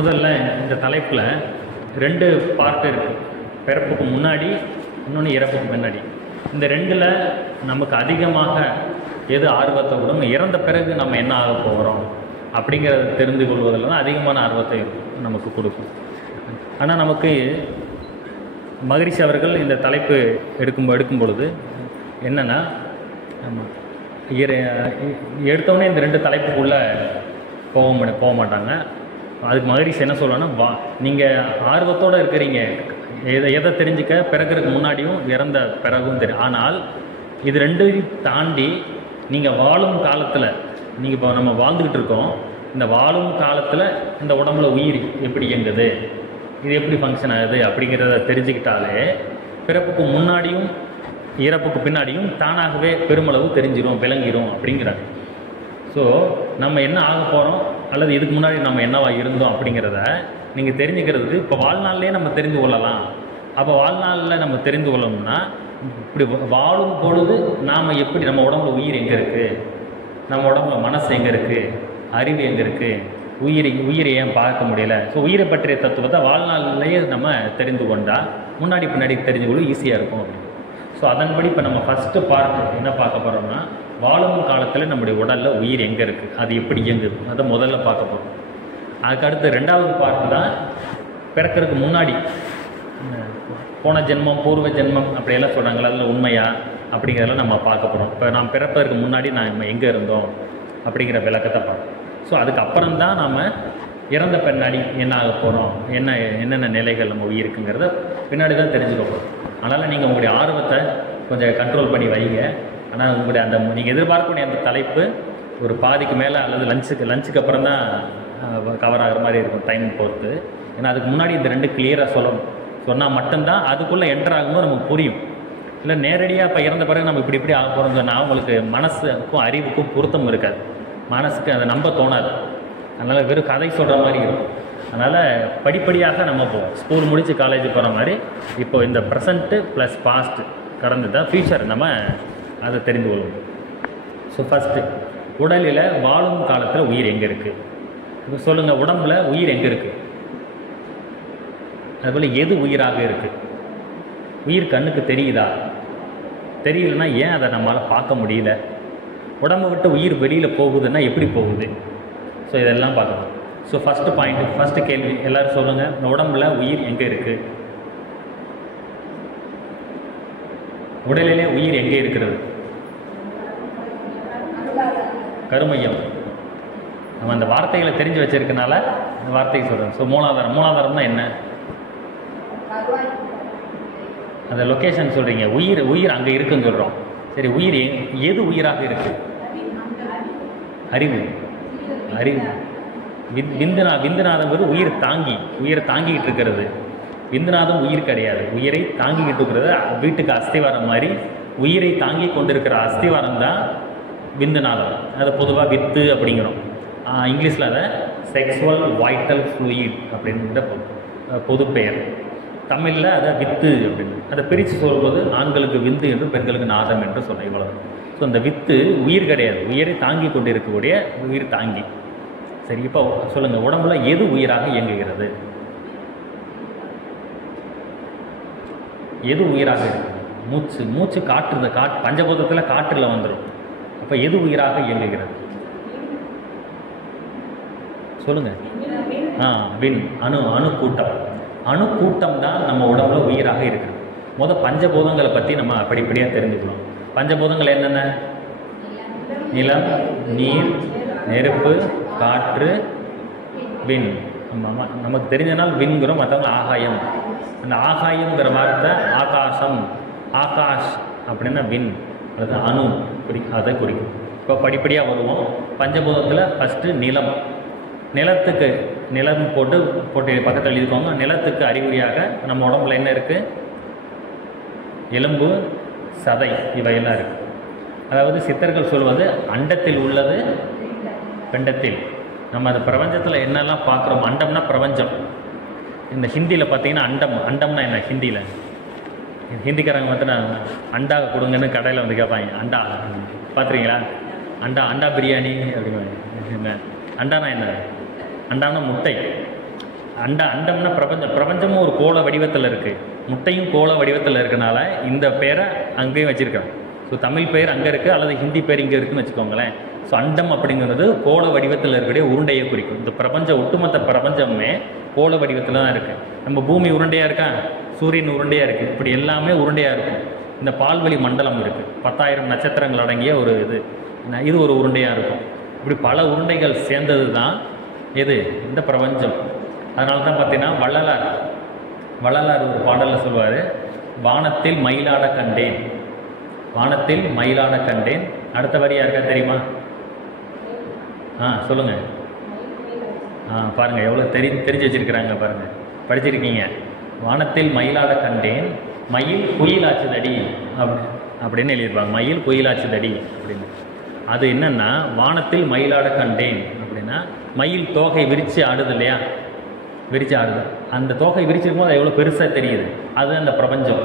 முதல்ல இந்த தலைப்பில் 2 பார்ட் இருக்குது. பிறப்புக்கு முன்னாடி, இன்னொன்று இறப்புக்கு முன்னாடி. இந்த 2ல் நமக்கு அதிகமாக எது ஆர்வத்தை விடும், இறந்த பிறகு நம்ம என்ன ஆக போகிறோம் அப்படிங்கிறத தெரிந்து கொள்வதில் தான் அதிகமான ஆர்வத்தை நமக்கு கொடுக்கும். ஆனால் நமக்கு மகரிஷி அவர்கள் இந்த தலைப்பு எடுக்கும் பொழுது என்னென்னா, எடுத்தோடனே இந்த 2 தலைப்புக்குள்ளே போக மாட்டாங்க. அதுக்கு மகரிஷி என்ன சொல்லணும்னா, நீங்கள் ஆர்வத்தோடு இருக்கிறீங்க, எதை தெரிஞ்சுக்க, பிறக்கிறதுக்கு முன்னாடியும் இறந்த பிறகும் தெரியும். ஆனால் இது 2ஐயும் தாண்டி நீங்கள் வாழும் காலத்தில், நீங்கள் இப்போ நம்ம வாழ்ந்துக்கிட்டு இருக்கோம், இந்த வாழும் காலத்தில் இந்த உடம்புல உயிர் எப்படி இயங்குது, இது எப்படி ஃபங்க்ஷன் ஆகுது அப்படிங்கிறத தெரிஞ்சுக்கிட்டாலே பிறப்புக்கு முன்னாடியும் இறப்புக்கு பின்னாடியும் தானாகவே பெருமளவு தெரிஞ்சிடும், விளங்கிடும் அப்படிங்கிறாங்க. ஸோ நம்ம என்ன ஆக போகிறோம் அல்லது இதுக்கு முன்னாடி நம்ம என்னவா இருந்தோம் அப்படிங்கிறத நீங்கள் தெரிஞ்சுக்கிறதுக்கு இப்போ வாழ்நாள்லேயே நம்ம தெரிந்து கொள்ளலாம். அப்போ வாழ்நாளில் நம்ம தெரிந்து கொள்ளணும்னா, இப்படி வாழும் பொழுது நாம் எப்படி, நம்ம உடம்புல உயிர் எங்கே இருக்குது, நம்ம உடம்புல மனசு எங்கே இருக்குது, அறிவு எங்கே இருக்குது, உயிரை ஏன் பார்க்க முடியல. ஸோ உயிரை பற்றிய தத்துவத்தை வாழ்நாள்லேயே நம்ம தெரிந்து கொண்டால் முன்னாடி பின்னாடி தெரிஞ்சு கொள்ள ஈஸியாக இருக்கும் அப்படின்னு. ஸோ அதன்படி இப்போ நம்ம ஃபஸ்ட்டு பார்ட் என்ன பார்க்க போகிறோம்னா, வாழும் காலத்தில் நம்முடைய உடலில் உயிர் எங்கே இருக்குது, அது எப்படி இயங்குது, அதை முதல்ல பார்க்க போகிறோம். அதுக்கடுத்து 2வது பார்ட் தான் பிறக்கிறதுக்கு முன்னாடி போன ஜென்மம், பூர்வ ஜென்மம் அப்படியெல்லாம் சொல்கிறாங்களா, அதில் உண்மையா அப்படிங்கிறதெல்லாம் நம்ம பார்க்க போகிறோம். இப்போ நாம் பிறப்பதற்கு முன்னாடி நம்ம எங்கே இருந்தோம் அப்படிங்கிற விளக்கத்தை பார்ப்போம். ஸோ அதுக்கப்புறம் தான் நாம் இறந்த பின்னாடி என்ன ஆக போகிறோம், என்னென்ன நிலைகள் நம்ம உயிருக்குங்கிறத பின்னாடி தான் தெரிஞ்சுக்க போகிறோம். அதனால் நீங்கள் உங்களுடைய ஆர்வத்தை கொஞ்சம் கண்ட்ரோல் பண்ணி வைங்க. ஆனால் உங்களுடைய அந்த நீங்கள் எதிர்பார்க்கக்கூடிய அந்த தலைப்பு ஒரு பாதிக்கு மேலே அல்லது லஞ்சுக்கு அப்புறம் தான் கவர் ஆகிற மாதிரி இருக்கும், டைம் பொறுத்து. ஏன்னா அதுக்கு முன்னாடி இந்த 2 கிளியராக சொன்னால் மட்டும்தான் அதுக்குள்ளே என்டர் ஆகும்போது நமக்கு புரியும். இல்லை நேரடியாக இப்போ இறந்த பிறகு நம்ம இப்படி ஆக போகிறோம்னு சொன்னால் உங்களுக்கு மனசுக்கும் அறிவுக்கும் பொருத்தம் இருக்காது, மனசுக்கு அதை நம்ப தோணாது. அதனால் வெறும் கதை சொல்கிற மாதிரி இருக்கும். அதனால் படிப்படியாக நம்ம போவோம். ஸ்கூல் முடித்து காலேஜ் போகிற மாதிரி இப்போ இந்த ப்ரெசண்ட்டு ப்ளஸ் பாஸ்ட்டு கடந்து தான் ஃப்யூச்சர் நம்ம அதை தெரிந்து கொள்வோம். ஸோ ஃபஸ்ட்டு உடலில் வாழும் காலத்தில் உயிர் எங்கே இருக்குது, இப்போ சொல்லுங்கள், உடம்பில் உயிர் எங்கே இருக்குது, அதுபோல் எது உயிராக இருக்குது, உயிர் கண்ணுக்கு தெரியுதா, தெரியலன்னா ஏன் அதை நம்மளால் பார்க்க முடியல, உடம்பை விட்டு உயிர் வெளியில் போகுதுன்னா எப்படி போகுது. ஸோ இதெல்லாம் பார்க்கணும். ஸோ ஃபஸ்ட்டு பாயிண்ட், ஃபஸ்ட்டு கேள்வி எல்லோரும் சொல்லுங்கள், இந்த உடம்புல உயிர் எங்கே இருக்குது, உடலிலே உயிர் எங்கே இருக்கிறது? கருமையம். நம்ம அந்த வார்த்தைகளை தெரிஞ்சு வச்சிருக்கனால அந்த வார்த்தையை சொல்கிறோம். ஸோ மூலாதாரம் தான் என்ன, அந்த லொக்கேஷன் சொல்கிறீங்க, உயிர் அங்கே இருக்குன்னு சொல்கிறோம். சரி, உயிர் எது உயிராக இருக்குது? அறிவு. விந்துநாதம் உயிரை தாங்கிக்கிட்டு இருக்கிறது. விந்துநாதம் உயிர் கிடையாது, உயிரை தாங்கிக்கிட்டு இருக்கிறது. வீட்டுக்கு அஸ்திவாரம் மாதிரி உயிரை தாங்கி கொண்டிருக்கிற அஸ்திவாரம் தான் விந்துநாதம். அதை பொதுவாக வித்து அப்படிங்கிறோம். இங்கிலீஷில் அதை செக்ஸுவல் வைட்டல் ஃப்ளூயிட் அப்படின்ற பொது பெயர். தமிழில் அதை வித்து அப்படின்னு, அதை பிரித்து சொல்வது ஆண்களுக்கு விந்து என்றும் பெண்களுக்கு நாதம் என்று சொல்ல. இவ்வளவு. ஸோ அந்த வித்து உயிர் கிடையாது, உயிரை தாங்கி கொண்டு இருக்கக்கூடிய உயிர் தாங்கி. சரி, இப்போ சொல்லுங்கள், உடம்புல எது உயிராக இயங்குகிறது, எது உயிராக இருக்குது? மூச்சு காற்று, பஞ்சபூதத்தில் காற்றில் வந்துடும். அப்போ எது உயிராக இயங்குகிறது சொல்லுங்கள். விண், அணு கூட்டம் தான் நம்ம உடம்புல உயிராக இருக்குது. பஞ்சபூதங்களை பற்றி நம்ம படிப்படியாக தெரிஞ்சுக்கணும். பஞ்சபூதங்கள் என்னென்ன? நிலம், நீர், நெருப்பு, காற்று, விண். நமக்கு தெரிஞ்சனால் விண்கிறோம், மற்றவங்க ஆகாயம். அந்த ஆகாயங்கிற வார்த்தை ஆகாஷ் அப்படின்னா விண், அது அணு அதை குறிக்கும். இப்போ படிப்படியாக வருவோம். பஞ்சபூதத்தில் ஃபஸ்ட்டு நிலம் போட்டு பக்கத்தில் எழுதிக்கோங்க. நிலத்துக்கு அறிகுறியாக நம்ம உடம்புல என்ன இருக்குது? எலும்பு, சதை, இவையெல்லாம் இருக்குது. அதாவது சித்தர்கள் சொல்வது அண்டத்தில் உள்ளது பிண்டத்தில். நம்ம அந்த பிரபஞ்சத்தில் என்னெல்லாம் பார்க்குறோம், அண்டம்னா பிரபஞ்சம். இந்த ஹிந்தியில் பார்த்தீங்கன்னா அண்டம்னா என்ன, ஹிந்திக்காரங்க மட்டும் அண்டா கொடுங்கன்னு கடையில் வந்து கேட்பாங்க. அண்டா பார்த்துறீங்களா? அண்டா பிரியாணி அப்படிங்க. அண்டானா என்ன? அண்டானா முட்டை. அண்டம்னா பிரபஞ்சம். பிரபஞ்சமும் ஒரு கோள வடிவத்தில் இருக்குது. முட்டையும் கோள வடிவத்தில் இருக்கனால இந்த பேரை அங்கேயும் வச்சுருக்காங்க. ஸோ தமிழ் பேர் அங்கே இருக்குது, அல்லது ஹிந்தி பேர் இங்கே இருக்குதுன்னு வச்சுக்கோங்களேன். ஸோ அண்டம் அப்படிங்கிறது கோள வடிவத்தில் இருக்கக்கூடிய உருண்டையை குறிக்கும். இந்த ஒட்டுமொத்த பிரபஞ்சமே கோள வடிவத்தில் தான் இருக்குது. நம்ம பூமி உருண்டையாக இருக்கா, சூரியன் உருண்டையாக இருக்குது, இப்படி எல்லாமே உருண்டையாக இருக்கும். இந்த பால்வெளி மண்டலம் இருக்குது, 10,000 நட்சத்திரங்கள் அடங்கிய ஒரு இது ஒரு உருண்டையாக இருக்கும். இப்படி பல உருண்டைகள் சேர்ந்தது தான் எது இந்த பிரபஞ்சம். அதனால தான் பார்த்தீங்கன்னா வள்ளலார் ஒரு பாடலில் சொல்லுவார், வானத்தில் மயிலாட கண்டேன், வானத்தில் மயிலாட கண்டேன். அடுத்த வரி யாருக்கா தெரியுமா? சொல்லுங்கள். பாருங்கள் எவ்வளோ தெரிஞ்சு வச்சுருக்கிறாங்க பாருங்கள், படிச்சிருக்கீங்க. வானத்தில் மயிலாட கண்டேன், மயில் குயிலாச்சுதடி அப்படின்னு எழுதியிருப்பாங்க. மயில் குயிலாச்சுதடி அப்படின்னு. அது என்னென்னா, வானத்தில் மயிலாட கண்டேன் அப்படின்னா மயில் தோகை விரித்து ஆடுது இல்லையா, விரித்து ஆடுது. அந்த தோகை விரிச்சிருக்கும் போது அது எவ்வளோ பெருசாக தெரியுது. அது அந்த பிரபஞ்சம்.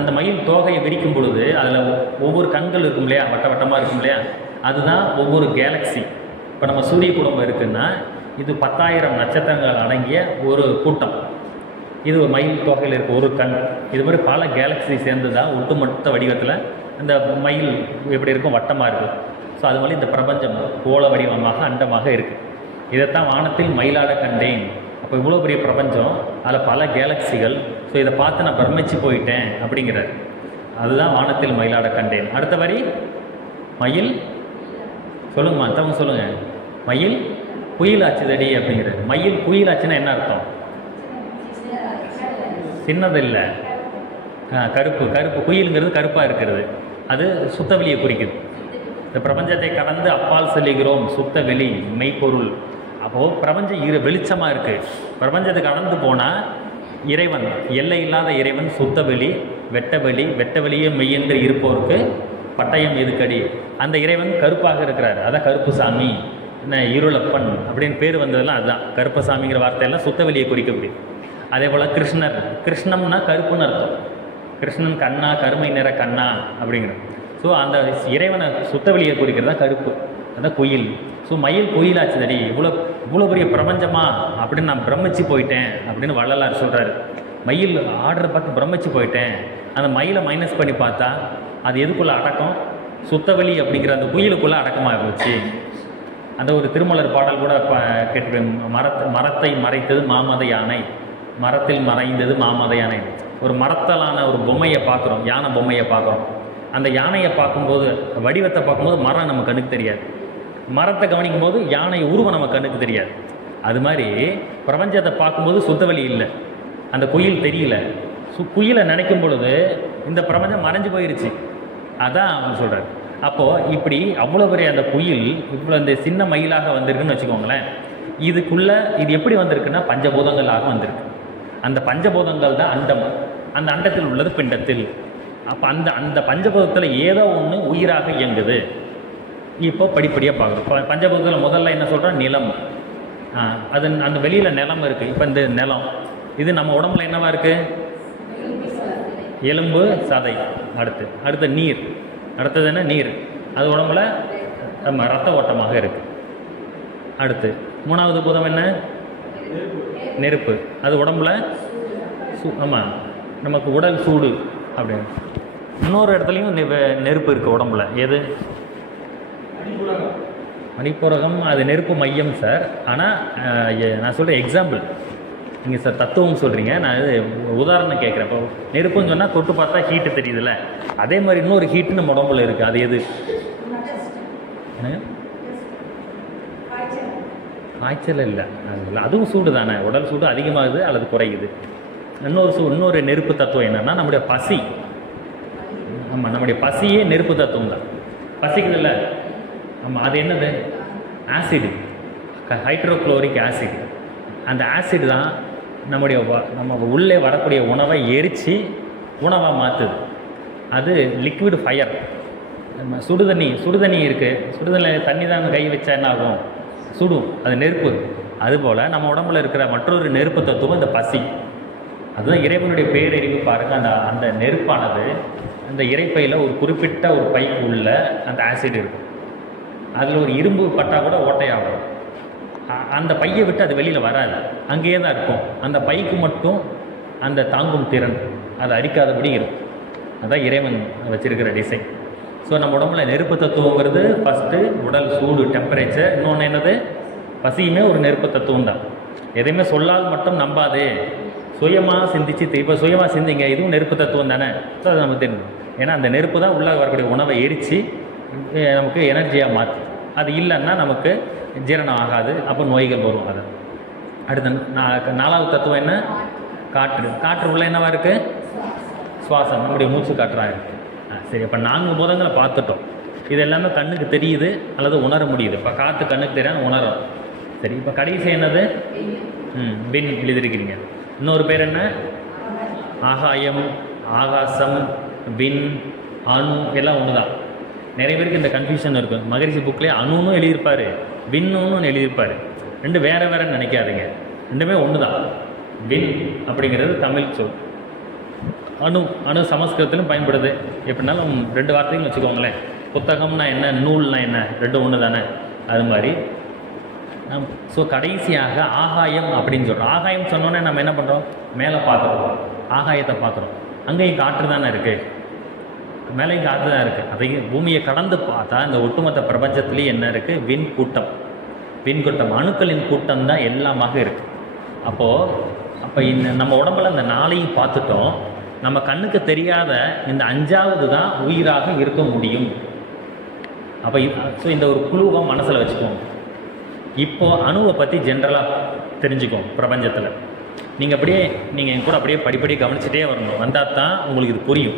அந்த மயில் தோகையை விரிக்கும் பொழுது அதில் ஒவ்வொரு கண்கள் இருக்கும் இல்லையா, வட்ட வட்டமாக இருக்கும் இல்லையா, அதுதான் ஒவ்வொரு கேலக்ஸி. இப்போ நம்ம சூரிய குடும்பம் இருக்குன்னா இது 10,000 நட்சத்திரங்கள் அடங்கிய ஒரு கூட்டம். இது ஒரு மயில் தொகையில் இருக்க ஒரு கண். இது மாதிரி பல கேலக்ஸி சேர்ந்து தான் ஒட்டுமொத்த வடிவத்தில் இந்த மயில் எப்படி இருக்கும், வட்டமாக இருக்குது. ஸோ அது மாதிரி இந்த பிரபஞ்சம் கோள வடிவமாக அண்டமாக இருக்குது. இதைத்தான் வானத்தில் மயிலாட கண்டேன். அப்போ இவ்வளோ பெரிய பிரபஞ்சம், அதில் பல கேலக்சிகள். ஸோ இதை பார்த்து நான் பிரமிச்சு போயிட்டேன் அப்படிங்கிறார். அதுதான் வானத்தில் மயிலாட கண்டேன். அடுத்த வரி மயில் சொல்லுங்க, மற்றவங்க சொல்லுங்கள். மயில் குயிலாச்சுதடி அப்படிங்கிறார். மயில் குயிலாச்சுன்னா என்ன அர்த்தம்? சின்னதில்லை, கருப்பு. குயிலுங்கிறது கருப்பாக இருக்கிறது. அது சுத்தவெளியை குறிக்குது. இந்த பிரபஞ்சத்தை கடந்து அப்பால் செல்லுகிறோம், சுத்தவெளி மெய்ப்பொருள். அப்போது பிரபஞ்சம் வெளிச்சமாக இருக்குது. பிரபஞ்சத்தை கடந்து போனால் இறைவன், எல்லை இல்லாத இறைவன் சுத்தவெளி, வெட்டவெளியே மெய்யென்று இருப்போருக்கு பட்டயம் எதுக்கடி. அந்த இறைவன் கருப்பாக இருக்கிறார். அதான் கருப்பு சாமி, என்ன இருளப்பன் அப்படின்னு பேர் வந்ததெல்லாம் அதுதான். கருப்பசாமிங்கிற வார்த்தையெல்லாம் சுத்தவெளியை குறிக்கப்படுது. அதே போல் கிருஷ்ணம்னா கருப்புன்னு அர்த்தம். கிருஷ்ணன் கண்ணா, கருமை நிற கண்ணா அப்படிங்கிற. ஸோ அந்த இறைவனை சுத்தவெளியை குறிக்கிறதா கருப்பு, அதான் குயில். ஸோ மயில் குயிலாச்சுதடி, இவ்வளோ பெரிய பிரபஞ்சமா அப்படின்னு நான் பிரமிச்சு போயிட்டேன் அப்படின்னு வள்ளலார் சொல்கிறாரு. மயில் ஆர்டரை பார்த்து பிரமிச்சு போயிட்டேன். அந்த மயிலை மைனஸ் பண்ணி பார்த்தா அது எதுக்குள்ளே அடக்கம், சுத்தவெளி அப்படிங்கிற அந்த குயிலுக்குள்ளே அடக்கமாக போச்சு. அந்த ஒரு திருமலர் பாடல் கூட கேட்டிருப்பேன். மரத்தை மறைத்தது மாமத யானை, மரத்தில் மறைந்தது மாமத யானை. ஒரு மரத்தலான ஒரு பொம்மையை பார்க்குறோம், யானை பொம்மையை பார்க்குறோம். அந்த யானையை பார்க்கும்போது, வடிவத்தை பார்க்கும்போது மரம் நம்ம கண்ணுக்கு தெரியாது. மரத்தை கவனிக்கும் போது யானை உருவம் நம்ம கண்ணுக்கு தெரியாது. அது மாதிரி பிரபஞ்சத்தை பார்க்கும்போது சுத்தவெளி இல்லை, அந்த குயில் தெரியல. குயிலை நினைக்கும் பொழுது இந்த பிரபஞ்சம் மறைஞ்சு போயிடுச்சு. அதான் அவங்க சொல்கிறார். அப்போது இப்படி அவ்வளோ பெரிய அந்த குயில் இவ்வளோ இந்த சின்ன மயிலாக வந்திருக்குன்னு வச்சுக்கோங்களேன். இதுக்குள்ளே இது எப்படி வந்திருக்குன்னா பஞ்சபூதங்களாக வந்திருக்கு. அந்த பஞ்சபூதங்கள் தான் அண்டம். அந்த அண்டத்தில் உள்ளது பிண்டத்தில். அப்போ அந்த பஞ்சபூதத்தில் ஏதோ ஒன்று உயிராக இயங்குது. இப்போ படிப்படியாக பார்க்குறோம். பஞ்சபூதத்தில் முதல்ல என்ன சொல்கிறோம், நிலம். அது அந்த வெளியில் நிலம் இருக்குது. இப்போ இந்த நிலம் இது நம்ம உடம்புல என்னவா இருக்குது, எலும்பு சதை. அடுத்து நீர். அடுத்தது என்ன, நீர். அது உடம்புல நம்ம ரத்த ஓட்டமாக இருக்குது. அடுத்து மூணாவது பூதம் என்ன, நெருப்பு. அது உடம்புல ஆமாம், நமக்கு உடல் சூடு அப்படின்னு. இன்னொரு இடத்துலையும் நெருப்பு இருக்குது உடம்புல. எது, மணிப்புரகம். அது நெருப்பு மையம் சார். ஆனால் நான் சொல்கிறேன் எக்ஸாம்பிள். நீங்கள் சார் தத்துவம் சொல்கிறீங்க, நான் இது உதாரணம் கேட்குறேன். இப்போ நெருப்புன்னு சொன்னால் தொட்டு பார்த்தா ஹீட்டு தெரியுதுல்ல, அதே மாதிரி இன்னொரு ஹீட்டு நம்ம உடம்புல இருக்குது. அது எது, காய்ச்சல் இல்லை, அதுவும் சூடு தானே. உடல் சூடு அதிகமாகுது அல்லது குறையுது. இன்னொரு நெருப்பு தத்துவம் என்னென்னா நம்முடைய பசி. ஆமாம், நம்முடைய பசியே நெருப்பு தத்துவம் தான். பசிக்குது இல்லை, ஆமாம். அது என்னது, ஆசிடு, ஹைட்ரோக்ளோரிக் ஆசிட். அந்த ஆசிட் தான் நம்ம உள்ளே வரக்கூடிய உணவை எரித்து உணவாக மாற்றுது. அது லிக்விட் ஃபயர். நம்ம சுடுதண்ணி இருக்குது. சுடுதண்ணியில் தண்ணி தான் கை வச்சா என்ன ஆகும், சுடும். அது நெருப்பு. அதுபோல் நம்ம உடம்புல இருக்கிற மற்றொரு நெருப்பு தத்துவம் இந்த பசி. அதுதான் இறைவனுடைய பேரறிவு பாருங்கள். அந்த நெருப்பானது அந்த இறைப்பையில் ஒரு குறிப்பிட்ட ஒரு பைக்கு உள்ள அந்த ஆசிட் இருக்கும். அதில் ஒரு இரும்பு பட்டா கூட ஓட்டையாகும். அந்த பையை விட்டு அது வெளியில் வராது, அங்கேயே தான் இருக்கும். அந்த பைக்கு மட்டும் அந்த தாங்கும் திறன், அதை அரிக்காதபடி இருக்கும். அதுதான் இறைவன் வச்சிருக்கிற டிசைன். ஸோ நம்ம உடம்புல நெருப்பு தத்துவங்கிறது ஃபஸ்ட்டு உடல் சூடு, டெம்பரேச்சர். இன்னொன்று என்னது, பசியுமே ஒரு நெருப்பு தத்துவம் தான். எதையுமே சொல்லால் மட்டும் நம்பாதே, சுயமாக சிந்திச்சு, இப்போ சுயமாக சிந்திங்க, இதுவும் நெருப்பு தத்துவம் தானே. ஸோ அது நமக்கு தெரியும். ஏன்னா அந்த நெருப்பு தான் உள்ளே வரக்கூடிய உணவை எரித்து நமக்கு எனர்ஜியாக மாற்றி, அது இல்லைன்னா நமக்கு ஜீரணம் ஆகாது, அப்போ நோய்கள் வரும். அது அடுத்த 4வது தத்துவம் என்ன, காற்று. காற்று உள்ள என்னவா இருக்குது, சுவாசம், நம்முடைய மூச்சு காற்றாக இருக்குது. சரி, அப்போ 4 பூதங்களை பார்த்துட்டோம். இது எல்லாமே கண்ணுக்கு தெரியுது அல்லது உணர முடியுது. இப்போ காற்று கண்ணுக்கு தெரியாது, உணரும். சரி, இப்போ கடைசி என்னது, விண் எழுதியிருக்கிறீங்க. இன்னொரு பேர் என்ன, ஆகாயம், ஆகாசம், விண், அணு எல்லாம் ஒன்று தான். நிறைய பேருக்கு இந்த கன்ஃபியூஷன் இருக்கும். மகரிஷி புக்லேயே அணுன்னு எழுதியிருப்பார், விண்ணுன்னு எழுதியிருப்பார். ரெண்டு வேறு வேறுன்னு நினைக்காதீங்க, ரெண்டுமே ஒன்று தான். விண் அப்படிங்கிறது தமிழ் சொல், அணு அணு சமஸ்கிருதத்திலும் பயன்படுது. எப்படினாலும் 2 வார்த்தைகள் வச்சுக்கோங்களேன். புத்தகம்னா என்ன, நூல்னா என்ன, ரெண்டும் ஒன்று தானே. அது மாதிரி ஸோ கடைசியாக ஆகாயம் அப்படின்னு சொல்கிறோம். ஆகாயம் சொன்னோன்னே நம்ம என்ன பண்ணுறோம், மேலே பார்க்குறோம், ஆகாயத்தை பார்க்குறோம். அங்கேயும் காற்று தானே இருக்குது, மேலேயும் காற்று தான் இருக்குது. அதையும் பூமியை கடந்து பார்த்தா இந்த ஒட்டுமொத்த பிரபஞ்சத்துலேயும் என்ன இருக்குது, விண்கூட்டம். விண்கூட்டம், அணுக்களின் கூட்டம் தான் எல்லாமாக இருக்குது. அப்போ நம்ம உடம்புல இந்த 4ஐயும் பார்த்துட்டோம். நம்ம கண்ணுக்கு தெரியாத இந்த 5வது தான் உயிராக இருக்க முடியும். அப்போ ஸோ இந்த ஒரு குழுவை மனசில் வச்சுக்கோங்க. இப்போது அணுவை பற்றி ஜென்ரலாக தெரிஞ்சுக்கோங்க. பிரபஞ்சத்தில் நீங்கள் என் கூட அப்படியே படிப்படி கவனிச்சுட்டே வரணும். வந்தால் தான் உங்களுக்கு இது புரியும்.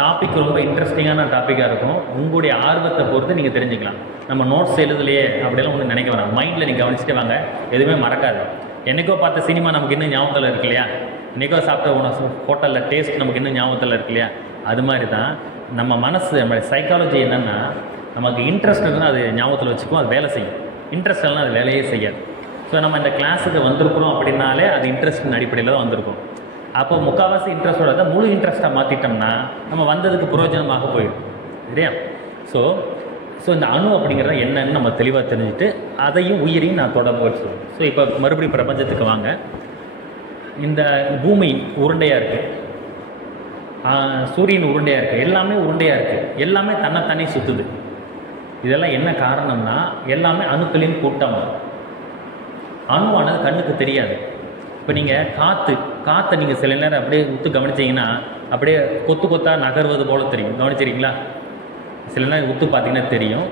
டாபிக் ரொம்ப இன்ட்ரெஸ்டிங்கான டாப்பிக்காக இருக்கும். உங்களுடைய ஆர்வத்தை பொறுத்து நீங்கள் தெரிஞ்சுக்கலாம். நம்ம நோட்ஸ் எழுதலையே அப்படியெல்லாம் ஒன்றும் நினைக்க வேணாம். மைண்டில் நீங்கள் கவனிச்சுட்டே வாங்க, எதுவுமே மறக்காது. என்றைக்கோ பார்த்த சினிமா நமக்கு இன்னும் ஞாபகத்தில் இருக்கு இல்லையா, இன்றைக்கோ சாப்பிட்ட உணவு ஹோட்டலில் டேஸ்ட் நமக்கு இன்னும் ஞாபகத்தில் இருக்கு இல்லையா. அது மாதிரி தான் நம்ம மனசு, நம்மளுடைய சைக்காலஜி என்னென்னா, நமக்கு இன்ட்ரெஸ்ட் இருக்குன்னா அது ஞாபகத்தில் வச்சுக்கும், அது வேலை செய்யும். இன்ட்ரெஸ்ட் இல்லைனா அது வேலையே செய்யாது. ஸோ நம்ம இந்த கிளாஸுக்கு வந்திருக்கிறோம் அப்படின்னாலே அது இன்ட்ரெஸ்டின் அடிப்படையில் தான் வந்திருக்கும். அப்போ முக்கால்வாசி இன்ட்ரெஸ்ட்டோட தான் முழு இன்ட்ரெஸ்ட்டாக மாற்றிட்டோம்னா நம்ம வந்ததுக்கு பிரயோஜனமாக போயிடும் இல்லையா. ஸோ இந்த அணு அப்படிங்கிறத என்னன்னு நம்ம தெளிவாக தெரிஞ்சுட்டு அதையும் உயிரையும் நான் தொடர்பு வச்சுருவேன். ஸோ இப்போ மறுபடியும் பிரபஞ்சத்துக்கு வாங்க. இந்த பூமி உருண்டையாக இருக்குது, சூரியன் உருண்டையாக இருக்குது, எல்லாமே உருண்டையாக இருக்குது, எல்லாமே தன்னைத்தானே சுற்றுது. இதெல்லாம் என்ன காரணம்னா எல்லாமே அணுக்களின் கூட்டம். அணுவானது கண்ணுக்கு தெரியாது. இப்போ நீங்கள் காற்றை நீங்கள் சில நேரம் அப்படியே உத்து கவனிச்சிங்கன்னா அப்படியே கொத்து கொத்தாக நகர்வது போல் தெரியும். கவனிச்சிருக்கீங்களா? சில நேரம் உத்து பார்த்தீங்கன்னா தெரியும்.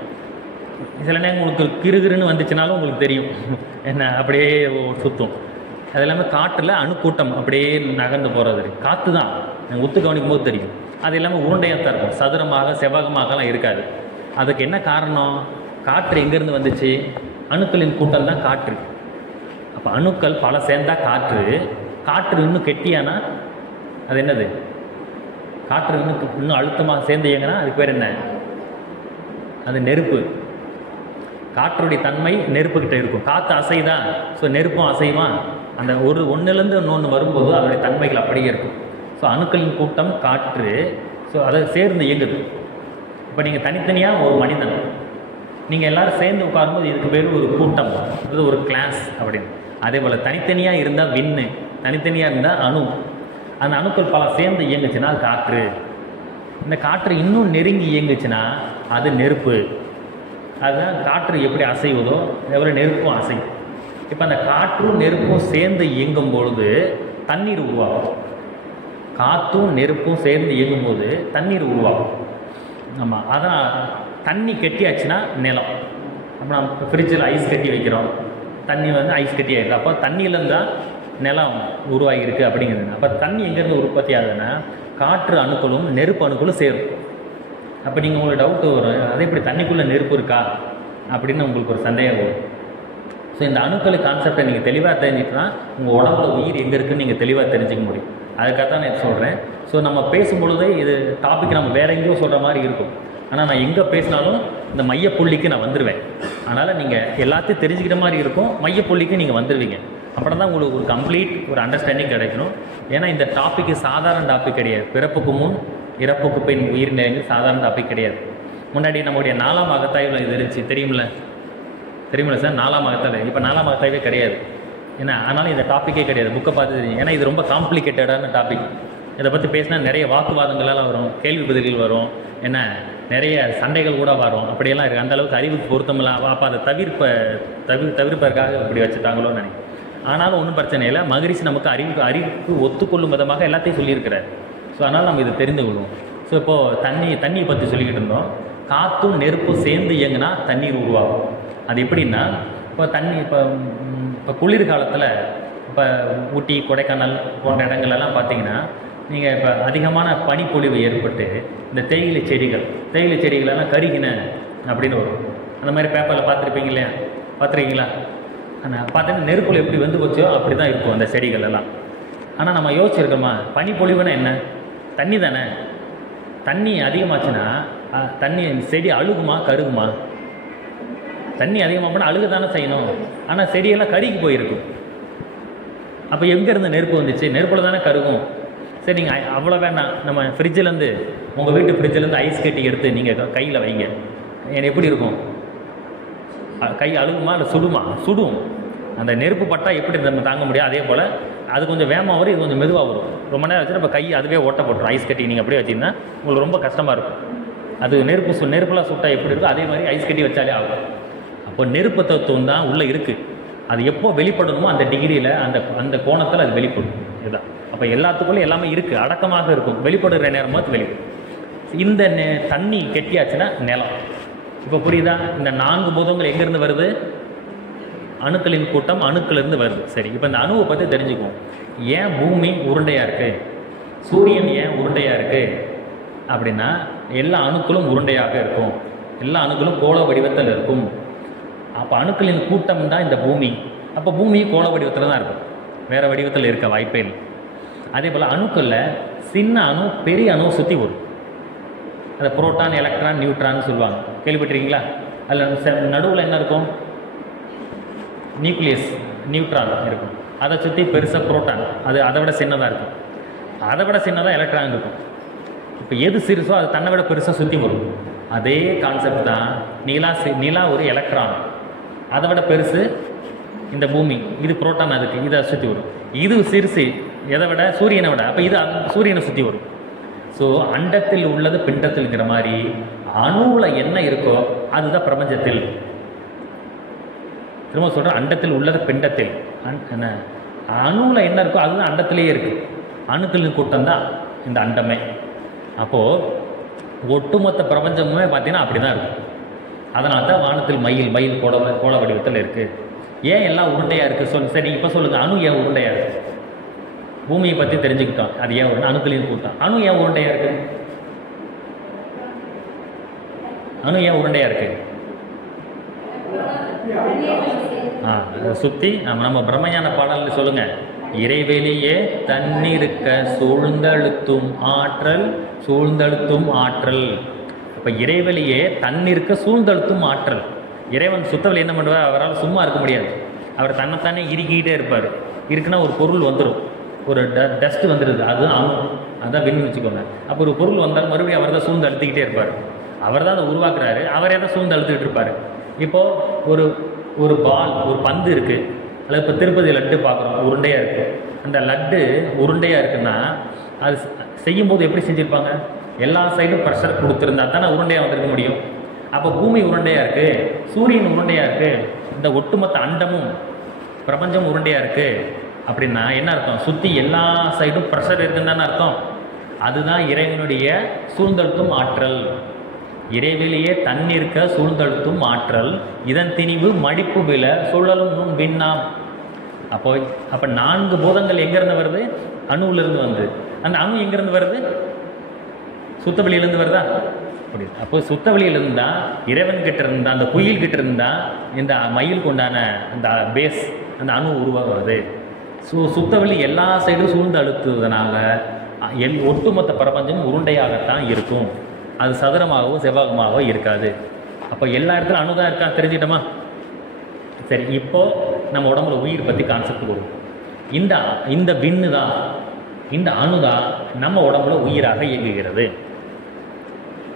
சில நேரம் உங்களுக்கு கிறுகிறுன்னு வந்துச்சுனாலும் உங்களுக்கு தெரியும் என்ன, அப்படியே சுற்றும். அது எல்லாமே காற்றில் அணுக்கூட்டம் அப்படியே நகர்ந்து போகிறது காற்று தான். நீங்கள் உத்து கவனிக்கும் போது தெரியும். அது எல்லாமே உருண்டையாக தான் இருக்கும், சதுரமாக செவ்வகமாகலாம் இருக்காது. அதுக்கு என்ன காரணம்? காற்று எங்கேருந்து வந்துச்சு? அணுக்களின் கூட்டம் தான் காற்று. அப்போ அணுக்கள் பல சேர்ந்தால் காற்று இன்னும் கெட்டியானா அது என்னது? காற்று இன்னும் அழுத்தமாக சேர்ந்து இயங்கினா அதுக்கு பேர் என்ன? அது நெருப்பு. காற்றுடைய தன்மை நெருப்புக்கிட்ட இருக்கும். காற்று அசைதான், ஸோ நெருப்பும் அசைவான். அந்த ஒன்றுலேருந்து இன்னொன்று வரும்போது அதனுடைய தன்மைகள் அப்படியே இருக்கும். ஸோ அணுக்களின் கூட்டம் காற்று, ஸோ அதை சேர்ந்து இயங்குது. இப்போ நீங்கள் தனித்தனியாக ஒரு மனிதன், நீங்கள் எல்லோரும் சேர்ந்து உட்காரும்போது இதுக்கு பேர் ஒரு கூட்டம், அது ஒரு கிளாஸ் அப்படின்னு. அதே போல் தனித்தனியாக இருந்தால் விண்ணு, தனித்தனியாக இருந்தால் அணு. அந்த அணுக்கள் பல சேர்ந்து இயங்குச்சுன்னா அது காற்று. இந்த காற்று இன்னும் நெருங்கி இயங்குச்சுன்னா அது நெருப்பு. அதுதான் காற்று எப்படி அசைவதோ அதேபோல் நெருப்பும் அசையும். இப்போ அந்த காற்றும் நெருப்பும் சேர்ந்து இயங்கும் பொழுது தண்ணீர் உருவாகும். காற்றும் நெருப்பும் சேர்ந்து இயங்கும்போது தண்ணீர் உருவாகும். ஆமாம், அதான் தண்ணி கெட்டியாச்சுன்னா நிலம். அப்போ நம்ம ஃப்ரிட்ஜில் ஐஸ் கட்டி வைக்கிறோம், தண்ணி ஐஸ் கட்டி ஆகிடுது. அப்போ தண்ணியிலேருந்து தான் நிலம் உருவாகிருக்கு அப்படிங்கிறது. அப்போ தண்ணி எங்கேருந்து உற்பத்தி ஆகுதுன்னா காற்று அணுக்களும் நெருப்பு அணுக்களும் சேரும். அப்போ நீங்கள் உங்களுக்கு டவுட்டு வரும், அதே இப்படி தண்ணிக்குள்ளே நெருப்பு இருக்கா அப்படின்னு உங்களுக்கு ஒரு சந்தேகம் வரும். ஸோ இந்த அணுக்கள் கான்செப்டை நீங்கள் தெளிவாக தெரிஞ்சுட்டுனா உங்கள் உடம்புல உயிர் எங்கே இருக்குதுன்னு நீங்கள் தெளிவாக தெரிஞ்சிக்க முடியும். அதுக்காக தான் நான் சொல்கிறேன். ஸோ நம்ம பேசும்பொழுது இது டாபிக் நம்ம வேறு எங்கேயோ சொல்கிற மாதிரி இருக்கும், ஆனால் நான் எங்கே பேசினாலும் இந்த மையப்புள்ளிக்கு நான் வந்துடுவேன். அதனால் நீங்கள் எல்லாத்தையும் தெரிஞ்சுக்கிற மாதிரி இருக்கும், மையப்புள்ளிக்கு நீங்கள் வந்துடுவீங்க. அப்புறம் தான் உங்களுக்கு ஒரு கம்ப்ளீட் ஒரு அண்டர்ஸ்டாண்டிங் கிடைக்கணும். ஏன்னா இந்த டாப்பிக்கு சாதாரண டாபிக் கிடையாது. பிறப்புக்கு முன் இறப்புக்கு பின் உயிர் நிறைந்து சாதாரண டாபிக் கிடையாது. முன்னாடி நம்முடைய 4ஆம் அகத்தாய்வில் இது இருந்துச்சு தெரியுமில்ல. தெரியுமில்ல சார்? 4ஆம் அகத்தளை. இப்போ 4ஆம் அகத்தளவே கிடையாது. ஏன்னா ஆனாலும் இந்த டாப்பிக்கே கிடையாது. புக்கை பார்த்து தெரியும். ஏன்னா இது ரொம்ப காம்ப்ளிகேட்டடான டாபிக். இதை பற்றி பேசினா நிறைய வாக்குவாதங்களெல்லாம் வரும், கேள்வி பதில்கள் வரும், என்ன நிறைய சண்டைகள் கூட வரும். அப்படியெல்லாம் இருக்குது. அந்தளவுக்கு அறிவுக்கு பொருத்தமில்ல. அப்போ அதை தவிர்ப்பதற்காக இப்படி வச்சுட்டாங்களோன்னு நினைக்கிறேன். ஆனாலும் ஒன்றும் பிரச்சனை இல்லை. மகரிஷி நமக்கு அறிவுக்கு ஒத்துக்கொள்ளும் விதமாக எல்லாத்தையும் சொல்லியிருக்கிறார். ஸோ அதனால் நம்ம இதை தெரிந்து கொள்வோம். ஸோ இப்போது தண்ணியை பற்றி சொல்லிக்கிட்டு இருந்தோம். காற்றும் நெருப்பும் சேர்ந்து இயங்குனா தண்ணீர் உருவாகும். அது எப்படின்னா, இப்போ தண்ணி இப்போ குளிர்காலத்தில் இப்போ ஊட்டி, கொடைக்கானல் போன்ற இடங்கள்லாம் பார்த்தீங்கன்னா, நீங்கள் இப்போ அதிகமான பனிப்பொழிவு ஏற்பட்டு இந்த தேயிலை செடிகளெல்லாம் கருகின அப்படின்னு வரும். அந்த மாதிரி பேப்பரில் பார்த்துருப்பீங்க இல்லையா? பார்த்துருக்கீங்களா? ஆனால் பார்த்தீங்கன்னா நெருப்புல எப்படி வெந்து போச்சோ அப்படி தான் இருக்கும் அந்த செடிகள் எல்லாம். ஆனால் நம்ம யோசிச்சிருக்கோமா, பனிப்பொழிவுன்னா என்ன? தண்ணி தானே. தண்ணி அதிகமாச்சுன்னா தண்ணி செடி அழுகுமா கருகுமா? தண்ணி அதிகமாக போனால் அழுக தானே செய்யணும். ஆனால் செடியெல்லாம் கருகி போயிருக்கும். அப்போ எங்கேருந்து நெருப்பு வந்துச்சு? நெருப்பில் தானே கருகும். சரி, நீங்கள் அவ்வளோ வேண்டாம். நம்ம ஃப்ரிட்ஜிலேருந்து, உங்கள் வீட்டு ஃப்ரிட்ஜிலேருந்து ஐஸ் கட்டி எடுத்து நீங்கள் கையில் வைங்க. எப்படி இருக்கும்? கை அழுகுமா இல்லை சுடுமா? சுடும். அந்த நெருப்பு பட்டால் எப்படி நம்ம தாங்க முடியும்? அதே போல் அது கொஞ்சம் வேகமாக வரும், இது கொஞ்சம் மெதுவாக வரும். ரொம்ப நேரம் வச்சு நம்ம கை அதுவே ஓட்ட போட்டுரும். ஐஸ் கட்டி நீங்கள் அப்படியே வச்சிங்கன்னா உங்களுக்கு ரொம்ப கஷ்டமாக இருக்கும். அது நெருப்புலாம் சுட்டால் எப்படி இருக்கும், அதே மாதிரி ஐஸ் கட்டி வச்சாலே ஆகும். அப்போ நெருப்பு தத்துவம் தான் உள்ளே இருக்குது. அது எப்போ வெளிப்படணுமோ அந்த டிகிரியில், அந்த கோணத்தில் அது வெளிப்படும். இதுதான். அப்போ எல்லாத்துக்குள்ளே எல்லாமே இருக்குது, அடக்கமாக இருக்கும். வெளிப்படுகிற நேரமாக வெளிப்படும். இந்த தண்ணி கெட்டியாச்சுன்னா நிலம். இப்போ புரியுதா? இந்த 4 பூதங்கள் எங்கேருந்து வருது? அணுக்களின் கூட்டம் அணுக்களிருந்து வருது. சரி, இப்போ இந்த அணுவை பற்றி தெரிஞ்சுக்குவோம். ஏன் பூமி உருண்டையாக இருக்குது, சூரியன் ஏன் உருண்டையாக இருக்குது அப்படின்னா, எல்லா அணுக்களும் உருண்டையாக இருக்கும், எல்லா அணுக்களும் கோள வடிவத்தில் இருக்கும். அப்போ அணுக்களின் கூட்டம் தான் இந்த பூமி. அப்போ பூமி கோள வடிவத்தில் தான் இருக்கும், வேறு வடிவத்தில் இருக்க வாய்ப்பே இல்லை. அதே போல் அணுக்களில் சின்ன அணு பெரிய அணுவை சுற்றி வரும். அதை புரோட்டான், எலக்ட்ரான், நியூட்ரான்னு சொல்லுவாங்க. கேள்விப்பட்டிருக்கீங்களா? அதில் நடுவில் என்ன இருக்கும்? நியூக்ளியஸ், நியூட்ரான் இருக்கும். அதை சுற்றி பெருசாக புரோட்டான், அதை விட சின்னதாக இருக்கும். அதை விட சின்னதாக எலக்ட்ரான் இருக்கும். இப்போ எது சிறுசோ அது தன்னை விட பெருசாக சுற்றி வரும். அதே கான்செப்ட் தான் நிலா ஒரு எலக்ட்ரான், அதை விட பெருசு இந்த பூமி, இது புரோட்டான், அதுக்கு இதை சுற்றி வரும். இது சிறுசு எதை விட? சூரியனை விட. அப்போ இது சூரியனை சுற்றி வரும். ஸோ அண்டத்தில் உள்ளது பிண்டத்தில்ங்கிற மாதிரி அணுவில் என்ன இருக்கோ அதுதான் பிரபஞ்சத்தில். திரும்ப சொல்கிறேன், அண்டத்தில் உள்ளது பிண்டத்தில். என்ன அணுவில் என்ன இருக்கோ அதுதான் அண்டத்திலேயே இருக்குது. அணுக்களின் கூட்டம் தான் இந்த அண்டமே. அப்போது ஒட்டுமொத்த பிரபஞ்சமுமே பார்த்திங்கன்னா அப்படி தான் இருக்கும். அதனால தான் வானத்தில் மயில் கோள வடிவத்தில் இருக்குது. ஏன் எல்லாம் உருண்டையாக இருக்குது? சரி, இப்போ சொல்லுங்கள், அணு ஏன் உருண்டையாக இருக்குது? பூமியை பற்றி தெரிஞ்சுக்கிட்டோம், அது ஏன் உருண்டை? அணுக்களின் கூட்டம். அணு ஏன் உருண்டையாக இருக்குது? அணு ஏன் உருண்டையாக இருக்குது? சுற்றி நம்ம பிரம்மஞான பாடல்ல சொல்லுங்கள், இறைவெளியே தன்னிருக்க சூழ்ந்தழுத்தும் ஆற்றல். இப்போ இறைவெளியே தன்னிருக்க சூழ்ந்தழுத்தும் ஆற்றல். இறைவன் சுத்தவெளி என்ன பண்ணுவார்? அவரால் சும்மா இருக்க முடியாது. அவர் தன்னைத்தானே இறுக்கிக்கிட்டே இருப்பார். இருக்குன்னா ஒரு பொருள் வந்துடும், ஒரு டஸ்ட் வந்துடுது, அதுதான் அணு, அதுதான் விண்ணு வச்சுக்கோங்க. அப்போ ஒரு பொருள் வந்தால் மறுபடியும் அவர் தான் சூழ்ந்து அழுத்திக்கிட்டே இருப்பார். அவர் தான் அதை உருவாக்குறாரு, அவரே தான் சூழ்ந்து அழுத்திக்கிட்டு இருப்பார். இப்போது ஒரு பால், ஒரு பந்து இருக்குது. அதில் இப்போ திருப்பதி லட்டு பார்க்குறோம், உருண்டையாக இருக்குது. அந்த லட்டு உருண்டையாக இருக்குன்னா அது செய்யும்போது எப்படி செஞ்சுருப்பாங்க? எல்லா சைடும் ப்ரெஷர் கொடுத்துருந்தா தானே உருண்டையாக வந்துருக்க முடியும். அப்போ பூமி உருண்டையாக இருக்குது, சூரியன் உருண்டையாக இருக்குது, இந்த ஒட்டுமொத்த அண்டமும் பிரபஞ்சம் உருண்டையாக இருக்குது. அப்படின்னா என்ன அர்த்தம்? சுற்றி எல்லா சைடும் ப்ரெஷர் இருக்குன்னு தானே அர்த்தம். அதுதான் இறைவனுடைய சூழ்ந்தழுத்தும் ஆற்றல். இறைவெளியே தன்னிருக்க சூழ்ந்தழுத்தும் ஆற்றல், இதன் திணிவு மடிப்பு விழ சுழலும் நுண் விண்ணாம். அப்போ 4 பூதங்கள் எங்கேருந்து வருது? அணுவிலிருந்து வந்து. அந்த அணு எங்கேருந்து வருது? சுத்த வெளியிலேருந்து வருதா? அப்படி. அப்போ சுத்த வெளியிலிருந்து தான் இறைவன்கிட்ட இருந்தால், அந்த குயில்கிட்ட இருந்தால் இந்த மயிலுக்கு உண்டான அந்த பேஸ், அந்த அணு உருவாகுது. சுத்தவெளி எல்லா சைடும் சூழ்ந்து அழுத்துவதனால ஒட்டுமொத்த பிரபஞ்சம் உருண்டையாகத்தான் இருக்கும். அது சதுரமாகவோ செவ்வகமாகவோ இருக்காது. அப்போ எல்லா இடத்துலையும் அணுதான் இருக்கா, தெரிஞ்சிட்டோமா? சரி, இப்போது நம்ம உடம்புல உயிர் பற்றி கான்செப்ட் கொடுக்கும். இந்த விண்ணு தான், இந்த அணுதான் நம்ம உடம்புல உயிராக இயங்குகிறது.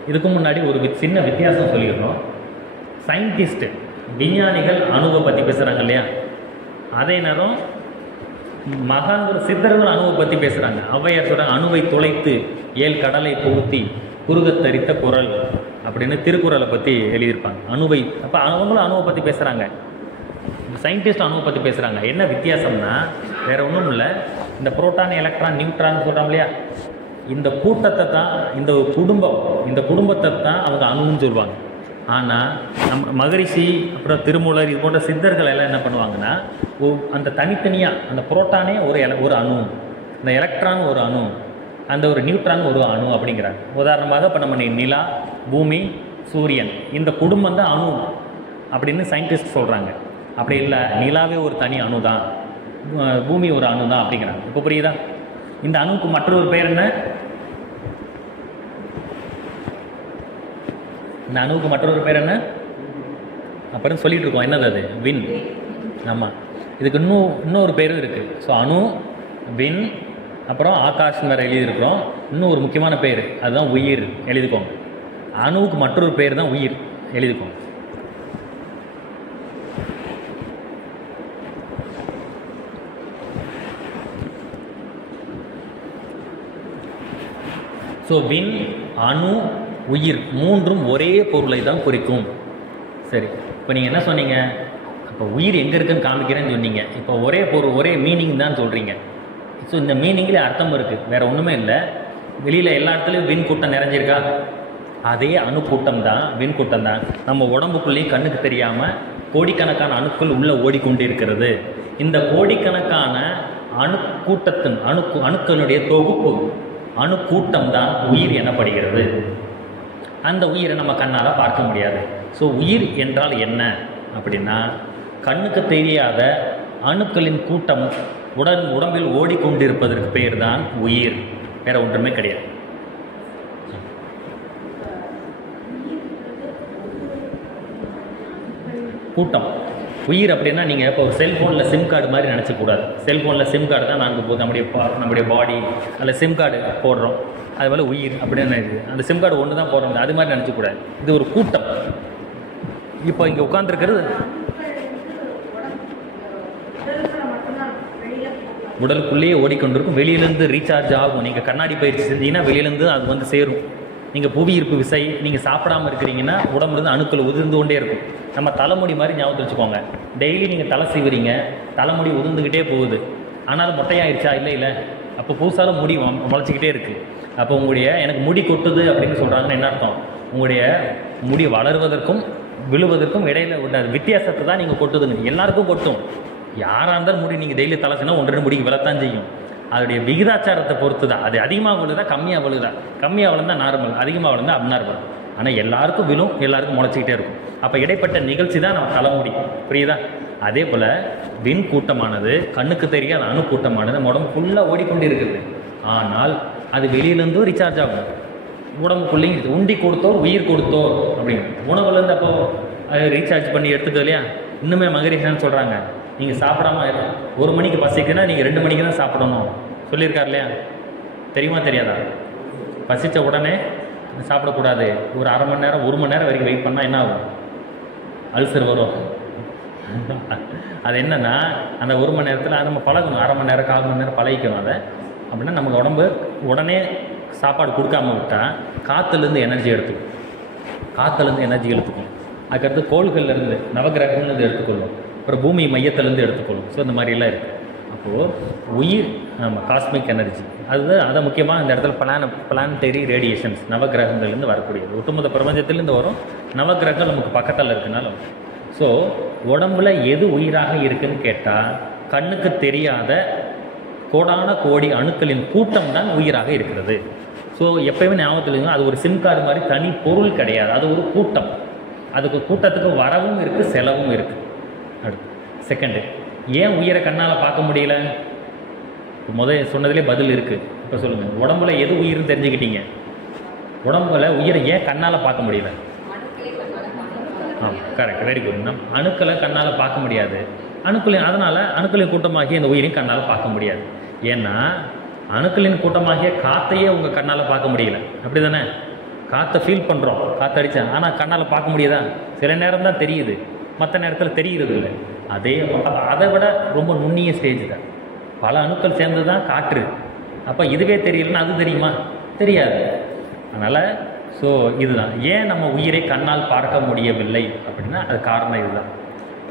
இதுக்கு முன்னாடி ஒரு சின்ன வித்தியாசம் சொல்லிடணும். சயின்டிஸ்ட்டு விஞ்ஞானிகள் அணுவை பற்றி பேசுகிறாங்க இல்லையா, அதே நேரம் மகான்கள் சித்தர்கள் அணுவை பற்றி பேசுகிறாங்க. ஔவையார் சொல்கிறாங்க, அணுவை துளைத்து ஏழு கடலை புகுத்தி குறுகத்தரித்த குரல் அப்படின்னு திருக்குறளை பற்றி எழுதியிருப்பாங்க. அணுவை அப்போ அவங்களும் அணுவை பற்றி பேசுகிறாங்க, சயின்டிஸ்ட் அணுவை பற்றி பேசுகிறாங்க. என்ன வித்தியாசம்னா வேறு ஒன்றும் இல்லை, இந்த புரோட்டான் எலக்ட்ரான் நியூட்ரான் சொல்கிறோம் இல்லையா, இந்த கூட்டத்தை தான் இந்த குடும்பத்தை தான் அவங்க அணுன்னு சொல்லுவாங்க. ஆனால் நம்ம மகரிஷி அப்புறம் திருமூலர் இது போன்ற சித்தர்கள் எல்லாம் என்ன பண்ணுவாங்கன்னா, அந்த தனித்தனியாக அந்த புரோட்டானே ஒரு அணு, இந்த எலக்ட்ரான் ஒரு அணு, அந்த ஒரு நியூட்ரான் ஒரு அணு அப்படிங்கிறாங்க. உதாரணமாக இப்போ நம்ம நிலா, பூமி, சூரியன் இந்த குடும்பம் தான் அணு அப்படின்னு சயின்டிஸ்ட் சொல்கிறாங்க. அப்படி இல்லை, நிலாவே ஒரு தனி அணு தான், பூமி ஒரு அணு தான் அப்படிங்கிறாங்க. இப்போ புரியுதா? இந்த அணுவுக்கு மற்றொரு பேர் என்ன? இந்த அணுவுக்கு மற்றொரு பேர் என்ன அப்புறம் சொல்லிட்டு இருக்கோம், என்னது அது? வின். ஆமாம், இதுக்கு இன்னொரு பேரும் இருக்குது. ஸோ அணு, வின், அப்புறம் ஆகாஷ் வேறு எழுதியிருக்கிறோம். இன்னும் ஒரு முக்கியமான பேர், அதுதான் உயிர். எழுதிக்கோங்க. அணுவுக்கு மற்றொரு பேர் தான் உயிர், எழுதிக்கோங்க. ஸோ வின், அணு, உயிர் மூன்றும் ஒரே பொருளை தான் குறிக்கும். சரி, இப்போ நீங்கள் என்ன சொன்னீங்க? இப்போ உயிர் எங்கே இருக்குன்னு காமிக்கிறேன்னு சொன்னீங்க. இப்போ ஒரே பொருள் ஒரே மீனிங் தான் சொல்கிறீங்க. ஸோ இந்த மீனிங்கில் அர்த்தம் இருக்குது, வேறு ஒன்றுமே இல்லை. வெளியில் எல்லா இடத்துலையும் விண் கூட்டம் நிறைஞ்சிருக்கா? அதே அணு கூட்டம் தான், விண் கூட்டம் தான். நம்ம உடம்புக்குள்ளேயும் கண்ணுக்கு தெரியாமல் கோடிக்கணக்கான அணுக்கள் உள்ளே ஓடிக்கொண்டு இருக்கிறது. இந்த கோடிக்கணக்கான அணுக்களுடைய தொகுப்பு, அணு கூட்டம் தான் உயிர் எனப்படுகிறது. அந்த உயிரை நம்ம கண்ணால் பார்க்க முடியாது. ஸோ உயிர் என்றால் என்ன அப்படின்னா, கண்ணுக்கு தெரியாத அணுக்களின் கூட்டம் உடம்பில் ஓடிக்கொண்டிருப்பதற்கு பெயர் தான் உயிர், வேற ஒன்றுமே கிடையாது. கூட்டம் உயிர் அப்படின்னா நீங்கள் இப்போ ஒரு செல்ஃபோனில் சிம் கார்டு மாதிரி நினச்சக்கூடாது. செல்ஃபோனில் சிம் கார்டு தான் நாங்கள் நம்முடைய பாடி அதில் சிம் கார்டு போடுறோம், அதுபோல் உயிர் அப்படின்னு அந்த சிம் கார்டு ஒன்று தான் போடுறோம், அது மாதிரி நினச்சக்கூடாது. இது ஒரு கூட்டம். இப்போ இங்கே உட்காந்துருக்கிறது உடலுக்குள்ளேயே ஓடிக்கொண்டிருக்கும், வெளியிலேருந்து ரீசார்ஜ் ஆகும். நீங்கள் கண்ணாடி பயிற்சி செஞ்சீங்கன்னா வெளியிலேருந்து அது வந்து சேரும். நீங்கள் புவியீர்ப்பு விசை, நீங்கள் சாப்பிடாமல் இருக்கிறீங்கன்னா உடம்புலேருந்து அணுக்கள் உதிர்ந்து கொண்டே இருக்கும். நம்ம தலைமுடி மாதிரி ஞாபகத்தை வச்சுக்கோங்க. டெய்லி நீங்கள் தலை சீவுறீங்க, தலைமுடி உதிர்ந்துக்கிட்டே போகுது. ஆனாலும் மொட்டையாயிருச்சா? இல்லை. அப்போ புதுசாலும் முடி முளைச்சிக்கிட்டே இருக்குது. அப்போ உங்களுடைய எனக்கு முடி கொட்டுது அப்படின்னு சொல்கிறாங்கன்னு என்ன அர்த்தம்? உங்களுடைய முடி வளருவதற்கும் விழுவதற்கும் இடையில உள்ள வித்தியாசத்தை தான் நீங்கள் கொட்டுதுங்க. எல்லாருக்கும் கொட்டும். யாராக இருந்தாலும் முடி நீங்கள் டெய்லி தலை செய்யணும், 1-2 முடிக்கு விழத்தான் செய்யும். அதோடைய விகிதாச்சாரத்தை பொறுத்து தான். அது அதிகமாக விழுதா கம்மியாக விழுதா? கம்மியாக விழுந்தால் நார்மல், அதிகமாக விழுந்தால் அப்நார்மல். ஆனால் எல்லாருக்கும் விழும், எல்லாருக்கும் முளைச்சிக்கிட்டே இருக்கும். அப்போ இடைப்பட்ட நிகழ்ச்சி தான் நம்ம தலைமுடி. புரியுதா? அதே போல் விண் கூட்டமானது கண்ணுக்கு தெரியாத அணு கூட்டமானது நம்ம உடம்பு ஃபுல்லாக ஓடிக்கொண்டு இருக்குது. ஆனால் அது வெளியிலேருந்தும் ரீசார்ஜ் ஆகும், உடம்புக்குள்ளேயும் இருக்குது. உண்டி கொடுத்தோர் உயிர் கொடுத்தோர் அப்படின்னு உணவுலேருந்து அப்போ ரீசார்ஜ் பண்ணி எடுத்துக்க இல்லையா? இன்னுமே மகரிஷான்னு சொல்கிறாங்க, நீங்கள் சாப்பிடாம 1 மணிக்கு பசிக்குன்னா நீங்கள் 2 மணிக்கு தான் சாப்பிடணும் சொல்லியிருக்கார் இல்லையா? தெரியுமா தெரியாதா? பசித்த உடனே சாப்பிடக்கூடாது. ஒரு அரை மணி நேரம் 1 மணி நேரம் வரைக்கும் வெயிட் பண்ணால் என்ன ஆகும்? அல்சர் வரும். அது என்னென்னா அந்த 1 மணி நேரத்தில் நம்ம பழகணும். அரை மணி நேரம் 1/4 மணி நேரம் பழகிக்கணும் அதை. அப்படின்னா நமக்கு உடம்பு உடனே சாப்பாடு கொடுக்காம விட்டால் காற்றுலேருந்து எனர்ஜி எடுத்துக்கும். அதுக்கடுத்து கோள்கள்லேருந்து நவகிரகங்கள்லேருந்து எடுத்துக்கொள்ளும். அப்புறம் பூமி மையத்திலேருந்து எடுத்துக்கொள்ளும். ஸோ இந்த மாதிரிலாம் இருக்குது. அப்போது உயிர் காஸ்மிக் எனர்ஜி அதை முக்கியமாக இந்த இடத்துல பிளானட்டரி ரேடியேஷன்ஸ் நவகிரகங்கள்லேருந்து வரக்கூடியது. ஒட்டுமொத்த பிரபஞ்சத்திலேருந்து வரும். நவகிரகங்கள் நமக்கு பக்கத்தில் இருக்குனால. ஸோ உடம்புல எது உயிராக இருக்குதுன்னு கேட்டால் கண்ணுக்கு தெரியாத கோடான கோடி அணுக்களின் கூட்டம் தான் உயிராக இருக்கிறது. ஸோ எப்பயுமே ஞாபகத்தில் அது ஒரு சிம் கார்டு மாதிரி தனி பொருள் கிடையாது, அது ஒரு கூட்டம். அதுக்கு கூட்டத்துக்கு வரவும் இருக்குது, செலவும் இருக்குது. அடுத்து செகண்டு, ஏன் உயிரை கண்ணால் பார்க்க முடியல? முதல் சொன்னதுலேயே பதில் இருக்குது. இப்போ சொல்லுங்கள், உடம்புல எது உயிர்னு தெரிஞ்சுக்கிட்டீங்க. உடம்புல உயிரை ஏன் கண்ணால் பார்க்க முடியல? Correct, very good. அணுக்களை கண்ணால் பார்க்க முடியாது. அதனால் அணுக்களின் கூட்டமாகிய இந்த உயிரையும் கண்ணால் பார்க்க முடியாது. ஏன்னா அணுக்களின் கூட்டமாகிய காற்றையே உங்கள் கண்ணால் பார்க்க முடியல. அப்படி தானே? காற்றை ஃபீல் பண்ணுறோம், காற்று அடித்தேன், ஆனால் கண்ணால் பார்க்க முடியுதா? சில நேரம் தான் தெரியுது. மற்ற நேரத்தில் தெரிகிறது இல்லை. அதை விட ரொம்ப நுண்ணிய ஸ்டேஜ் தான். பல அணுக்கள் சேர்ந்து தான் காற்று. அப்போ இதுவே தெரியலன்னா அது தெரியுமா? தெரியாது. அதனால் ஸோ இதுதான் ஏன் நம்ம உயிரை கண்ணால் பார்க்க முடியவில்லை அப்படின்னா அது காரணம் இதுதான்.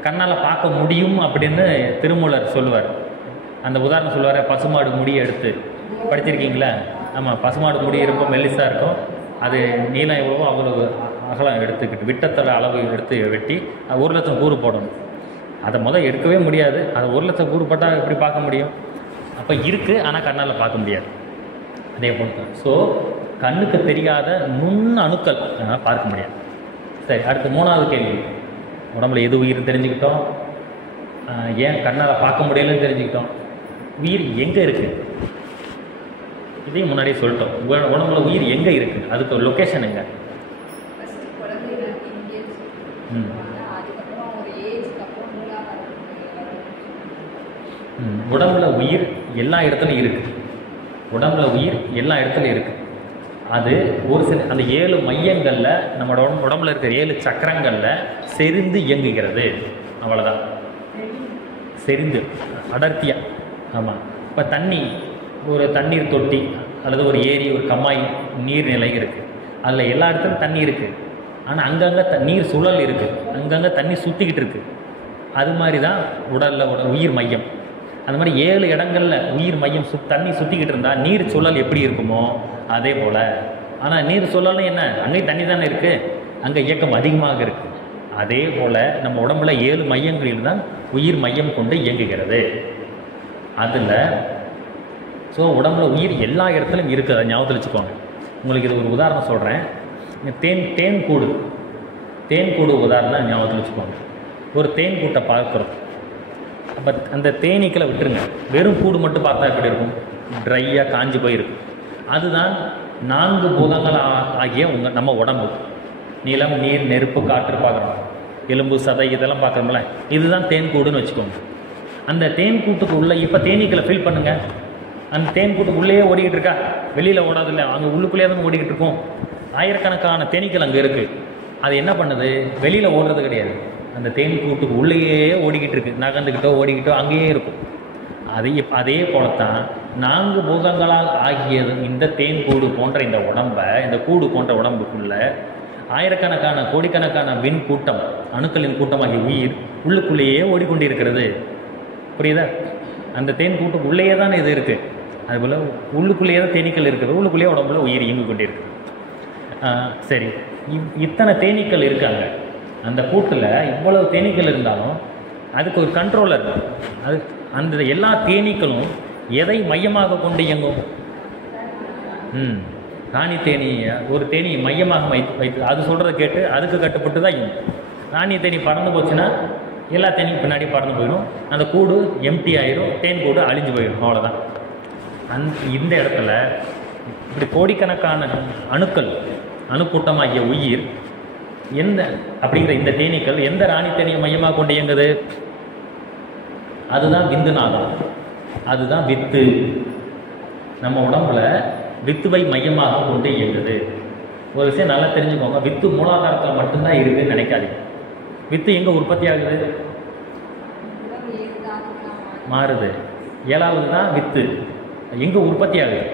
கண்ணால் பார்க்க முடியும் அப்படின்னு திருமூலர் சொல்லுவார். அந்த உதாரணம் சொல்லுவார், பசுமாடு முடியை எடுத்து படிச்சிருக்கீங்களா? ஆமாம், பசுமாடு முடி இருக்கும், மெல்லிசாக இருக்கும். அது நீளம் எவ்வளவோ அவ்வளவு அகலம் எடுத்துக்கிட்டு விட்டத்தோட அளவு எடுத்து வெட்டி 1,00,000 கூறு போடணும். அதை எடுக்கவே முடியாது. அது 1,00,000 கூறு போட்டால் எப்படி பார்க்க முடியும்? அப்போ இருக்குது, ஆனால் கண்ணால் பார்க்க முடியாது. அதே போல் தான். ஸோ கண்ணுக்கு தெரியாத நுண் அணுக்கள் பார்க்க முடியாது. சரி, அடுத்து 3வது கேள்வி. உடம்புல எது உயிர் தெரிஞ்சுக்கிட்டோம், ஏன் கண்ணால் பார்க்க முடியலன்னு தெரிஞ்சுக்கிட்டோம். உயிர் எங்கே இருக்குது இதையும் முன்னாடியே சொல்லிட்டோம். உடம்புல உயிர் எங்கே இருக்குது, அதுக்கு ஒரு லொக்கேஷன் எங்கே? உடம்புல உயிர் எல்லா இடத்துலையும் இருக்குது. உடம்புல உயிர் எல்லா இடத்துலையும் இருக்குது. அது ஒரு சில அந்த 7 மையங்களில் நம்ம உடம்புல இருக்கிற 7 சக்கரங்களில் செறிந்து இயங்குகிறது. அவ்வளோதான். செறிந்து அடர்த்தியாக. ஆமாம். இப்போ ஒரு தண்ணீர் தொட்டி அல்லது ஒரு ஏரி, ஒரு கம்மாய் நீர்நிலை இருக்குது. அதில் எல்லா இடத்துலையும் தண்ணி இருக்குது. ஆனால் அங்கங்கே நீர் சுழல் இருக்குது, அங்கங்கே தண்ணி சுற்றிக்கிட்டு இருக்குது. அது மாதிரி தான் உடலில் உயிர் மையம். அந்த மாதிரி 7 இடங்களில் உயிர் மையம் தண்ணி சுற்றிக்கிட்டு இருந்தால் நீர் சுழல் எப்படி இருக்குமோ அதே போல். ஆனால் நீர் சுழல்னு என்ன, அங்கேயும் தண்ணி தானே இருக்குது, அங்கே இயக்கம் அதிகமாக இருக்குது. அதே போல் நம்ம உடம்புல 7 மையங்களில் தான் உயிர் மையம் கொண்டு இயங்குகிறது. அதில் ஸோ உடம்புல உயிர் எல்லா இடத்துலையும் இருக்குது. அதை ஞாபகத்தில் வச்சுக்கோங்க. உங்களுக்கு இது ஒரு உதாரணம் சொல்கிறேன். தேன்கூடு உதாரணம் ஞாபகத்தில் வச்சுக்கோங்க. ஒரு தேன் கூட்டை பார்க்குறோம். அப்போ அந்த தேனீக்களை விட்டுருங்க, வெறும் கூடு மட்டும் பார்த்தா எப்படி இருக்கும்? ட்ரையாக காஞ்சி போயிருக்கும். அதுதான் 4 பூதங்கள் ஆகிய நம்ம உடம்பு. நிலம், நீர், நெருப்பு, காற்று பார்க்குறோம், எலும்பு, சதை இதெல்லாம் பார்க்குறோம்ல, இதுதான் தேன்கூடுன்னு வச்சுக்கோங்க. அந்த தேன்கூட்டுக்கு உள்ளே இப்போ தேனீக்களை ஃபில் பண்ணுங்கள். அந்த தேன்கூட்டுக்கு உள்ளேயே ஓடிக்கிட்டு இருக்கா, வெளியில் ஓடாதில்லை, அங்கே உள்ளுக்குள்ளேயே தான் ஓடிக்கிட்டு இருக்கும். ஆயிரக்கணக்கான தேனீக்கள் அங்கே இருக்குது. அது என்ன பண்ணுது? வெளியில் ஓடுறது கிடையாது. அந்த தேன்கூட்டுக்கு உள்ளேயே ஓடிக்கிட்டு இருக்குது. நகர்ந்துக்கிட்டோ ஓடிக்கிட்டோ அங்கேயே இருக்கும். அதே போலத்தான் 4 பூதங்களால் ஆகியது இந்த தேன்கூடு போன்ற இந்த உடம்பை, இந்த கூடு போன்ற உடம்புக்குள்ள ஆயிரக்கணக்கான கோடிக்கணக்கான விண் கூட்டம், அணுக்களின் கூட்டமாகிய உயிர் உள்ளுக்குள்ளேயே ஓடிக்கொண்டிருக்கிறது. புரியுதா? அந்த தேன்கூட்டுக்கு உள்ளேயே தான் இது இருக்குது. அதுபோல் உள்ளுக்குள்ளேயே தான் தேனீக்கள் இருக்குது. உள்ளுக்குள்ளேயே உடம்புல உயிர் இயங்கி கொண்டிருக்கு. சரி, இத்தனை தேனீக்கள் இருக்காங்க. அந்த கூட்டில் இவ்வளவு தேனீக்கள் இருந்தாலும் அதுக்கு ஒரு கண்ட்ரோலர். அது அந்த எல்லா தேனீக்களும் எதை மையமாக கொண்டு இயங்கும்? ராணி தேனியை, ஒரு தேனியை மையமாக வைத்து அது சொல்கிறத கேட்டு அதுக்கு கட்டுப்பட்டு தான் இயங்கும். ராணி தேனி பறந்து போச்சுன்னா எல்லா தேனியும் பின்னாடி பறந்து போயிடும். அந்த கூடு எம்டி ஆயிரும், தேன் கூடு அழிஞ்சு போயிடும். அவ்வளோதான். இந்த இடத்துல இப்படி கோடிக்கணக்கான அணுக்கள், அணுக்கூட்டமாகிய உயிர் அப்படிங்கிற இந்த தேனீக்கள் எந்த ராணி தேனியை மையமாக கொண்டு இயங்குது? அதுதான் விந்துநாதம், அதுதான் வித்து. நம்ம உடம்புல வித்துவை மையமாக கொண்டு இயங்குது. ஒரு விஷயம் நல்லா தெரிஞ்சுக்கோங்க, வித்து மூலாதாரத்தில் மட்டும்தான் இருக்குதுன்னு நினைக்காதீங்க. வித்து எங்கே உற்பத்தி ஆகுது? மாறுது. 7வது தான் வித்து. எங்கே உற்பத்தி ஆகுது?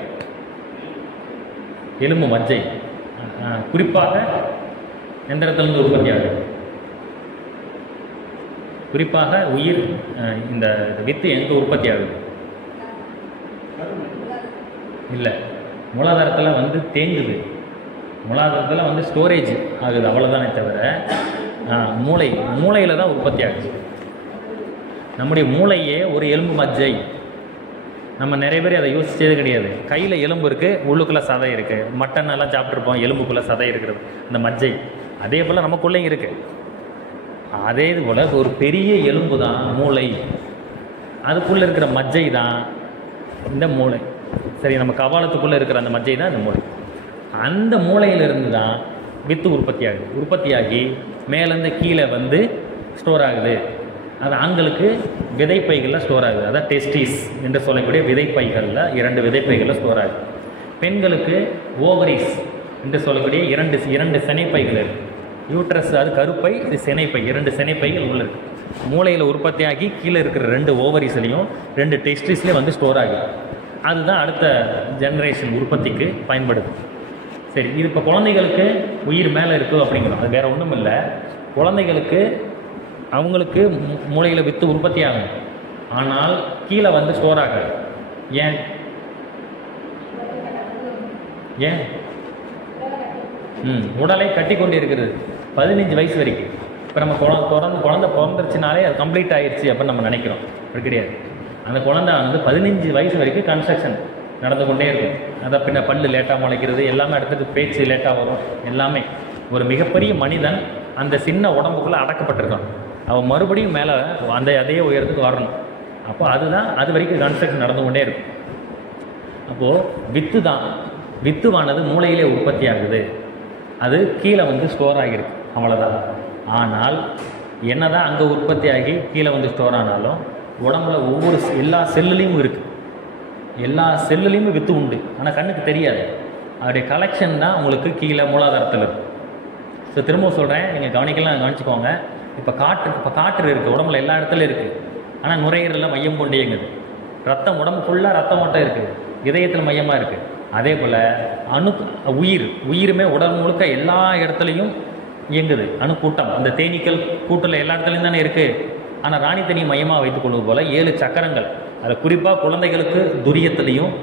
எலும்பு மஜ்ஜை. குறிப்பாக எந்த இடத்துலேருந்து உற்பத்தி ஆகுது? குறிப்பாக உயிர் இந்த வித்து எங்கே உற்பத்தி ஆகுது? இல்லை, மூலாதாரத்தில் தேங்குது. மூலாதாரத்தில் ஸ்டோரேஜ் ஆகுது, அவ்வளோதானே தவிர மூளையில் தான் உற்பத்தி ஆகுது. நம்முடைய மூளையே ஒரு எலும்பு மஜ்ஜை. நம்ம நிறைய பேர் அதை யோசிச்சது கிடையாது. கையில் எலும்பு இருக்குது, உள்ளுக்குள்ளே சதை இருக்குது. மட்டன் எல்லாம் சாப்பிட்ருப்போம், எலும்புக்குள்ளே சதை இருக்கிறது அந்த மஜ்ஜை. அதே போல் நமக்குள்ளேயும் இருக்குது. அதே போல் ஒரு பெரிய எலும்பு தான் மூளை. அதுக்குள்ளே இருக்கிற மஜ்ஜை தான் இந்த மூளை. சரி, நம்ம கபாலத்துக்குள்ளே இருக்கிற அந்த மஜ்ஜை தான் இந்த மூளை. அந்த மூளையிலிருந்து தான் வித்து உற்பத்தி ஆகுது. உற்பத்தியாகி மேலேருந்து கீழே ஸ்டோர் ஆகுது. அது ஆண்களுக்கு விதைப்பைகளில் ஸ்டோர் ஆகுது. அதான் டெஸ்டிஸ் என்று சொல்லக்கூடிய விதைப்பைகளில் 2 விதைப்பைகளில் ஸ்டோர் ஆகுது. பெண்களுக்கு ஓவரிஸ் என்று சொல்லக்கூடிய 2 சினைப்பைகள் இருக்குது. யூட்ரஸ் அது கருப்பை, இது சினைப்பை, 2 சினைப்பைகள் உள்ள இருக்குது. மூளையில் உற்பத்தியாகி கீழே இருக்கிற 2 ஓவரிஸ்லையும் 2 டெஸ்டிஸ்லேயும் வந்து ஸ்டோர் ஆகுது. அதுதான் அடுத்த ஜென்ரேஷன் உற்பத்திக்கு பயன்படுது. சரி, இது இப்போ குழந்தைகளுக்கு உயிர் மேலே இருக்குது அப்படிங்கிறோம். அது வேறு ஒன்றும் இல்லை. குழந்தைகளுக்கு அவங்களுக்கு மூளையில் வித்து உற்பத்தி ஆகும், ஆனால் கீழே வந்து ஸ்டோர் ஆகாது. ஏன் ஏன் உடலை கட்டி கொண்டு இருக்கிறது 15 வயசு வரைக்கும். இப்போ நம்ம குழந்தை பிறந்துருச்சுனாலே அது கம்ப்ளீட் ஆயிடுச்சு அப்படின்னு நம்ம நினைக்கிறோம். அப்படி கிடையாது. அந்த குழந்தை வந்து 15 வயசு வரைக்கும் கன்ஸ்ட்ரக்ஷன் நடந்து கொண்டே இருக்கும். அதை பின்ன பல்லு லேட்டாக முளைக்கிறது, எல்லாமே அடுத்தது பேச்சு லேட்டாக வரும். எல்லாமே ஒரு மிகப்பெரிய மனிதன் அந்த சின்ன உடம்புக்குள்ளே அடக்கப்பட்டிருக்கான். அவன் மறுபடியும் மேலே அதே உயரத்துக்கு வரணும். அப்போ அதுதான் அது வரைக்கும் கன்ஸ்ட்ரக்ஷன் நடந்து கொண்டே இருக்கும். அப்போது வித்துவானது மூளையிலே உற்பத்தி ஆகுது. அது கீழே வந்து ஸ்டோர் ஆகிருக்கு, அவ்வளோதான். ஆனால் என்னதான் அங்கே உற்பத்தி ஆகி கீழே வந்து ஸ்டோர் ஆனாலும் உடம்புல எல்லா செல்லுலேயும் இருக்குது. எல்லா செல்லுலேயுமே வித்து உண்டு, ஆனால் கண்ணுக்கு தெரியாது. அதோடைய கலெக்ஷன் தான் உங்களுக்கு கீழே மூலாதாரத்தில் இருக்குது. ஸோ திரும்ப சொல்கிறேன், நீங்கள் கவனிச்சுக்கோங்க. இப்போ காற்று இருக்குது, உடம்புல எல்லா இடத்துலையும் இருக்குது. ஆனால் நுரையீரலில் மையம் கொண்டு இயங்குது. ரத்தம் உடம்பு ஃபுல்லாக ரத்தம் ஓட்டம் இருக்குது, இதயத்தில் மையமாக இருக்குது. அதே போல் உயிருமே உடல் முழுக்க எல்லா இடத்துலையும் இயங்குது. அணுக்கூட்டம், அந்த தேனீக்கள் கூட்டில் எல்லா இடத்துலையும் தானே இருக்குது. ஆனால் ராணி தேனி மையமாக வைத்துக்கொள்வது போல் 7 சக்கரங்கள், அதில் குறிப்பாக குழந்தைகளுக்கு துரியத்துலேயும்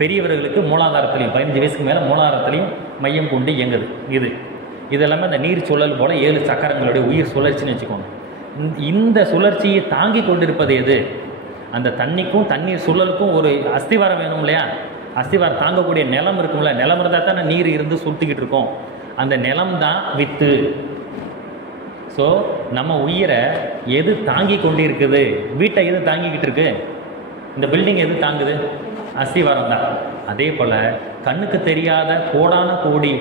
பெரியவர்களுக்கு மூலாதாரத்துலேயும் 15 வயசுக்கு மேலே மூலாதாரத்துலேயும் மையம் கொண்டு இயங்குது. இது எல்லாமே அந்த நீர் சுழல் போல் 7 சக்கரங்களுடைய உயிர் சுழற்சின்னு வச்சுக்கோங்க. இந்த சுழற்சியை தாங்கி கொண்டிருப்பது எது? அந்த தண்ணிக்கும் தண்ணீர் சுழலுக்கும் ஒரு அஸ்திவாரம் வேணும் இல்லையா? அஸ்திவாரம் தாங்கக்கூடிய நிலம் இருக்கும்ல, நிலம் இருந்தால் தானே நீர் இருந்து சுற்றிக்கிட்டு இருக்கோம். அந்த நிலம் தான் வித்து. ஸோ நம்ம உயிரை எது தாங்கி கொண்டு இருக்குது? வீட்டை எது தாங்கிக்கிட்டு இருக்கு? இந்த பில்டிங் எது தாங்குது? அஸ்திவாரம் தான். அதே போல் கண்ணுக்கு தெரியாத கோடான கோடி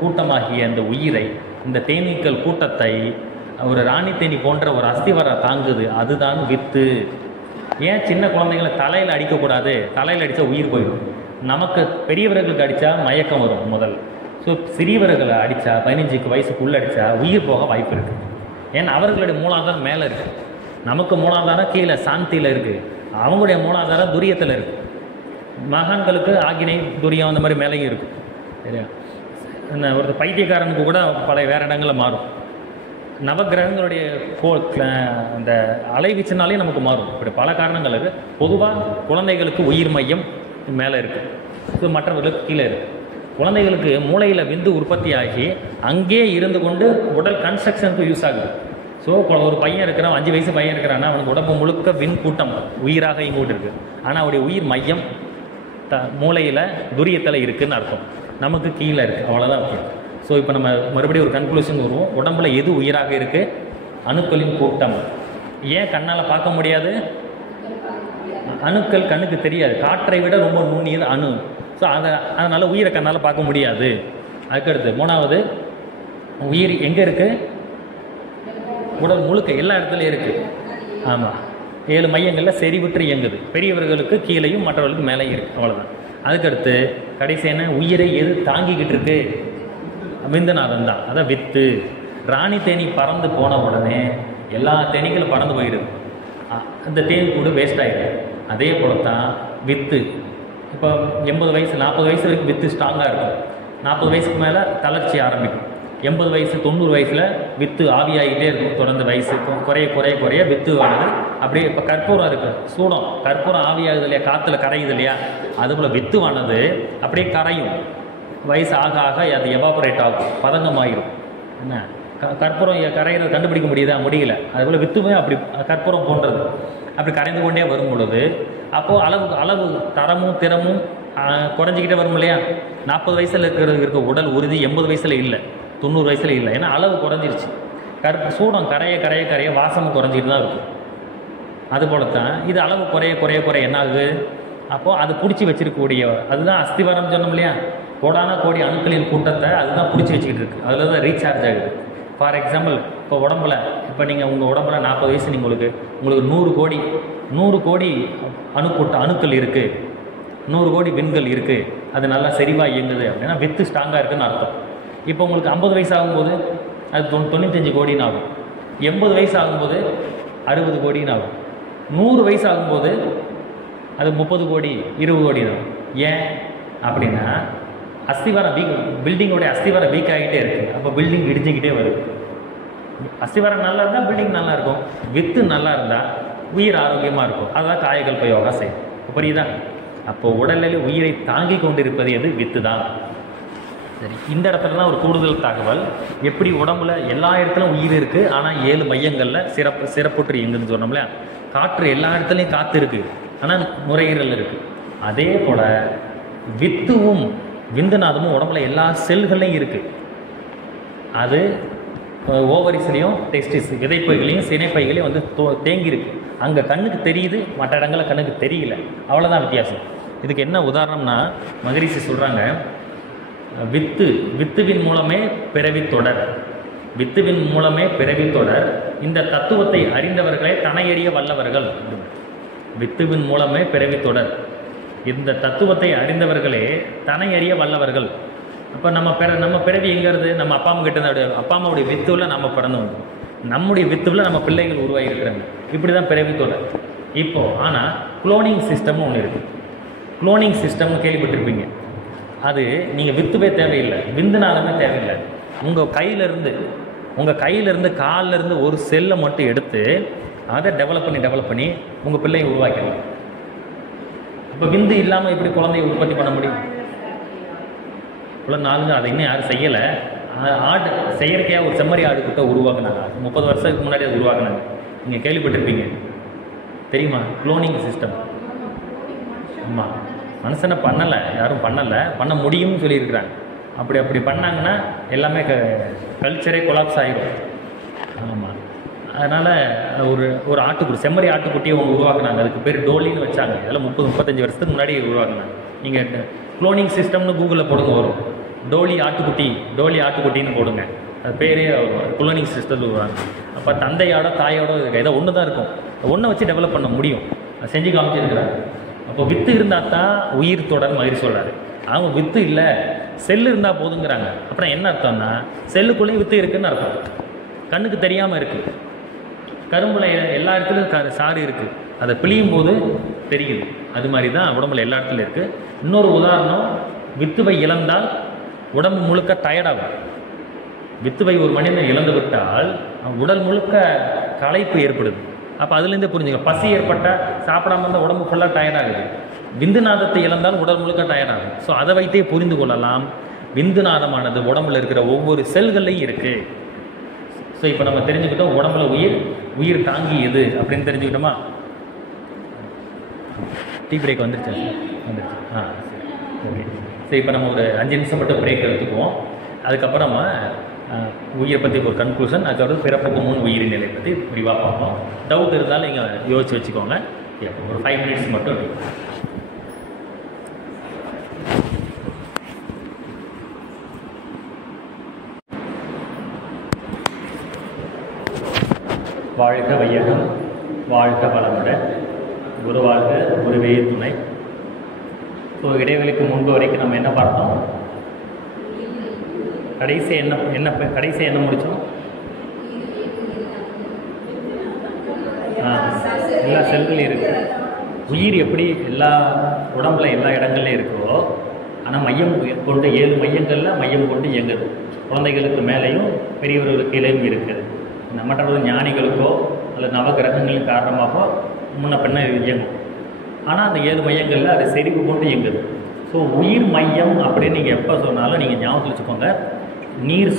கூட்டமாகிய அந்த உயிரை, இந்த தேனீக்கள் கூட்டத்தை ஒரு ராணி தேனி போன்ற ஒரு அஸ்திவாரம் தாங்குது. அதுதான் வித்து. ஏன் சின்ன குழந்தைங்களை தலையில் அடிக்கக்கூடாது? தலையில் அடித்தா உயிர் போயிடும். நமக்கு பெரியவர்களுக்கு அடித்தா மயக்கம் வரும் முதல். ஸோ சிறியவர்களை அடித்தா 15 வயசுக்குள்ளே அடித்தா உயிர் போக வாய்ப்பு இருக்குது. ஏன்னா அவர்களுடைய மூலாதாரம் மேலே இருக்குது, நமக்கு மூலாதாரம் கீழே சாந்தியில் இருக்குது, அவங்களுடைய மூலாதாரம் துரியத்தில் இருக்குது. மகான்களுக்கு ஆகினை துரியம் அந்த மாதிரி மேலேயும் இருக்குது. சரியா? ஒரு பைத்தியக்காரனுக்கு கூட பல வேறு இடங்களில் மாறும். நவகிரகங்களுடைய அந்த அலைவீச்சினாலே நமக்கு மாறும். இப்படி பல காரணங்கள் இருக்குது. பொதுவாக குழந்தைகளுக்கு உயிர் மையம் மேலே இருக்குது, ஸோ மற்றவர்களுக்கு கீழே இருக்குது. குழந்தைகளுக்கு மூளையில் விந்து உற்பத்தி ஆகி அங்கே இருந்து கொண்டு உடல் கன்ஸ்ட்ரக்ஷனுக்கு யூஸ் ஆகுது. ஸோ ஒரு பையன் இருக்கிறான், 5 வயசு பையன் இருக்கிறான்னா அவனுக்கு உடம்பு முழுக்க விண் கூட்டம் உயிராக இங்கோட்டு இருக்குது. ஆனால் அவருடைய உயிர் மையம் மூளையில் துரியத்தில் இருக்குதுன்னு அர்த்தம். நமக்கு கீழே இருக்குது, அவ்வளோதான் இருக்குது. ஸோ இப்போ நம்ம மறுபடியும் ஒரு கன்க்ளூஷன் வருவோம். உடம்புல எது உயிராக இருக்குது? அணுக்களின் கூட்டம். ஏன் கண்ணால் பார்க்க முடியாது? அணுக்கள் கண்ணுக்கு தெரியாது. காற்றை விட ரொம்ப நுண்ணியது அணு. ஸோ அதனால் உயிரை கண்ணால் பார்க்க முடியாது. அதுக்கடுத்து 3வது, உயிர் எங்கே இருக்குது? உடல் முழுக்க எல்லா இடத்துலையும் இருக்குது. ஆமாம், 7 மையங்களில் செறிவுற்று இயங்குது. பெரியவர்களுக்கு கீழேயும் மற்றவர்களுக்கு மேலேயும் இருக்குது, அவ்வளோதான். அதுக்கடுத்து கடைசியான உயிரை எது தாங்கிக்கிட்டு இருக்கு? விந்துநாதம் தான், அதான் வித்து. ராணி தேனி பறந்து போன உடனே எல்லா தேனீக்களும் பறந்து போயிடுது, அந்த தேனி கூட வேஸ்ட் ஆகிடுது. அதே போல தான் வித்து. இப்போ 80 வயசு 40 வயசு வரைக்கும் வித்து ஸ்ட்ராங்காக இருக்கும். 40 வயசுக்கு மேலே தளர்ச்சி ஆரம்பிக்கும். 80 வயசு 90 வயசில் வித்து ஆவியாகிட்டே இருக்கும். தொடர்ந்து வயசு குறைய வித்து ஆனது அப்படியே. இப்போ கற்பூரம் இருக்குது, சூடம், கற்பூரம் ஆவியாகுது இல்லையா, காற்றுல கரையுது இல்லையா, அதுபோல் வித்துவானது அப்படியே கரையும். வயசு ஆக ஆக அது எவாபரேட் ஆகும், பதங்கமாகிடும். என்ன கற்பூரம் கரையிறது கண்டுபிடிக்க முடியல. அதுபோல் வித்துமே அப்படி கற்பூரம் போன்றது அப்படி கரைந்து கொண்டே வரும் பொழுது அப்போது அளவு தரமும் திறமும் குறைஞ்சிக்கிட்டே வரும் இல்லையா. 40 வயசில் இருக்க உடல் உறுதி 80 வயசில் இல்லை, 90 வயசில் இல்லை. ஏன்னா அளவு குறைஞ்சிருச்சு. சூடம் கரைய வாசமும் குறைஞ்சிட்டு தான் இருக்கும். அதுபோல தான் இது அளவு குறைய என்ன ஆகுது? அப்போது அது பிடிச்சி வச்சிருக்கக்கூடிய, அதுதான் அஸ்திவாரம் சொன்னோம் இல்லையா, கோடான கோடி அணுக்களின் கூட்டத்தை அதுதான் பிடிச்சி வச்சுக்கிட்டு இருக்குது. அதில் தான் ரீசார்ஜ் ஆகுது. ஃபார் எக்ஸாம்பிள், இப்போ உடம்புல இப்போ நீங்கள் உங்கள் உடம்புல 40 வயசு உங்களுக்கு 100 கோடி அணுக்கள் இருக்குது, 100 கோடி விண்கள் இருக்குது, அது நல்லா செறிவாக இயங்குது அப்படின்னா வித்து ஸ்ட்ராங்காக இருக்குதுன்னு அர்த்தம். இப்போ உங்களுக்கு 50 வயசு ஆகும்போது அது 95 கோடின்னு ஆகும். 80 வயசு ஆகும்போது 60 கோடின்னு ஆகும். 100 வயசு ஆகும்போது அது 30 கோடி 20 கோடி தான். ஏன் அப்படின்னா அஸ்திவாரம் பில்டிங்கோடைய அஸ்திவாரம் வீக் ஆகிட்டே இருக்குது. அப்போ பில்டிங் இடிஞ்சிக்கிட்டே வருது. அஸ்திவாரம் நல்லா இருந்தால் பில்டிங் நல்லா இருக்கும், வித்து நல்லா இருந்தால் உயிர் ஆரோக்கியமாக இருக்கும். அதான் காயகல்ப யோகா செய்யும். புரியுதா? அப்போ உடலில் உயிரை தாங்கி கொண்டிருப்பது எது? வித்து தான். சரி, இந்த இடத்துல தான் ஒரு கூடுதல் தகவல். எப்படி உடம்புல எல்லா இடத்துலையும் உயிர் இருக்குது, ஆனால் 7 மையங்களில் சிறப்புற்று எங்குன்னு சொன்னோம்ல. காற்று எல்லா இடத்துலையும் காற்று இருக்குது, ஆனால் நுரையீரல் இருக்குது. அதே போல் வித்துவும் விந்துநாதமும் உடம்புல எல்லா செல்கள்லையும் இருக்குது. அது ஓவரிஸ்லையும் டெஸ்டிஸ் விதைப்பைகளையும் சினைப்பைகளையும் வந்து தேங்கியிருக்கு. அங்கே கண்ணுக்கு தெரியுது, மற்ற இடங்களில் கண்ணுக்கு தெரியல. அவ்வளோதான் வித்தியாசம். இதுக்கு என்ன உதாரணம்னா, மகரிஷி சொல்கிறாங்க, வித்துவின் மூலமே பிறவி தொடர், வித்துவின் மூலமே பிறவி தொடர். இந்த தத்துவத்தை அறிந்தவர்களே தனையறிய வல்லவர்கள். வித்துவின் மூலமே பிறவி தொடர். இந்த தத்துவத்தை அறிந்தவர்களே தனையறிய வல்லவர்கள். அப்போ நம்ம பிறவி எங்கிறது? நம்ம அப்பா அம்மா கிட்ட தான். அப்பா அம்மாவுடைய வித்துவில் நம்ம பிறந்து வந்தோம். நம்முடைய வித்துவில் நம்ம பிள்ளைகள் உருவாகி இருக்கிறாங்க. இப்படி தான் பிறவி தொடர். இப்போது ஆனால் குளோனிங் சிஸ்டம்னு ஒன்று இருக்குது. குளோனிங் சிஸ்டம்னு கேள்விப்பட்டிருப்பீங்க. அது நீங்கள் வித்துவே தேவையில்லை, விந்துநாதமே தேவையில்லை. உங்கள் கையிலேருந்து காலிலேருந்து ஒரு செல்லை மட்டும் எடுத்து அதை டெவலப் பண்ணி உங்கள் பிள்ளையை உருவாக்கிடலாம். இப்போ விந்து இல்லாமல் எப்படி குழந்தையை உற்பத்தி பண்ண முடியும்? நாளுங்க அதை இன்னும் யாரும் செய்யலை. ஆடு செயற்கையாக ஒரு செம்மறி ஆடு கிட்ட உருவாக்குனாங்க. 30 வருஷத்துக்கு முன்னாடி அதை உருவாக்குனாங்க. நீங்கள் கேள்விப்பட்டிருப்பீங்க, தெரியுமா? Cloning system. ஆமாம், மனுஷனை பண்ணலை, யாரும் பண்ண முடியும்னு சொல்லியிருக்கிறாங்க. அப்படி பண்ணாங்கன்னா எல்லாமே கல்ச்சரே கொலாப்ஸ் ஆகிடும். ஆமாம், அதனால் ஒரு ஆட்டுக்குட்டி, செம்மறி ஆட்டுக்குட்டியை அவங்க உருவாக்குனாங்க. அதுக்கு பேர் டோலின்னு வச்சாங்க. அதெல்லாம் 30-35 வருஷத்துக்கு முன்னாடி உருவாக்குனாங்க. நீங்கள் குளோனிங் சிஸ்டம்னு கூகுளில் போடுங்க, வரும். டோலி ஆட்டுக்குட்டின்னு போடுங்க, அது பேரே குளோனிங் சிஸ்டத்தில் உருவாங்க. அப்போ தந்தையோட தாயோட ஏதோ ஒன்று தான் இருக்கும். ஒன்றை வச்சு டெவலப் பண்ண முடியும். செஞ்சு காமிச்சிருக்கிறாங்க. அப்போ வித்து இருந்தால் தான் உயிர் தொடர் மாதிரி சொல்கிறாரு. அவங்க வித்து இல்லை, செல்லு இருந்தால் போதுங்கிறாங்க. அப்புறம் என்ன அர்த்தம்னா, செல்லுக்குள்ளேயும் வித்து இருக்குதுன்னு அர்த்தம். கண்ணுக்கு தெரியாமல் இருக்குது. கரும்புல எல்லா இடத்துலையும் சாறு இருக்குது, அதை பிழியும் போது தெரியுது. அது மாதிரி தான் உடம்புல எல்லா இடத்துலையும் இருக்குது. இன்னொரு உதாரணம், வித்துவை இழந்தால் உடம்பு முழுக்க டயர்டாகும். வித்துவை ஒரு மனிதன் இழந்து விட்டால் உடல் முழுக்க களைப்பு ஏற்படுது. அப்போ அதுலேருந்தே புரிஞ்சுங்க, பசி ஏற்பட்டால் சாப்பிடாம இருந்தால் உடம்பு ஃபுல்லாக டயர்டாகுது. விந்துநாதத்தை இழந்தால் உடல் முழுக்க டயர்டாகும். ஸோ அதை வைத்தே புரிந்து கொள்ளலாம், விந்துநாதமானது உடம்புல இருக்கிற ஒவ்வொரு செல்கள்லையும் இருக்குது. ஸோ இப்போ நம்ம தெரிஞ்சுக்கிட்டோம், உடம்புல உயிர் தாங்கி எது அப்படின்னு தெரிஞ்சுக்கிட்டோமா? டீ பிரேக் வந்துருச்சு. சரி, ஓகே. சரி, இப்போ நம்ம ஒரு 5 நிமிஷம் மட்டும் பிரேக் எடுத்துக்குவோம். அதுக்கப்புறமா உயிரை பற்றி ஒரு கன்க்ளூஷன், அதுக்கப்புறம் பிறப்புக்கு முன் உயிரின் நிலை பற்றி விரிவாக பார்ப்போம். டவுட் இருந்தாலும் நீங்கள் யோசிச்சு வச்சுக்கோங்க. ஒரு 5 மினிட்ஸ் மட்டும். வாழ்க வையகம், வாழ்க வளமுடன், குரு வாழ்க, குருவே துணை. ஸோ இடைவெளிக்கு முன்பு வரைக்கும் நம்ம என்ன பார்த்தோம்? கடைசி என்ன முடித்தோம்? எல்லா செல்களையும் இருக்குது. உயிர் எப்படி எல்லா உடம்புல எல்லா இடங்கள்லையும் இருக்கோ, ஆனால் மையம் கொண்டு 7 மையங்களில் மையம் கொண்டு இயங்குது. குழந்தைகளுக்கு மேலேயும் பெரியவர்களுக்கு கீழேயும் இருக்குது. மற்றவர்கள் ஞானிகளுக்கோ அல்லது நவகிரகங்களின் காரணமாக முன்ன பின்ன இயங்கும். ஆனால் அந்த 7 மையங்களில் அதை செறிவு கொண்டு இயங்குது. ஸோ உயிர் மையம் அப்படின்னு நீங்கள் எப்போ சொன்னாலும் நீங்கள் ஞாபகத்தில் வச்சுக்கோங்க, நீர்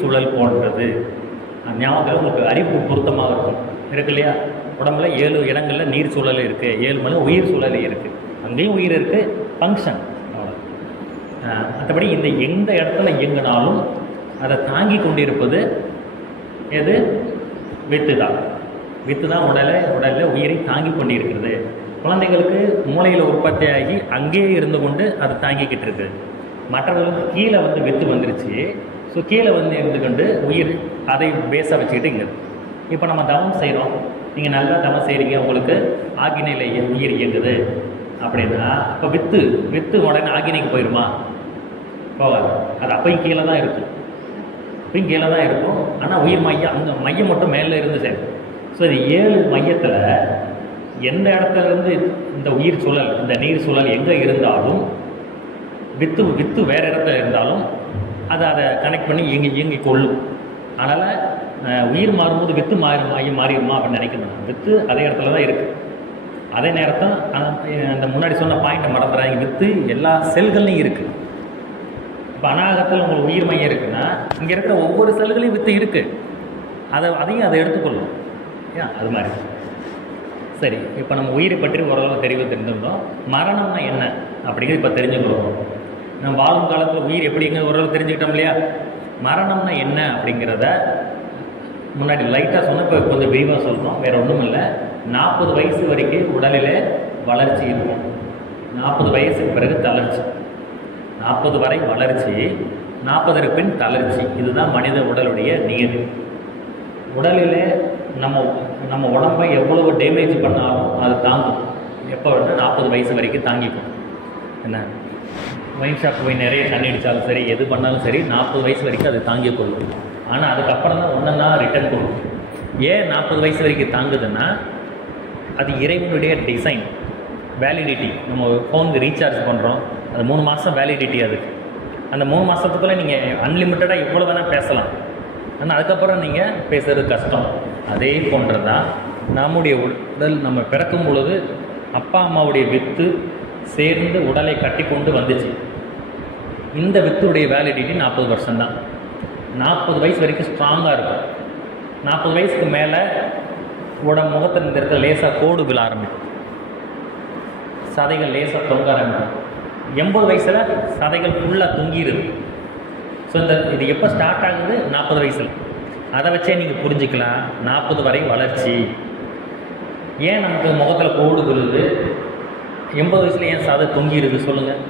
சுழல் போன்றது. ஞாபகத்தில் உங்களுக்கு அறிவு பொருத்தமாக இருக்கு இல்லையா? உடம்புல 7 இடங்களில் நீர் சூழல் இருக்குது, 7 மணி உயிர் சூழல் இருக்குது. அங்கேயும் உயிர் இருக்குது, ஃபங்க்ஷன். மற்றபடி எந்த இடத்துல இயங்கினாலும் அதை தாங்கி கொண்டிருப்பது எது? வித்து தான் உடலில் உயிரை தாங்கி கொண்டு இருக்கிறது. குழந்தைகளுக்கு மூளையில் உற்பத்தியாகி அங்கேயே இருந்து கொண்டு அதை தாங்கிக்கிட்டு இருக்குது. மற்றவர்களுக்கு கீழே வித்து வந்துருச்சு. ஸோ கீழே இருந்து கொண்டு உயிர் அதை பேஸாக வச்சுக்கிட்டு இங்கே. இப்போ நம்ம தவம் செய்கிறோம், நீங்கள் நல்லா தவம் செய்கிறீங்க, உங்களுக்கு ஆகினையில் உயிர் இயங்குது அப்படின்னா, இப்போ வித்து உடனே ஆகினைக்கு போயிடுமா? போகாது. அது அப்பையும் கீழே தான் இருக்கும். இப்பயும் கீழே தான் இருக்கும். ஆனால் உயிர் மையம் அந்த மையம் மட்டும் மேலே இருந்து சேரும். ஸோ இது 7 மையத்தில் எந்த இடத்துல இருந்து இந்த உயிர் சுழல், இந்த நீர் சுழல் எங்கே இருந்தாலும் வித்து வேறு இடத்துல இருந்தாலும் அதை கனெக்ட் பண்ணி இயங்கி கொள்ளும். அதனால் உயிர் மாறும்போது வித்து மாறிடுமா அப்படின்னு நினைக்கணும். வித்து அதே இடத்துல தான் இருக்குது. அதே நேரத்தில் அந்த முன்னாடி சொன்ன பாயிண்ட்டை மறந்துடுறாங்க. வித்து எல்லா செல்கள்லையும் இருக்குது. இப்போ அநாகத்தில் உங்களுக்கு உயிர் மையம் இருக்குன்னா இங்கே இருக்கிற ஒவ்வொரு செல்களையும் வித்து இருக்குது. அதையும் அதை எடுத்துக்கொள்ளும். ஏன் அது மாதிரி. சரி, இப்போ நம்ம உயிரை பற்றி ஓரளவு தெரிஞ்சிருந்தோம். மரணம்னா என்ன அப்படிங்கிறது இப்போ தெரிஞ்சுக்கிறோம். நம்ம வாழும் காலத்தில் உயிர் எப்படிங்க ஓரளவு தெரிஞ்சுக்கிட்டோம் இல்லையா? மரணம்னா என்ன அப்படிங்கிறத முன்னாடி லைட்டாக சொன்ன, இப்போ கொஞ்சம் விரிவாக சொல்கிறோம். வேறு ஒன்றும் இல்லை. 40 வயசு வரைக்கும் உடலில் வளர்ச்சி இருக்கும். 40 வயசுக்கு பிறகு தளர்ச்சி. 40 வரை வளர்ச்சி, 40ற்கு பின் தளர்ச்சி. இதுதான் மனித உடலுடைய நியதி. உடலில் நம்ம உடம்பை எவ்வளவு டேமேஜ் பண்ணாலும் அது தாங்கும். எப்போ வேணால் 40 வயசு வரைக்கும் தாங்கிக்கும். என்ன, ஒயின் ஷாப் போய் நிறைய தண்ணி அடித்தாலும் சரி, எது பண்ணாலும் சரி, 40 வயசு வரைக்கும் அது தாங்கிக் கொள்ளும். ஆனால் அதுக்கப்புறம் தான் ஒன்றா ரிட்டர்ன் கொடுக்கும். ஏன் 40 வயசு வரைக்கும் தாங்குதுன்னா அது இறைவனுடைய டிசைன். வேலிடிட்டி, நம்ம ஃபோனுக்கு ரீசார்ஜ் பண்ணுறோம், அது 3 மாதம் வேலிடிட்டி. அதுக்கு அந்த 3 மாதத்துக்குள்ளே நீங்கள் அன்லிமிட்டடாக எவ்வளோ வேணால் பேசலாம். ஆனால் அதுக்கப்புறம் நீங்கள் பேசுகிறது கஷ்டம். அதே போன்றது தான் நம்முடைய உடல். நம்ம பிறக்கும் பொழுது அப்பா அம்மாவுடைய வித்து சேர்ந்து உடலை கட்டி கொண்டு வந்துச்சு. இந்த வித்துடைய வேலிடிட்டி 40 வருஷம்தான். 40 வயசு வரைக்கும் ஸ்ட்ராங்காக இருக்கும். 40 வயசுக்கு மேலே முகத்தில் இந்த இடத்துல லேசாக கோடு விழ ஆரம்பிக்கும். சதைகள் லேசாக தொங்க ஆரம்பிக்கும். 80 வயசில் சதைகள் ஃபுல்லாக தொங்கிடுது. ஸோ இது எப்போ ஸ்டார்ட் ஆகுது? 40 வயசில். அதை வச்சே நீங்கள் புரிஞ்சுக்கலாம் 40 வரை வளர்ச்சி. ஏன் நமக்கு முகத்தில் கோடு விழுது? 80 வயசில் ஏன் சதை தொங்கிடுது சொல்லுங்கள்.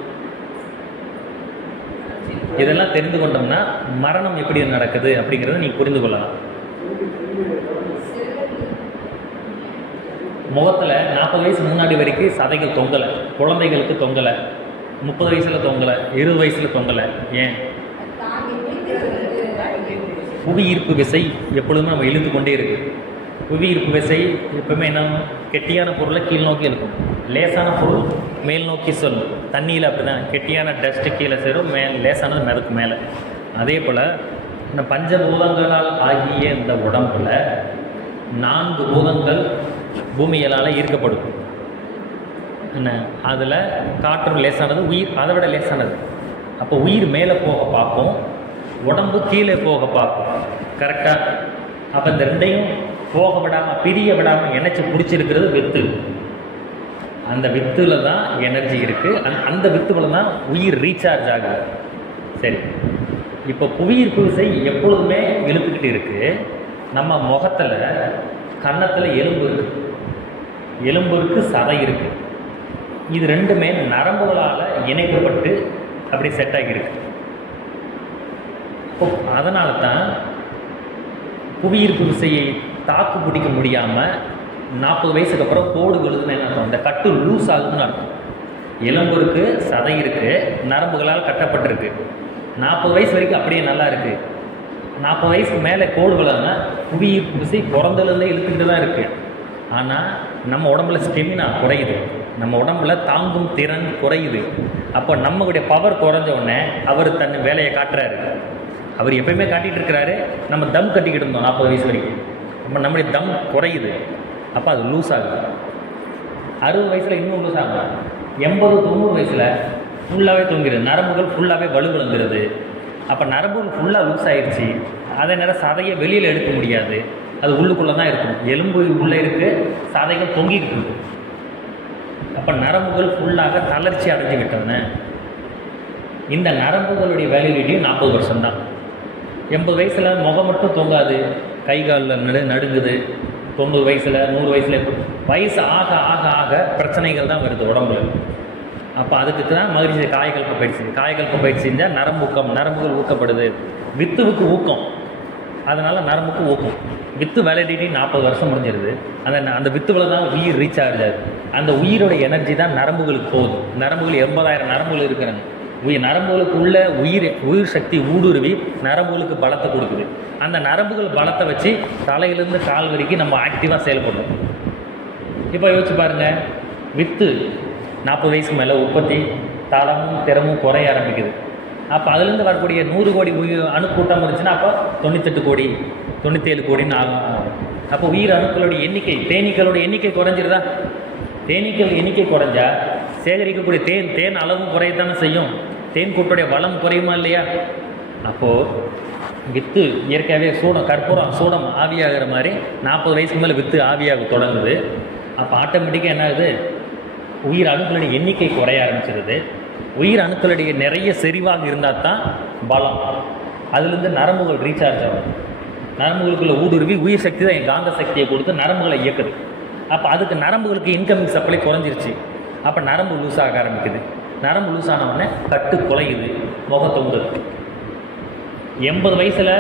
இதெல்லாம் தெரிந்து கொண்டோம்னா மரணம் எப்படி நடக்குது அப்படிங்கிறத நீங்கள் புரிந்து கொள்ளலாம். முகத்தில் 40 வயசு முன்னாடி வரைக்கும் சதைகள் தொங்கலை. குழந்தைகளுக்கு தொங்கலை, 30 வயசில் தொங்கலை, 20 வயசில் தொங்கலை. ஏன்? புவி ஈர்ப்பு விசை எப்பொழுதுமே நம்ம இழுத்து கொண்டே இருக்குது. புவி ஈர்ப்பு விசை எப்பவுமே என்ன, கெட்டியான பொருளை கீழ் நோக்கி இருக்கும், லேசான பொருள் மேல் நோக்கி சொல்லும். தண்ணியில் அப்படி தான், கெட்டியான டஸ்ட்டு கீழே சேரும், லேசானது மேலுக்கு மேலே. அதே போல் இந்த பஞ்சபூதங்களால் ஆகிய இந்த உடம்பில் 4 பூதங்கள் பூமியலால் ஈர்க்கப்படும். என்ன, அதில் காற்று லேசானது, உயிர் அதை விட லேசானது. அப்போ உயிர் மேலே போக பார்ப்போம், உடம்பு கீழே போக பார்ப்போம். கரெக்டாக? அப்போ இந்த ரெண்டையும் போக விடாமல், பிரிய விடாமல் இணைச்சி பிடிச்சிருக்கிறது வித்து. அந்த வித்துல தான் எனர்ஜி இருக்குது. அந்த வித்துவில் தான் உயிர் ரீசார்ஜ் ஆகுது. சரி, இப்போ புவியீர்ப்பு விசை எப்பொழுதுமே இழுத்துக்கிட்டு இருக்குது. நம்ம முகத்தில், கன்னத்தில் எலும்பு இருக்குது, எலும்பு இருக்குது, சதை இருக்குது. இது ரெண்டுமே நரம்புகளால் இணைக்கப்பட்டு அப்படி செட் ஆகியிருக்கு. அதனால தான் புவியீர்ப்பு விசையை தாக்கு பிடிக்க முடியாமல் 40 வயசுக்கு அப்புறம் கோடு விழுதுன்னு என்ன அர்த்தம்? அந்த கட்டு லூஸ் ஆகுதுன்னு அர்த்தம். எலும்பு இருக்குது, சதை இருக்குது, நரம்புகளால் கட்டப்பட்டிருக்கு. 40 வயசு வரைக்கும் அப்படியே நல்லா இருக்குது. 40 வயசுக்கு மேலே கோடு விழாதுன்னா புவியீர்ப்பு விசை பிறந்ததுலேருந்தே இழுத்துக்கிட்டு தான் இருக்குது. ஆனால் நம்ம உடம்புல ஸ்டெமினா குறையுது, நம்ம உடம்புல தாங்கும் திறன் குறையுது. அப்போ நம்மளுடைய பவர் குறைஞ்ச உடனே அவர் தன் வேலையை காட்டுறாரு. அவர் எப்பயுமே காட்டிகிட்டு இருக்கிறாரு. நம்ம தம் கட்டிக்கிட்டு இருந்தோம் 40 வயசு வரைக்கும். அப்போ நம்முடைய தம் குறையுது. அப்போ அது லூஸ் ஆகுது. 60 வயசில் இன்னும் லூஸ் ஆகும். 80-90 வயசில் ஃபுல்லாகவே தூங்கிடுது, நரம்புகள் ஃபுல்லாகவே வலுவிழந்துடுது. அப்போ நரம்புகள் ஃபுல்லாக லூஸ் ஆகிடுச்சு. அதே நேரம் சதையை வெளியில் எடுக்க முடியாது, அது உள்ளுக்குள்ளே தான் இருக்கும். எலும்பு உள்ளே இருக்குது, சதைகள் தொங்கிட்டு இருக்குது. அப்போ நரம்புகள் ஃபுல்லாக தளர்ச்சி அடைஞ்சு விட்டதுன்னு. இந்த நரம்புகளுடைய வேலிடிட்டி 40 வருஷம்தான். 80 வயசில் முகம் மட்டும் தொங்காது, கை காலில் நடுங்குது. 90 வயசில், 100 வயசில், வயசு ஆக ஆக ஆக பிரச்சனைகள் தான் வருது உடம்புல. அப்போ அதுக்கு தான் மகிழ்ச்சி காயகல்ப பயிற்சி. காயகல்ப பயிற்சி செஞ்சால் நரம்புகள் ஊக்கப்படுது. வித்துவுக்கு ஊக்கம், அதனால் நரம்புக்கு ஊக்கம். வித்து வேலிடிட்டி 40 வருஷம் முடிஞ்சிருது. அந்த வித்துவில் தான் உயிர் ரீசார்ஜ் ஆகுது. அந்த உயிரோட எனர்ஜி தான் நரம்புகளுக்கு போகுது. நரம்புகள் 80,000 நரம்புகள் இருக்கிறாங்க. நரம்புகளுக்கு உள்ள உயிர் சக்தி ஊடுருவி நரம்புகளுக்கு பலத்தை கொடுக்குது. அந்த நரம்புகள் பலத்தை வச்சு தலையிலேருந்து கால் வரைக்கும் நம்ம ஆக்டிவாக செயல்படுறோம். இப்போ யோசிச்சு பாருங்கள், வித்து 40 வயசுக்கு மேலே உற்பத்தி தரமும் திறமும் குறைய ஆரம்பிக்குது. அப்போ அதுலேருந்து வரக்கூடிய 100 கோடி அணுக்கூட்டம் இருந்துச்சுன்னா அப்போ 98 கோடி 97 கோடின்னு ஆகும். அப்போ உயிர் அணுக்களுடைய எண்ணிக்கை, தேனீக்களோட எண்ணிக்கை குறைஞ்சிருதா? தேனீக்கள் எண்ணிக்கை குறைஞ்சா சேகரிக்கக்கூடிய தேன் அளவும் குறையத்தானே செய்யும். தேன் கூட்டுடைய வளம் குறையுமா இல்லையா? அப்போது வித்து இயற்கையாகவே கற்பூரம் சூடம் ஆவியாகிற மாதிரி 40 வயசுக்கு மேலே வித்து ஆவியாக தொடங்குது. அப்போ ஆட்டோமேட்டிக்காக என்ன ஆகுது? உயிர் அணுக்களுடைய எண்ணிக்கை குறைய ஆரம்பிச்சிருது. உயிர் அணுக்களுடைய நிறைய செறிவாக இருந்தால் தான் பலம். அதுலேருந்து நரம்புகள் ரீசார்ஜ் ஆகும். நரம்புகளுக்குள்ள ஊடுருவி உயிர் சக்தி தான் காந்த சக்தியை கொடுத்து நரம்புகளை இயக்குது. அப்போ அதுக்கு நரம்புகளுக்கு இன்கமிங் சப்ளை குறைஞ்சிருச்சு. அப்போ நரம்பு லூஸ் ஆக ஆரம்பிக்குது. நரம்பு லூஸ் ஆனவுடனே கட்டு குலையுது, முகத்தொங்குது. 80 வயசில்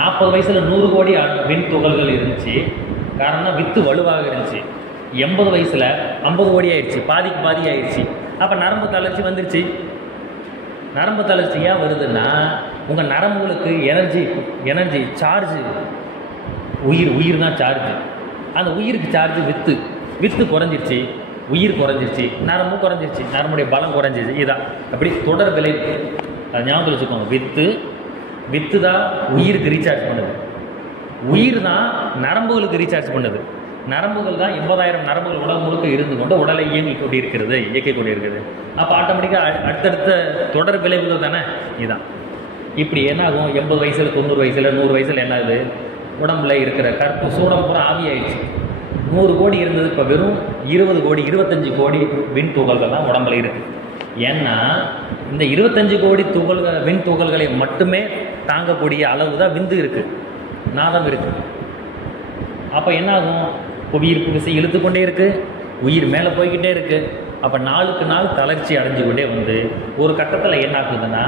40 வயசில் 100 கோடி விண் துகள்கள் இருந்துச்சு. காரணம் வித்து வலுவாக இருந்துச்சு. 80 வயசில் 50 கோடி ஆயிடுச்சு, பாதிக்கு பாதி ஆயிடுச்சு. அப்போ நரம்பு தளர்ச்சி வந்துருச்சு. நரம்பு தளர்ச்சி ஏன் வருதுன்னா, உங்கள் நரம்புகளுக்கு எனர்ஜி சார்ஜ், உயிர் தான் சார்ஜ். அந்த உயிருக்கு சார்ஜ் வித்து குறைஞ்சிருச்சு, உயிர் குறைஞ்சிருச்சு, நரம்பு குறைஞ்சிருச்சு, நரம்புடைய பலம் குறைஞ்சிருச்சு. இதான் அப்படி தொடர் விளைவு. அதை ஞாபகம் வச்சுக்கோங்க. வித்து தான் உயிருக்கு ரீசார்ஜ் பண்ணுது, உயிர் தான் நரம்புகளுக்கு ரீசார்ஜ் பண்ணுது. நரம்புகள் தான் 80,000 நரம்புகள் உடல் முழுக்க இருந்து கொண்டு உடலை இயக்கிக் கொண்டிருக்கிறது. அப்போ ஆட்டோமேட்டிக்காக அடுத்தடுத்த தொடர் விளைவுகள் தானே இதுதான். இப்படி என்ன ஆகும்? 80 வயசில் 90 வயசில் 100 வயசில் என்ன ஆகுது? உடம்புல இருக்கிற கற்பு சூடம் பூரா ஆவியாயிடுச்சு. 100 கோடி இருந்தது இப்போ வெறும் 20 கோடி 25 கோடி விண் துகள்கள் தான் உடம்புல இருக்குது. ஏன்னா இந்த 25 கோடி விண் துகள்களை மட்டுமே தாங்கக்கூடிய அளவு தான் விந்து இருக்குது, நாதம் இருக்குது. அப்போ என்ன ஆகும்? புவியீர்ப்பு விசை இழுத்து கொண்டே இருக்குது, உயிர் மேலே போய்கிட்டே இருக்குது. அப்போ நாளுக்கு நாள் தளர்ச்சி அடைஞ்சு கொண்டே வந்து ஒரு கட்டத்தில் என்ன ஆகுதுன்னா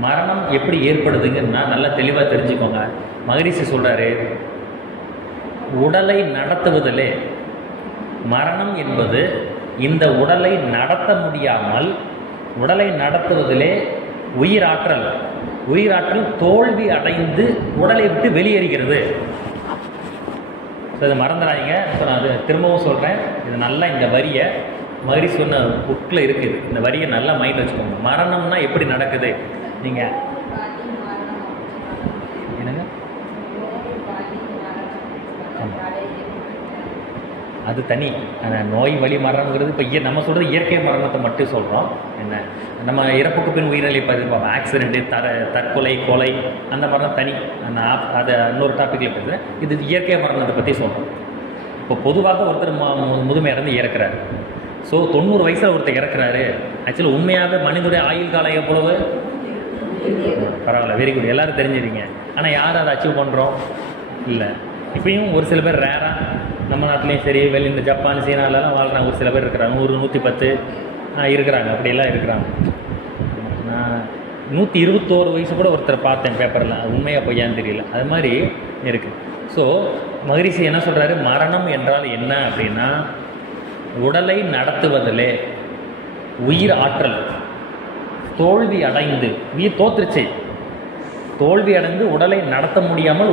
மரணம் எப்படி ஏற்படுதுங்கன்னா நல்லா தெளிவாக தெரிஞ்சுக்கோங்க. மகரிஷி சொல்கிறாரு, உடலை நடத்துவதிலே மரணம் என்பது இந்த உடலை நடத்த முடியாமல் உடலை நடத்துவதிலே உயிராற்றல் தோல்வி அடைந்து உடலை விட்டு வெளியேறுகிறது. இதை மறந்துடாதீங்க. ஸோ நான் அது திரும்பவும் சொல்கிறேன். இது நல்லா இந்த வரியை மகரிஷி சொன்ன புக்கில் இருக்குது. இந்த வரியை நல்லா மைண்டில் வச்சுக்கோங்க. மரணம்னா எப்படி நடக்குது? நீங்கள் என்னங்க? அது தனி. நோய் வழி மரணங்கிறது இப்போ நம்ம சொல்கிறது இயற்கை மரணத்தை மட்டும் சொல்கிறோம். என்ன நம்ம இறப்புக்கு பின் உயிரிழை பார்ப்போம், ஆக்சிடென்ட்டு, தற்கொலை, கொலை, அந்த மரணம் தனி. அதை இன்னொரு டாப்பிக்கில் பேசுகிறேன். இது இயற்கை மரணத்தை பற்றி சொல்கிறோம். இப்போ பொதுவாக ஒருத்தர் முதுமை இறந்து இறக்குறாரு. ஸோ 90 வயசில் ஒருத்தர் இறக்குறாரு. ஆக்சுவலி உண்மையாக மனிதனுடைய ஆயுள் காலம் எவ்வளவு? பரவாயில்ல, வெரி குட், எல்லோரும் தெரிஞ்சிருக்கீங்க. ஆனால் யார் அதை அச்சீவ் பண்ணுறோம்? இல்லை. இப்பயும் ஒரு சில பேர் ரேராக நம்ம நாட்டிலையும் சரி, இந்த ஜப்பான் சீனாலெலாம் வாழ்கிறாங்க. ஒரு சில பேர் இருக்கிறாங்க 100 110 இருக்கிறாங்க, அப்படியெல்லாம் இருக்கிறாங்க. நான் 121 வயசு கூட ஒருத்தர் பார்த்தேன் பேப்பரில். அது உண்மையாக பொய்யான்னு தெரியல. அது மாதிரி இருக்குது. ஸோ மகரிஷி என்ன சொல்கிறாரு? மரணம் என்றால் என்ன அப்படின்னா, உடலை நடத்துவதிலே உயிர் ஆற்றல் தோல்வி அடைந்து, உயிர் தோற்றுச்சு, தோல்வி அடைந்து உடலை நடத்த முடியாமல்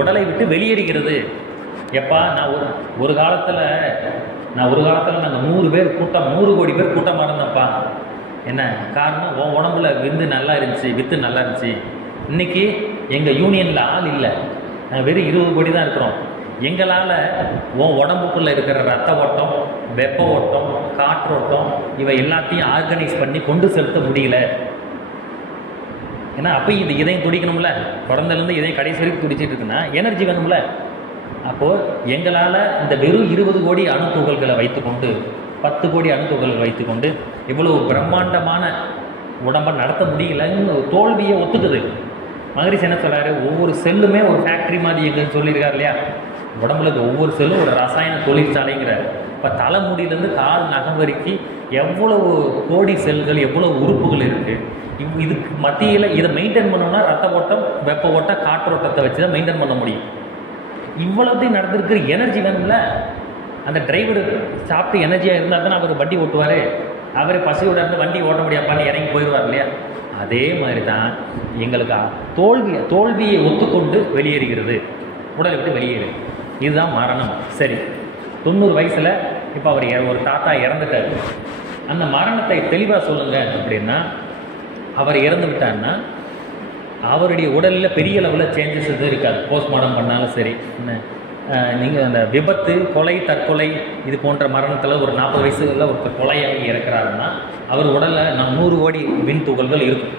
உடலை விட்டு வெளியேறுகிறது. எப்பா நான் ஒரு காலத்தில் நாங்கள் 100 பேர் கூட்டம், 100 கோடி பேர் கூட்டமாக இருந்தோம்ப்பா. என்ன காரணம்? உன் உடம்புல வித்து நல்லா இருந்துச்சு. இன்றைக்கி எங்கள் யூனியனில் ஆள் இல்லை, நாங்கள் வெறும் 20 கோடி தான் இருக்கிறோம். எங்களால் உன் உடம்புக்குள்ளே இருக்கிற ரத்த ஓட்டம், வெப்ப ஓட்டம், காற்றோட்டம், இவை எல்லாத்தையும் ஆர்கனைஸ் பண்ணி கொண்டு செலுத்த முடியல. ஏன்னா அப்போ இது இதயம் துடிக்கணும்ல, பிறந்தலேருந்து இதயம் கடைசி வரைக்கும் துடிச்சிட்டு இருக்குன்னா எனர்ஜி வேணும்ல. அப்போது எங்களால் இந்த வெறும் 20 கோடி அணுத்துகள்களை வைத்துக்கொண்டு 10 கோடி அணுத்துகள்களை வைத்துக்கொண்டு இவ்வளோ பிரம்மாண்டமான உடம்பை நடத்த முடியலன்னு தோல்வியை ஒத்துக்குது. மகரிஷி என்ன சொல்கிறாரு? ஒவ்வொரு செல்லுமே ஒரு ஃபேக்ட்ரி மாதிரி எங்கன்னு சொல்லியிருக்காரு இல்லையா? உடம்புல ஒவ்வொரு செல்லும் ஒரு ரசாயன தொழிற்சாலைங்கிறார். இப்போ தலைமுடியிலேருந்து கால் நகம் வரைக்கும் எவ்வளவு கோடி செல்கள், எவ்வளோ உறுப்புகள் இருக்குது. இதுக்கு மத்தியில் இதை மெயின்டைன் பண்ணோன்னா ரத்த ஓட்டம், வெப்ப ஓட்டம், காற்றோட்டத்தை வச்சு தான் மெயின்டைன் பண்ண முடியும். இவ்வளோத்தையும் நடந்திருக்கிற எனர்ஜி வேணும்ல. அந்த டிரைவர் சாப்பிட்டு எனர்ஜியாக இருந்தால் தானே அவர் வண்டி ஓட்டுவார். அவர் பசியோட இருந்து வண்டி ஓட்ட முடியாப்பான்னு இறங்கி போயிடுவார் இல்லையா? அதே மாதிரி தான் எங்களுக்கு தோல்வியை ஒத்துக்கொண்டு வெளியேறுகிறது, உடலை விட்டு வெளியேறு. இதுதான் மரணம். சரி, 90 வயசில் இப்போ அவர் ஒரு தாத்தா இறந்துட்டார். அந்த மரணத்தை தெளிவாக சொல்லுங்கள் அப்படின்னா, அவர் இறந்து விட்டார்னா அவருடைய உடலில் பெரிய அளவில் சேஞ்சஸ் எதுவும் இருக்காது. போஸ்ட்மார்ட்டம் பண்ணாலும் சரி, என்ன நீங்கள் அந்த விபத்து, கொலை, தற்கொலை இது போன்ற மரணத்தில் ஒரு 40 வயசுகளில் ஒருத்தர் கொலையாகி இறக்குறாருன்னா அவர் உடலில் 100 கோடி விண் துகள்கள் இருக்கும்.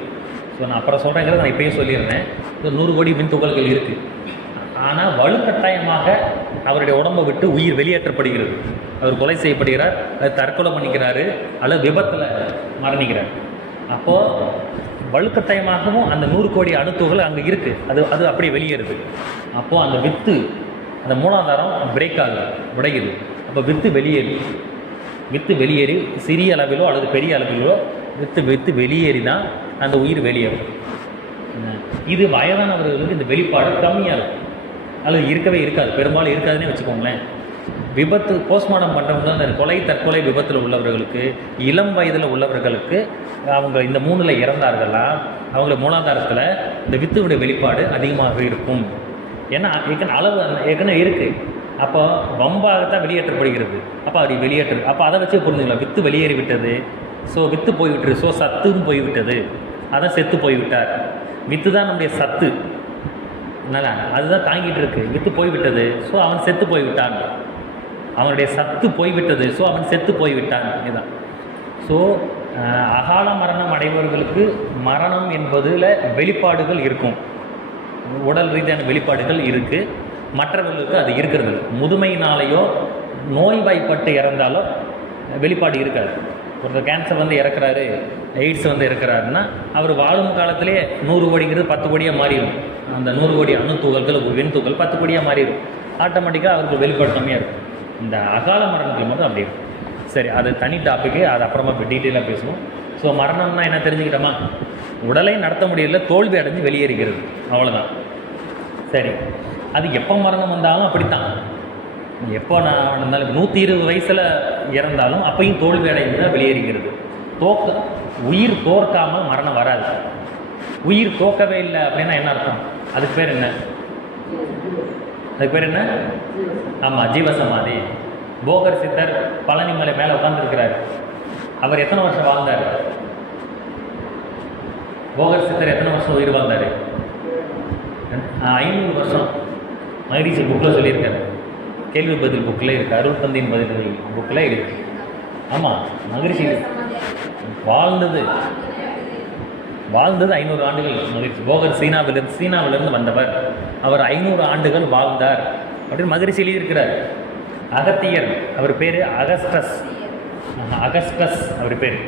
ஸோ நான் அப்புறம் சொல்கிறேங்கிறத நான் இப்போயே சொல்லியிருந்தேன். 100 கோடி விண் துகள்கள் இருக்குது. ஆனால் வலுக்கட்டாயமாக அவருடைய உடம்பை விட்டு உயிர் வெளியேற்றப்படுகிறது. அவர் கொலை செய்யப்படுகிறார், அது தற்கொலை பண்ணிக்கிறாரு, அல்லது விபத்தில் மரணிக்கிறார். அப்போது வலுக்கட்டாயமாகவும் அந்த 100 கோடி அணுத்துகள் அங்கே இருக்குது, அது அப்படியே வெளியேறுது. அப்போது அந்த வித்து, அந்த மூலாதாரம் பிரேக் ஆகுது, உடையுது. அப்போ வித்து வெளியேறி சிறிய அளவிலோ அல்லது பெரிய அளவிலோ வித்து வெளியேறி தான் அந்த உயிர் வெளியேறும். இது வயதானவர்களுக்கு இந்த வெளிப்பாடு கம்மியாக இருக்கும், அல்லது இருக்கவே இருக்காது, பெரும்பாலும் இருக்காதுன்னே வச்சுக்கோங்களேன். விபத்து போஸ்ட்மார்ட்டம் பண்ணுறவங்க அந்த கொலை, தற்கொலை விபத்தில் உள்ளவர்களுக்கு, இளம் வயதில் உள்ளவர்களுக்கு, அவங்க இந்த 3ல் இறந்தார்களா அவங்கள மூலாதாரத்தில் இந்த வித்துடைய வெளிப்பாடு அதிகமாக இருக்கும். ஏன்னா அளவு ஏற்கனவே இருக்குது. அப்போ வம்பாகத்தான் வெளியேற்றப்படுகிறது. அப்போ அப்படி வெளியேற்றது, அப்போ அதை வச்சு புரிஞ்சுக்கலாம், வித்து வெளியேறி விட்டது, ஸோ வித்து போய்விட்டது, ஸோ சத்துன்னு போய்விட்டது, அதான் செத்து போய்விட்டார். வித்து தான் நம்முடைய சத்து, அதனால் அதுதான் தாங்கிட்டு இருக்கு. வித்து போய்விட்டது, ஸோ அவன் செத்து போய்விட்டான். அவனுடைய சத்து போய்விட்டது, ஸோ அவன் செத்து போய்விட்டான். இதுதான். ஸோ அகால மரணம் அடைபவர்களுக்கு மரணம் என்பதில் வெளிப்பாடுகள் இருக்கும், உடல் ரீதியான வெளிப்பாடுகள் இருக்குது. மற்றவர்களுக்கு அது இருக்கிறது. முதுமையினாலேயோ நோய்வாய்ப்பட்டு இறந்தாலோ வெளிப்பாடு இருக்காது. ஒருத்தர் கேன்சர் வந்து இறக்குறாரு, எய்ட்ஸ் வந்து இறக்குறாருன்னா அவர் வாழும் காலத்திலே 100 கோடிங்கிறது 10 கோடியாக மாறிடும். அந்த 100 கோடி அணுத்துகள்கள், விண்துகள் 10 கோடியாக மாறிடும். ஆட்டோமேட்டிக்காக அவருக்கு வெளிப்பாடு கம்மியாக இருக்கும். இந்த அகால மரணத்தில் மட்டும் அப்படி இருக்கும். சரி, அது தனி டாப்பிக்கு, அது அப்புறமா இப்போ டீட்டெயிலாக பேசுவோம். ஸோ மரணம்னா என்ன தெரிஞ்சுக்கிட்டோமா? உடலை நடத்த முடியல, தோல்வி அடைஞ்சு வெளியேறுகிறது, அவ்வளோதான். சரி, அது எப்போ மரணம் வந்தாலும் அப்படித்தான். எப்போ நான் இருந்தாலும் 120 வயசில் இறந்தாலும் அப்பையும் தோல்வி அடைந்து தான் வெளியேறுகிறது. உயிர் தோற்காமல் மரணம் வராது. உயிர் தோக்கவே இல்லை அப்படின்னா என்ன அர்த்தம்? அதுக்கு பேர் என்ன? ஆமாம், ஜீவசமாதி. போகர் சித்தர் பழனி மலை மேலே உட்காந்துருக்கிறார். அவர் எத்தனை வருஷம் வாழ்ந்தார்? போகர் சித்தர் எத்தனை வருஷம் உயிர் வாழ்ந்தார்? 500 வருஷம். மகிழ்ச்சி புக்கில் சொல்லியிருக்காரு, கேள்வி பதில் புக்கில் இருக்குது, அருள் தந்தையின் பதில் புக்கில் இருக்குது. ஆமாம், மகிழ்ச்சி வாழ்ந்தது 500 ஆண்டுகள். மகிழ்ச்சி போகர் சீனாவிலிருந்து வந்தவர், அவர் 500 ஆண்டுகள் வாழ்ந்தார் அப்படின்னு மகிழ்ச்சி எழுதியிருக்கிறார். அகத்தியர், அவர் பேர் அகஸ்டஸ் அவர் பேர்.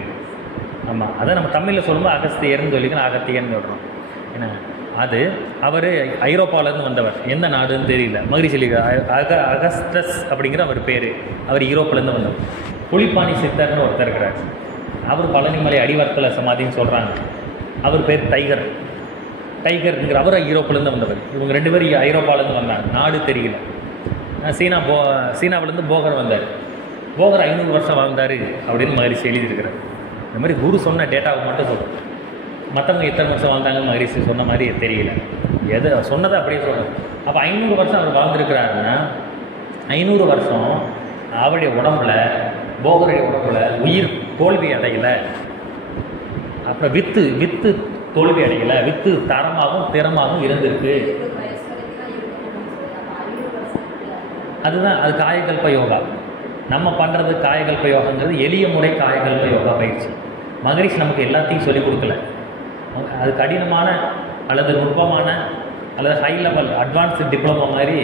ஆமாம், அதை நம்ம தமிழில் சொல்லும்போது அகஸ்தியர்னு சொல்லிக்கலாம், அகத்தியர்னு சொல்கிறோம். ஏன்னா அது அவர் ஐரோப்பாவிலேருந்து வந்தவர், எந்த நாடுன்னு தெரியல. மகிழ்ச்சி அகஸ்டஸ் அப்படிங்கிற அவர் பேர். அவர் யூரோப்பிலேருந்து வந்தவர். புலிப்பாணி சித்தர்னு ஒருத்தர் இருக்கிறார், அவர் பழனிமலை அடிவாரத்தில் சமாதின்னு சொல்கிறாங்க. அவர் பேர் டைகர்ங்கிற அவர் யூரோப்பிலேருந்து வந்தவர். இவங்க 2 பேரும் ஐரோப்பாவிலேருந்து வந்தாங்க, நாடு தெரியல. சீனாவிலேருந்து போகர் வந்தார். போகர் 500 வருஷம் வாழ்ந்தார் அப்படின்னு மகிழ்ச்சி எழுதியிருக்கிறார். இந்த மாதிரி குரு சொன்ன டேட்டாவை மட்டும் சொல்கிறேன். மற்றவங்க எத்தனை வருஷம் வாழ்ந்தாங்கன்னு மகிழ்ச்சி சொன்ன மாதிரி தெரியல, எது சொன்னதை அப்படியே சொல்கிறேன். அப்போ 500 வருஷம் அவர் வாழ்ந்துருக்கிறாருன்னா 500 வருஷம் அவருடைய உடம்புல, போகருடைய உடம்புல உயிர் தோல்வி அடையலை. அப்புறம் வித்து தோல்வி அடையலை, வித்து தரமாகவும் திறமாகவும் இருந்திருக்கு. அதுதான், அது காயகல்ப யோகா. நம்ம பண்ணுறது காயகல்ப யோகாங்கிறது எளிய முறை காயகல்ப யோகா பயிற்சி. மகரிஷி நமக்கு எல்லாத்தையும் சொல்லிக் கொடுக்கல. அது கடினமான அல்லது நுட்பமான அல்லது ஹை லெவல் அட்வான்ஸ்டு டிப்ளமோ மாதிரி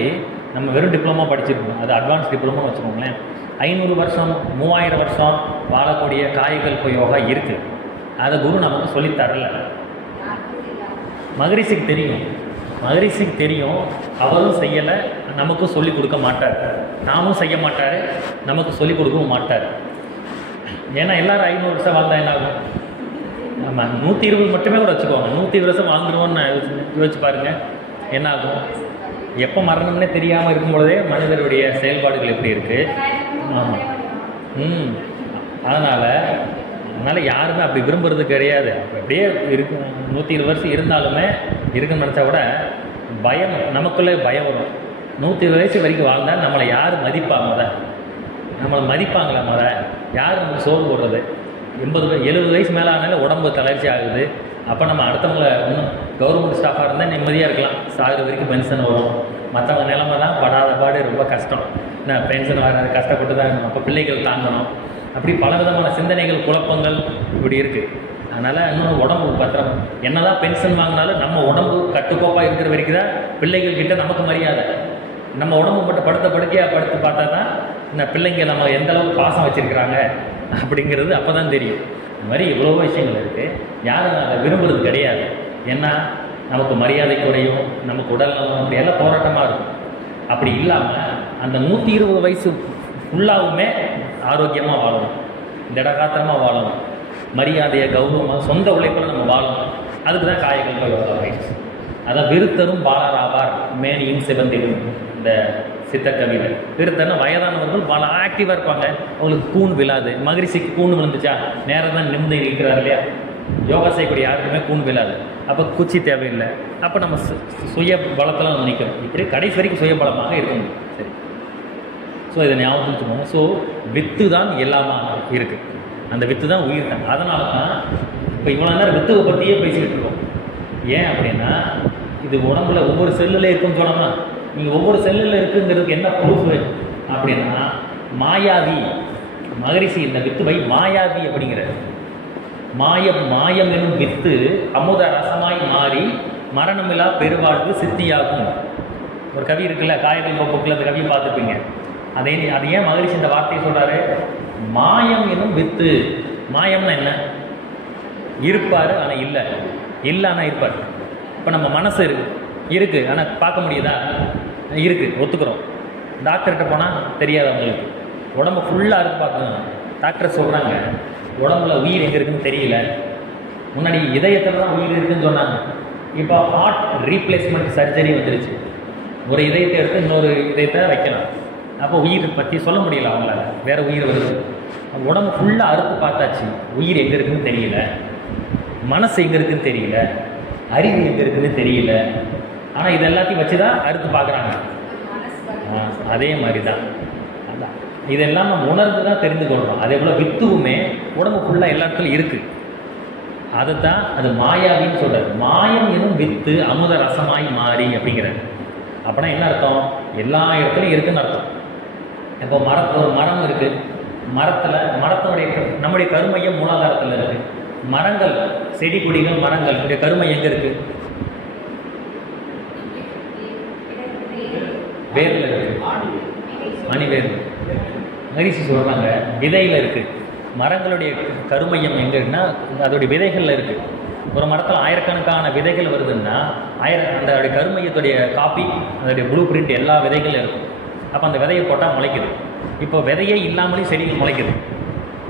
நம்ம வெறும் டிப்ளமோ படிச்சிருக்கோம், அது அட்வான்ஸ் டிப்ளமோன்னு வச்சுக்கோங்களேன். 500 வருஷம் 3000 வருஷம் வாழக்கூடிய காயகல்ப யோகா இருக்குது. அதை குரு நமக்கு சொல்லித்தரல. மகரிஷிக்கு தெரியும், அவரும் செய்யலை, நமக்கும் சொல்லிக் கொடுக்க மாட்டார். நாமும் செய்ய மாட்டார், நமக்கு சொல்லிக் கொடுக்கவும் மாட்டார். ஏன்னா எல்லோரும் 500 வருஷம் வாழ்ந்தால் என்ன ஆகும்? ஆமாம், 120 மட்டுமே கூட வச்சுக்கோங்க. 120 வருஷம் வாழ்ந்துருவோன்னு யோசிச்சு பாருங்கள், என்ன ஆகும்? எப்போ மரணம்னே தெரியாமல் இருக்கும் பொழுதே மனிதருடைய செயல்பாடுகள் எப்படி இருக்குது. ஆமாம். அதனால் அதனால் யாருமே அப்படி விரும்புறது கிடையாது. அப்படியே இருக்கு 120 வருஷம் இருந்தாலுமே இருக்குன்னு நினச்சா கூட பயம், நமக்குள்ளே பயம் வரும். 120 வயசு வரைக்கும் வாழ்ந்தால் நம்மளை யார் மதிப்பாங்க? நம்மளை மதிப்பாங்களா? யார் நமக்கு சோறு போடுறது? 70 வயசு மேலே ஆனாலும் உடம்பு தளர்ச்சி ஆகுது. அப்போ நம்ம அடுத்தவங்களை இன்னும் கவர்மெண்ட் ஸ்டாஃபாக இருந்தால் நிம்மதியாக இருக்கலாம், சாகிற வரைக்கும் பென்ஷன் வரும். மற்றவங்க நிலைமை தான் படாத பாடு, ரொம்ப கஷ்டம். என்ன பென்ஷன் வராது, கஷ்டப்பட்டு தான் இருக்கணும், அப்போ பிள்ளைகள் தாங்கணும். அப்படி பல விதமான சிந்தனைகள், குழப்பங்கள் இப்படி இருக்குது. அதனால் இன்னும் உடம்பு பத்திரம், என்ன தான் பென்ஷன் வாங்கினாலும் நம்ம உடம்பு கட்டுக்கோப்பாக இருக்கிற வரைக்கும் தான் பிள்ளைகள் கிட்ட நமக்கு மரியாதை. நம்ம உடம்பு மட்டும் படுக்கையாக படுத்து பார்த்தா தான் இந்த பிள்ளைங்க நம்ம எந்த அளவுக்கு பாசம் வச்சுருக்கிறாங்க அப்படிங்கிறது அப்போ தான் தெரியும். இந்த மாதிரி எவ்வளோ விஷயங்கள் இருக்குது. யாரும் அதை விரும்புறது கிடையாது. ஏன்னா நமக்கு மரியாதை குறையும், நமக்கு உடல் நலம், அப்படியெல்லாம் போராட்டமாக இருக்கும். அப்படி இல்லாமல் அந்த 120 வயசு ஃபுல்லாகவுமே ஆரோக்கியமாக வாழணும், திடகாத்திரமாக வாழணும், மரியாதையை கௌரவமாக சொந்த உழைப்பில் நம்ம வாழணும். அதுக்கு தான் காயகல்ப யோகா பயிற்சி. அதான் விருத்தரும் பாலராவார் மேனியும் சிவந்திடும் இந்த சித்தக்கவிதை. விருத்தர்னா வயதானவர்கள் பல ஆக்டிவாக இருப்பாங்க, அவங்களுக்கு கூண் விழாது. மகரிஷிக்கு கூண் விழுந்துச்சா நேரம் தான் நிமிந்து இருக்கிறார் இல்லையா? யோகா செய்யக்கூடிய யாருக்குமே கூண் விழாது. அப்போ குச்சி தேவையில்லை. அப்போ நம்ம சுய பலத்தில் நம்ம நிற்கிறோம். இப்படி கடைசி வரைக்கும் சுய பலமாக இருக்கணும். சரி, ஸோ இதை ஞாபகம் வச்சுக்கோங்க. ஸோ வித்து தான் எல்லாமாக இருக்குது. அந்த வித்து தான் உயிர் தான். அதனால தான் இப்போ இவ்வளோ நேரம் வித்துவை பற்றியே பேசிக்கிட்டு இருக்கோம். ஏன் அப்படின்னா இது உடம்புல ஒவ்வொரு செல்லில் இருக்குன்னு சொன்னோம்னா, நீங்கள் ஒவ்வொரு செல்லில் இருக்குங்கிறதுக்கு என்ன ப்ரூஃப் அப்படின்னா, மாயாவி மகரிஷி இந்த வித்துவை மாயாவி அப்படிங்கிறார். மாயம் எனும் வித்து அமுத ரசமாய் மாறி மரணமில்லா பெருவாழ்வு சித்தியாகும். ஒரு கவி இருக்குல்ல, காயகல்ப புக்கில் அந்த கவியை பார்த்துப்பீங்க. அது ஏன் மகரிஷி இந்த வார்த்தையை சொல்கிறாரு? மாயம் எனும் வித்து. மாயம்னா என்ன? இருப்பார் ஆனால் இல்லை ஆனால் இருப்பார். இப்போ நம்ம மனசு இருக்குது ஆனால் பார்க்க முடியுதா? இருக்குது, ஒத்துக்கிறோம். டாக்டர்கிட்ட போனால் தெரியாது அவங்களுக்கு. உடம்பு ஃபுல்லாக இருக்கு பார்க்கணும். டாக்டர் சொல்கிறாங்க உடம்புல உயிர் எங்கே இருக்குன்னு தெரியல. முன்னாடி இதயத்தில் தான் உயிர் இருக்குதுன்னு சொன்னாங்க. இப்போ ஹார்ட் ரீப்ளேஸ்மெண்ட் சர்ஜரி வந்துருச்சு. ஒரு இதயத்தை எடுத்து இன்னொரு இதயத்தை வைக்கலாம். அப்போ உயிர் பற்றி சொல்ல முடியல அவங்களால, வேறு உயிர் வருது. உடம்பு ஃபுல்லாக அறுத்து பார்த்தாச்சு, உயிர் எங்கே இருக்குதுன்னு தெரியல, மனசு எங்கே இருக்குதுன்னு தெரியல, அறிவு எங்கே இருக்குதுன்னு தெரியல. ஆனால் இது எல்லாத்தையும் வச்சு தான் அறுத்து பார்க்குறாங்க. அதே மாதிரி தான் அதான் இதெல்லாம் நம்ம உணர்ந்து தான் தெரிந்து கொள்கிறோம். அதே போல் வித்துவுமே உடம்பு ஃபுல்லாக எல்லா இடத்துலையும் இருக்குது. அதை தான் அது மாயாவின்னு சொல்கிறார். மாயம் எனும் வித்து அமுத ரசமாய் மாறி அப்படிங்கிறார். அப்படின்னா என்ன அர்த்தம்? எல்லா இடத்துலையும் இருக்குதுன்னு அர்த்தம். இப்போ ஒரு மரம் இருக்குது. மரத்தினுடைய நம்முடைய கருமையம் மூலாதாரத்தில் இருக்குது. மரங்கள், செடி கொடிகள், மரங்கள் கருமை எங்கே இருக்குது? வேரில் இருக்குது, மணிவேர். மகிழ்ச்சி சொல்கிறாங்க விதையில் இருக்குது. மரங்களுடைய கருமையம் எங்கே இருக்குன்னா அதோடைய விதைகளில் இருக்குது. ஒரு மரத்தில் ஆயிரக்கணக்கான விதைகள் வருதுன்னா அந்த கருமையத்துடைய காப்பி, அதோடைய ப்ளூ பிரிண்ட் எல்லா விதைகளும் இருக்கும். அப்போ அந்த விதையை போட்டால் முளைக்குது. இப்போ விதையே இல்லாமலே செடிகள் முளைக்குது.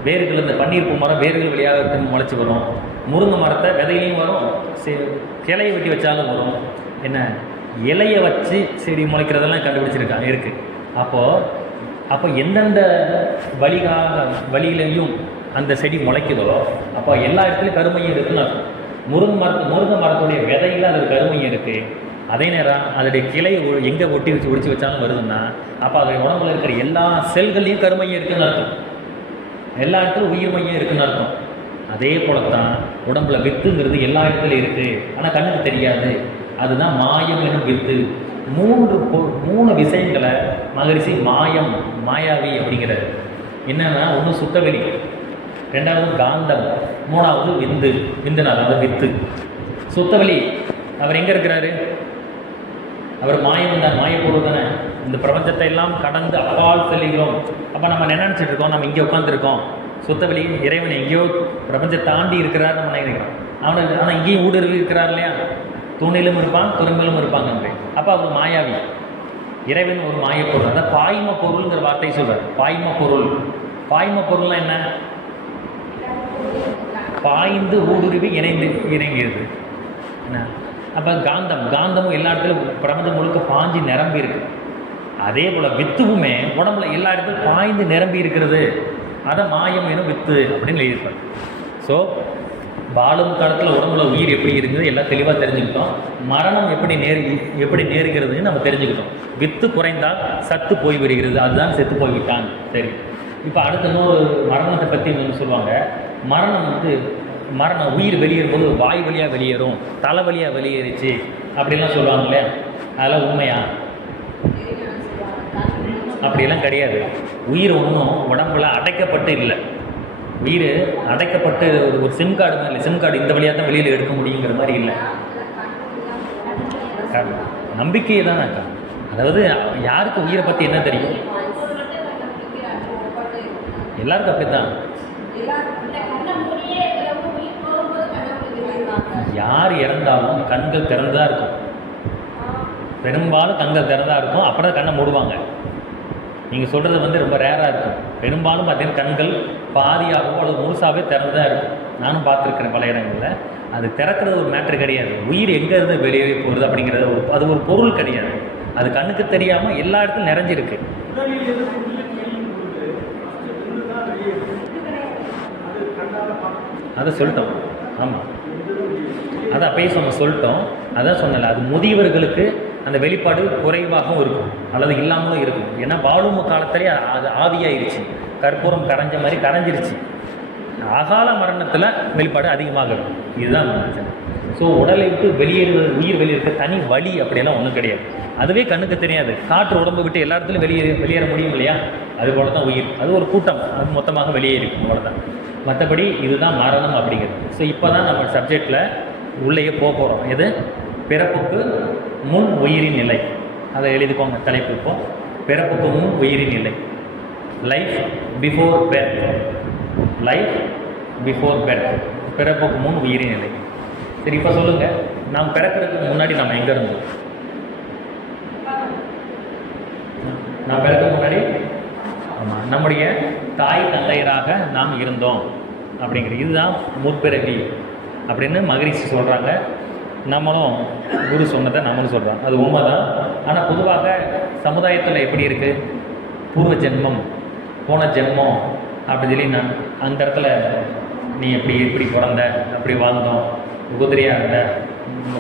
வேர்கள், இந்த பன்னீர் பூ மரம் வேர்கள் வழியாக முளைச்சி வரும். முருங்கை மரத்தை விதையிலையும் வரும், கிளையை வெட்டி வச்சாலும் வரும். என்ன இலையை வச்சு செடி முளைக்கிறதெல்லாம் கண்டுபிடிச்சிருக்காங்க இருக்குது. அப்போ எந்தெந்த வழியிலையும் அந்த செடி முளைக்குதோ அப்போ எல்லா இடத்துலையும் கருமையும் இருக்குன்னு அர்த்தம். முருங்கை மரத்துடைய விதையில் அது கருமையும் இருக்குது. அதே நேரம் அதோடைய கிளையை எங்கே ஒடிச்சு வச்சாலும் வருதுன்னா அப்போ அதோடைய உடம்புல இருக்கிற எல்லா செல்கள்லையும் கருமையும் இருக்குன்னு அர்த்தம். எல்லா இடத்துலையும் உயிர் மையம் இருக்குன்னு அர்த்தம். அதே போலத்தான் உடம்புல வித்துங்கிறது எல்லா இடத்துலையும் இருக்குது, ஆனால் கண்ணுக்கு தெரியாது. அதுதான் மாயம் எனும் வித்து. மூணு விஷயங்களை மகரிஷி மாயாவி அப்படிங்கிறார். என்னன்னா, ஒன்று சுத்தவெளி, ரெண்டாவது காந்தம், மூணாவது விந்துனால் அதாவது வித்து. சுத்தவெளி அவர் எங்கே இருக்கிறாரு? அவர் மாயம் தான், மாயப்பொருள் தானே. இந்த பிரபஞ்சத்தை எல்லாம் கடந்து அப்பால் செல்கிறோம். அப்போ நம்ம நினைச்சிட்டு இருக்கோம் நம்ம இங்கே உட்காந்துருக்கோம். சுத்தவெளி இறைவன் எங்கேயோ பிரபஞ்சத்தை தாண்டி இருக்கிறார் நம்ம நினைக்கிறோம். ஆனால் இங்கேயும் ஊடுருவி இருக்கிறார் இல்லையா? தூணிலும் இருப்பான், துரும்பிலும் இருப்பாங்க. அப்போ அவர் மாயாவி. இறைவன் ஒரு மாயப்பொருள். அதான் பாய்ம பொருள்ங்கிற வார்த்தை சொல்கிறார். பாய்ம பொருள்லாம் என்ன? பாய்ந்து ஊடுருவி இறங்கிடுது. என்ன? அப்போ காந்தமும் எல்லா இடத்துலையும் பிரபஞ்சம் முழுக்க பாஞ்சு நிரம்பி இருக்கு. அதே போல் வித்துவுமே உடம்புல எல்லா இடத்துலையும் பாய்ந்து நிரம்பி இருக்கிறது. அதை மாயம் எனும் வித்து அப்படின்னு எழுதியிருப்பார். ஸோ வாழும் காலத்தில் உடம்புல உயிர் எப்படி இருக்குது எல்லாம் தெளிவாக தெரிஞ்சுக்கிட்டோம். மரணம் எப்படி நேருகிறதுன்னு நம்ம தெரிஞ்சுக்கிட்டோம். வித்து குறைந்தால் சத்து போய் வருகிறது, அதுதான் செத்து போய்விட்டான். சரி, இப்போ அடுத்த இன்னொரு மரணத்தை பற்றி ஒன்று சொல்லுவாங்க. மரணம் உயிர் வெளியேறும்போது வாய் வழியாக வெளியேறும், தலை வழியாக வெளியேறிச்சு அப்படிலாம் சொல்லுவாங்களே, அதெல்லாம் உண்மையா? அப்படியெல்லாம் கிடையாது. உயிர் ஒன்றும் உடம்புல அடைக்கப்பட்டு இல்லை. உயிர் அடைக்கப்பட்டு ஒரு சிம் கார்டு இல்லை, சிம் கார்டு இந்த வழியாக தான் வெளியில் எடுக்க முடியுங்கிற மாதிரி இல்லை. நம்பிக்கை தான் அக்கா. அதாவது யாருக்கு உயிரை பற்றி என்ன தெரியும்? எல்லாருக்கும் அப்படித்தான். யார் இறந்தாலும் கண்கள் திறந்தா இருக்கும். பெரும்பாலும் கண்கள் திறந்தா இருக்கும், அப்புறம் கண்ணை மூடுவாங்க. நீங்கள் சொல்கிறது ரொம்ப ரேராக இருக்கும். பெரும்பாலும் பார்த்தீங்கன்னா கண்கள் பாதியாகவோ அல்லது முழுசாகவே திறந்தா இருக்கும். நானும் பார்த்துருக்கிறேன் பல இடங்களில். அது திறக்கிறது ஒரு மேட்ரு கிடையாது. உயிர் எங்கேருந்து வெளியே போகிறது அப்படிங்கிறது அது ஒரு பொருள் கிடையாது. அது கண்ணுக்கு தெரியாமல் எல்லா இடத்துலையும் நிறைஞ்சிருக்கு. அதை சொல்லிட்டோம். ஆமாம், அதான் பேச நம்ம சொல்லிட்டோம். அதான் சொன்னல, அது முதியவர்களுக்கு அந்த வெளிப்பாடு குறைவாகவும் இருக்கும் அல்லது இல்லாமலும் இருக்கும். ஏன்னா வாழும் காலத்திலே அது ஆவியாயிருச்சு, கற்பூரம் கரைஞ்ச மாதிரி கரைஞ்சிருச்சு. அகால மரணத்தில் வெளிப்பாடு அதிகமாக இருக்கும். இதுதான் பிரச்சனை. ஸோ உடலை விட்டு வெளியேறுவது, உயிர் வெளியேற்ற தனி வழி அப்படியெல்லாம் ஒன்றும் கிடையாது. அதுவே கண்ணுக்கு தெரியாது. காற்று உடம்பு விட்டு எல்லா இடத்துலையும் வெளியேற முடியும் இல்லையா? அது போல தான் உயிர். அது ஒரு கூட்டம், அது மொத்தமாக வெளியேறிக்கும், அவ்வளோதான். மற்றபடி இதுதான் மரணம் அப்படிங்கிறது. ஸோ இப்போ தான் நம்ம சப்ஜெக்டில் உள்ளேயே போக போகிறோம். எது? பிறப்புக்கு முன் உயிரின் நிலை. அதை எழுதிக்கோங்க தலைப்பு. இப்போ பிறப்புக்கு முன் உயிரின் நிலை, life before birth. Life before birth, பிறப்புக்கு முன் உயிரின் நிலை. சரி, இப்போ சொல்லுங்கள், நாம் பிறக்கிறதுக்கு முன்னாடி நம்ம எங்கே இருந்தோம்? நான் பிறக்க முன்னாடி ஆமாம், நம்முடைய தாய் தந்தையராக நாம் இருந்தோம் அப்படிங்கிறது. இதுதான் முற்பிறவி அப்படின்னு மகரிஷி சொல்கிறாங்க. நம்மளும் குரு சொன்னதை நம்மளும் சொல்கிறோம். அது உண்மை தான். ஆனால் பொதுவாக சமுதாயத்தில் எப்படி இருக்குது? பூர்வ ஜென்மம், போன ஜென்மம் அப்படி சொல்லி நான் அந்த இடத்துல நீ எப்படி பிறந்த, அப்படி வாழ்ந்தோம், குதிரையாக இருந்த,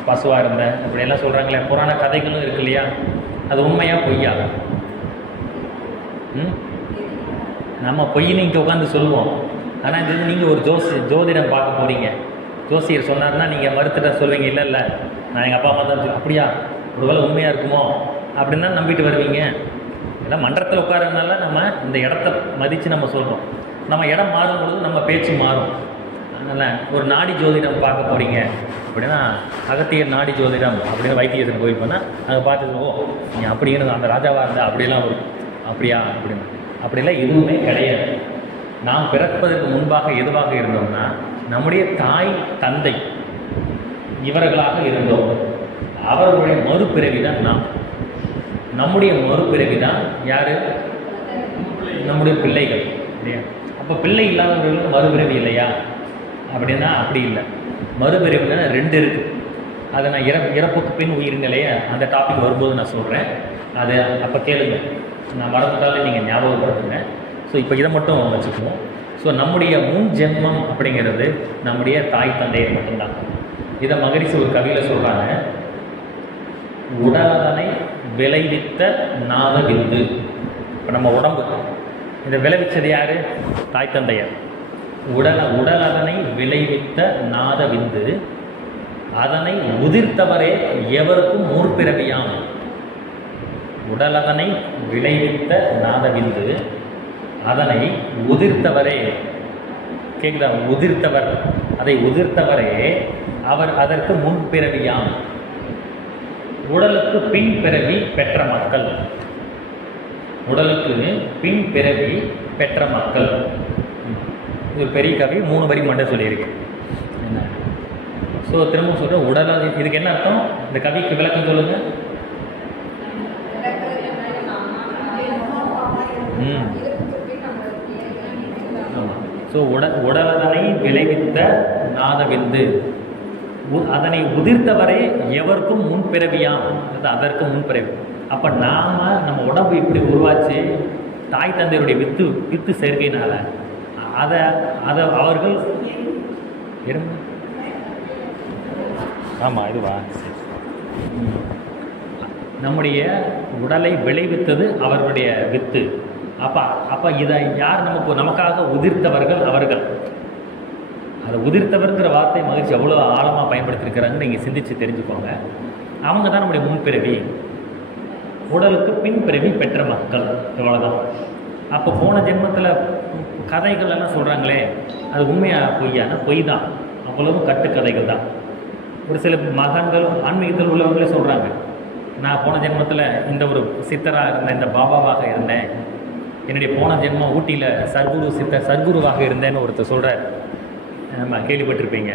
பசுவாக இருந்த, அப்படியெல்லாம் சொல்கிறாங்களே. புராண கதைகளும் இருக்கு இல்லையா? அது உண்மையாக பொய்யா? நம்ம பொய்ன்னு இங்கே உட்காந்து சொல்லுவோம். ஆனால் இது நீங்கள் ஒரு ஜோதிடம் பார்க்க போகிறீங்க, ஜோசியர் சொன்னார்னா நீங்கள் மறுத்துட்ட சொல்வீங்க. இல்லை நான் எங்கள் அப்பா அம்மா தான் அப்படியா, ஒருவேளை உண்மையாக இருக்குமோ அப்படின்னு தான் நம்பிட்டு வருவீங்க. எல்லாம் மன்றத்தில் உட்காரதுனால நம்ம இந்த இடத்த மதித்து நம்ம சொல்கிறோம். நம்ம இடம் மாறும்பொழுது நம்ம பேச்சு மாறும். அதனால் ஒரு நாடி ஜோதிடம் பார்க்க போகிறீங்க அப்படின்னா, அகத்தியர் நாடி ஜோதிடம் அப்படின்னு வைத்தியத்தில் கோயில் போனால் அதை பார்த்துட்டு, ஓ நீ அப்படிங்கிறது அந்த ராஜாவாக இருந்தால் அப்படியெல்லாம் வரும், அப்படியா அப்படின்னு. அப்படிலாம் எதுவுமே கிடையாது. நாம் பிறப்பதற்கு முன்பாக எதுவாக இருந்தோம்னா நம்முடைய தாய் தந்தை இவர்களாக இருந்தோம். அவர்களுடைய மறுபிறவி தான் நாம். நம்முடைய மறுபிறவி தான் யார்? நம்முடைய பிள்ளைகள் இல்லையா? அப்போ பிள்ளை இல்லாதவர்களுக்கு மறுபிறவி இல்லையா அப்படின்னா அப்படி இல்லை. மறுபிறவினா ரெண்டு இருக்குது. அதை நான் இறப்புக்கு பின் உயிர் நிலையை அந்த டாபிக் வரும்போது நான் சொல்கிறேன். அதை அப்போ கேளுங்க. நான் மறந்துட்டாலும் நீங்கள் ஞாபகப்படுத்துங்க. ஸோ இப்போ இதை மட்டும் வச்சுக்குவோம். ஸோ நம்முடைய முன் ஜென்மம் அப்படிங்கிறது நம்முடைய தாய் தந்தையை மட்டும்தான். இதை மகரிஷி ஒரு கவியில் சொல்கிறாங்க, உடலதனை விளைவித்த நாத விந்து. இப்போ நம்ம உடம்பு இதை விளைவிச்சது யார்? தாய் தந்தையர். உடலதனை விளைவித்த நாத விந்து, அதனை உதிர்த்தவரே எவருக்கும் முற்பிறவியாம். உடலதனை விளைவித்த நாத விந்து, அதனை உதிர்த்தவரே, கேட்குதா? உதிர்த்தவர், அதை உதிர்த்தவரே அவர் அதற்கு முன்பிறவியாம். உடலுக்கு பின் பிறவி பெற்ற மக்கள். உடலுக்கு பின் பிறவி பெற்ற மக்கள். இது பெரிய கவி, 3 வரி மட்டும் சொல்லியிருக்கேன். என்ன? ஸோ திரும்ப சொல்கிறேன், உடல் இதுக்கு என்ன அர்த்தம்? இந்த கவிக்கு விளக்கம் சொல்லுங்கள். ஸோ உடலதனை விளைவித்த நாதவிந்து, அதனை உதிர்த்தவரை எவருக்கும் முன்பிறவியாம். அதற்கு முன்பிறவி. அப்போ நம்ம உடம்பு இப்படி உருவாச்சு தாய் தந்தையுடைய வித்து சேர்க்கையினால. அதை அதை அவர்கள் ஆமாம் இதுவா நம்முடைய உடலை விளைவித்தது அவர்களுடைய வித்து. அப்போ இதை யார் நமக்காக உதிர்த்தவர்கள் அவர்கள். அதை உதிர்த்தவர்கிற வார்த்தை மகிழ்ச்சி எவ்வளோ ஆழமாக பயன்படுத்தியிருக்கிறாங்கன்னு நீங்கள் சிந்தித்து தெரிஞ்சுக்கோங்க. அவங்க தான் நம்முடைய முன்பிறவி, உடலுக்கு பின்பிறவி பெற்ற மக்கள், இவ்வளோதான். அப்போ போன ஜென்மத்தில் கதைகள் எல்லாம் சொல்கிறாங்களே, அது உண்மையாக பொய்யான பொய் தான், அவ்வளவும் கட்டுக்கதைகள் தான். ஒரு சில மகன்களும் ஆன்மீகத்தில் உள்ளவங்களே சொல்கிறாங்க, நான் போன ஜென்மத்தில் இந்த ஒரு சித்தராக இருந்தேன், இந்த பாபாவாக இருந்தேன், என்னுடைய போன ஜென்மம் ஊட்டியில் சர்க்குருவாக இருந்தேன்னு ஒருத்தர் சொல்கிறார். நம்ம கேள்விப்பட்டிருப்பீங்க.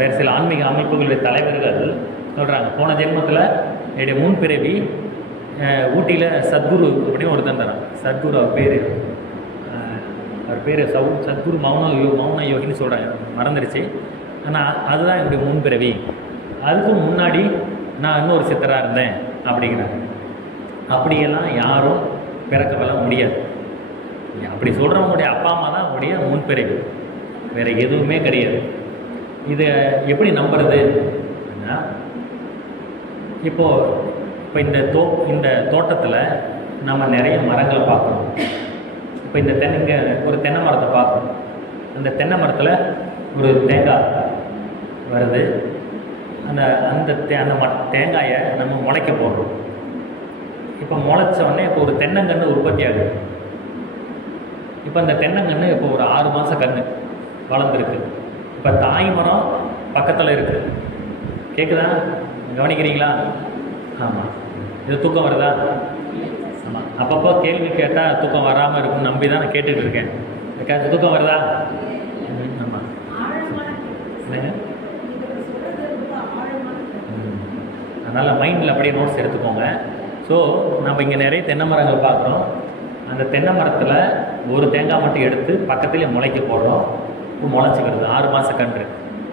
வேறு சில ஆன்மீக அமைப்புகளுடைய தலைவர்கள் சொல்கிறாங்க, போன ஜென்மத்தில் என்னுடைய முன்பிறவி ஊட்டியில் சத்குரு அப்படின்னு ஒருத்தன் தரான். சத்குரு அவர் பேர் சத்குரு மௌன யோகின்னு சொல்கிறாங்க, மறந்துடுச்சு. ஆனால் அதுதான் என்னுடைய முன்பிறவி, அதுக்கு முன்னாடி நான் இன்னொரு சித்தராக இருந்தேன் அப்படிங்கிறாங்க. அப்படியெல்லாம் யாரும் பிறக்கவெல்லாம் முடியாது. அப்படி சொல்கிறவங்களுடைய அப்பா அம்மா தான் அவங்களுடைய முன்பிறவி, வேறு எதுவுமே கிடையாது. இதை எப்படி நம்புறது? இப்போ இந்த தோட்டத்தில் நம்ம நிறைய மரங்களை பார்க்கணும். இப்போ இந்த ஒரு தென்னை மரத்தை பார்க்கணும். அந்த தென்னை மரத்தில் ஒரு தேங்காய் வருது. அந்த தேங்காயை நம்ம முளைக்க போடுறோம். இப்போ முளைச்ச உடனே இப்போ ஒரு தென்னங்கன்று உற்பத்தி ஆகுது. இப்போ அந்த தென்னங்கன்று இப்போ ஒரு 6 மாத கன்று வளர்ந்துருக்கு. இப்போ தாய் மரம் பக்கத்தில் இருக்குது. கேட்குதா? கவனிக்கிறீங்களா? ஆமாம். இது தூக்கம் வருதா? ஆமாம். அப்பப்போ கேள்வி கேட்டால் தூக்கம் வராமல் இருக்குன்னு நம்பி தான் நான் கேட்டுட்டு இருக்கேன். தூக்கம் வருதா? ஆமாம். அதனால் மைண்டில் அப்படியே நோட்ஸ் எடுத்துக்கோங்க. ஸோ நம்ம இங்கே நிறைய தென்னை மரங்கள் பார்க்குறோம். அந்த தென்னை மரத்தில் ஒரு தேங்காய் மட்டும் எடுத்து பக்கத்துலேயே முளைக்க போடுறோம். முளைச்சிக்கிறது 6 மாத கன்று.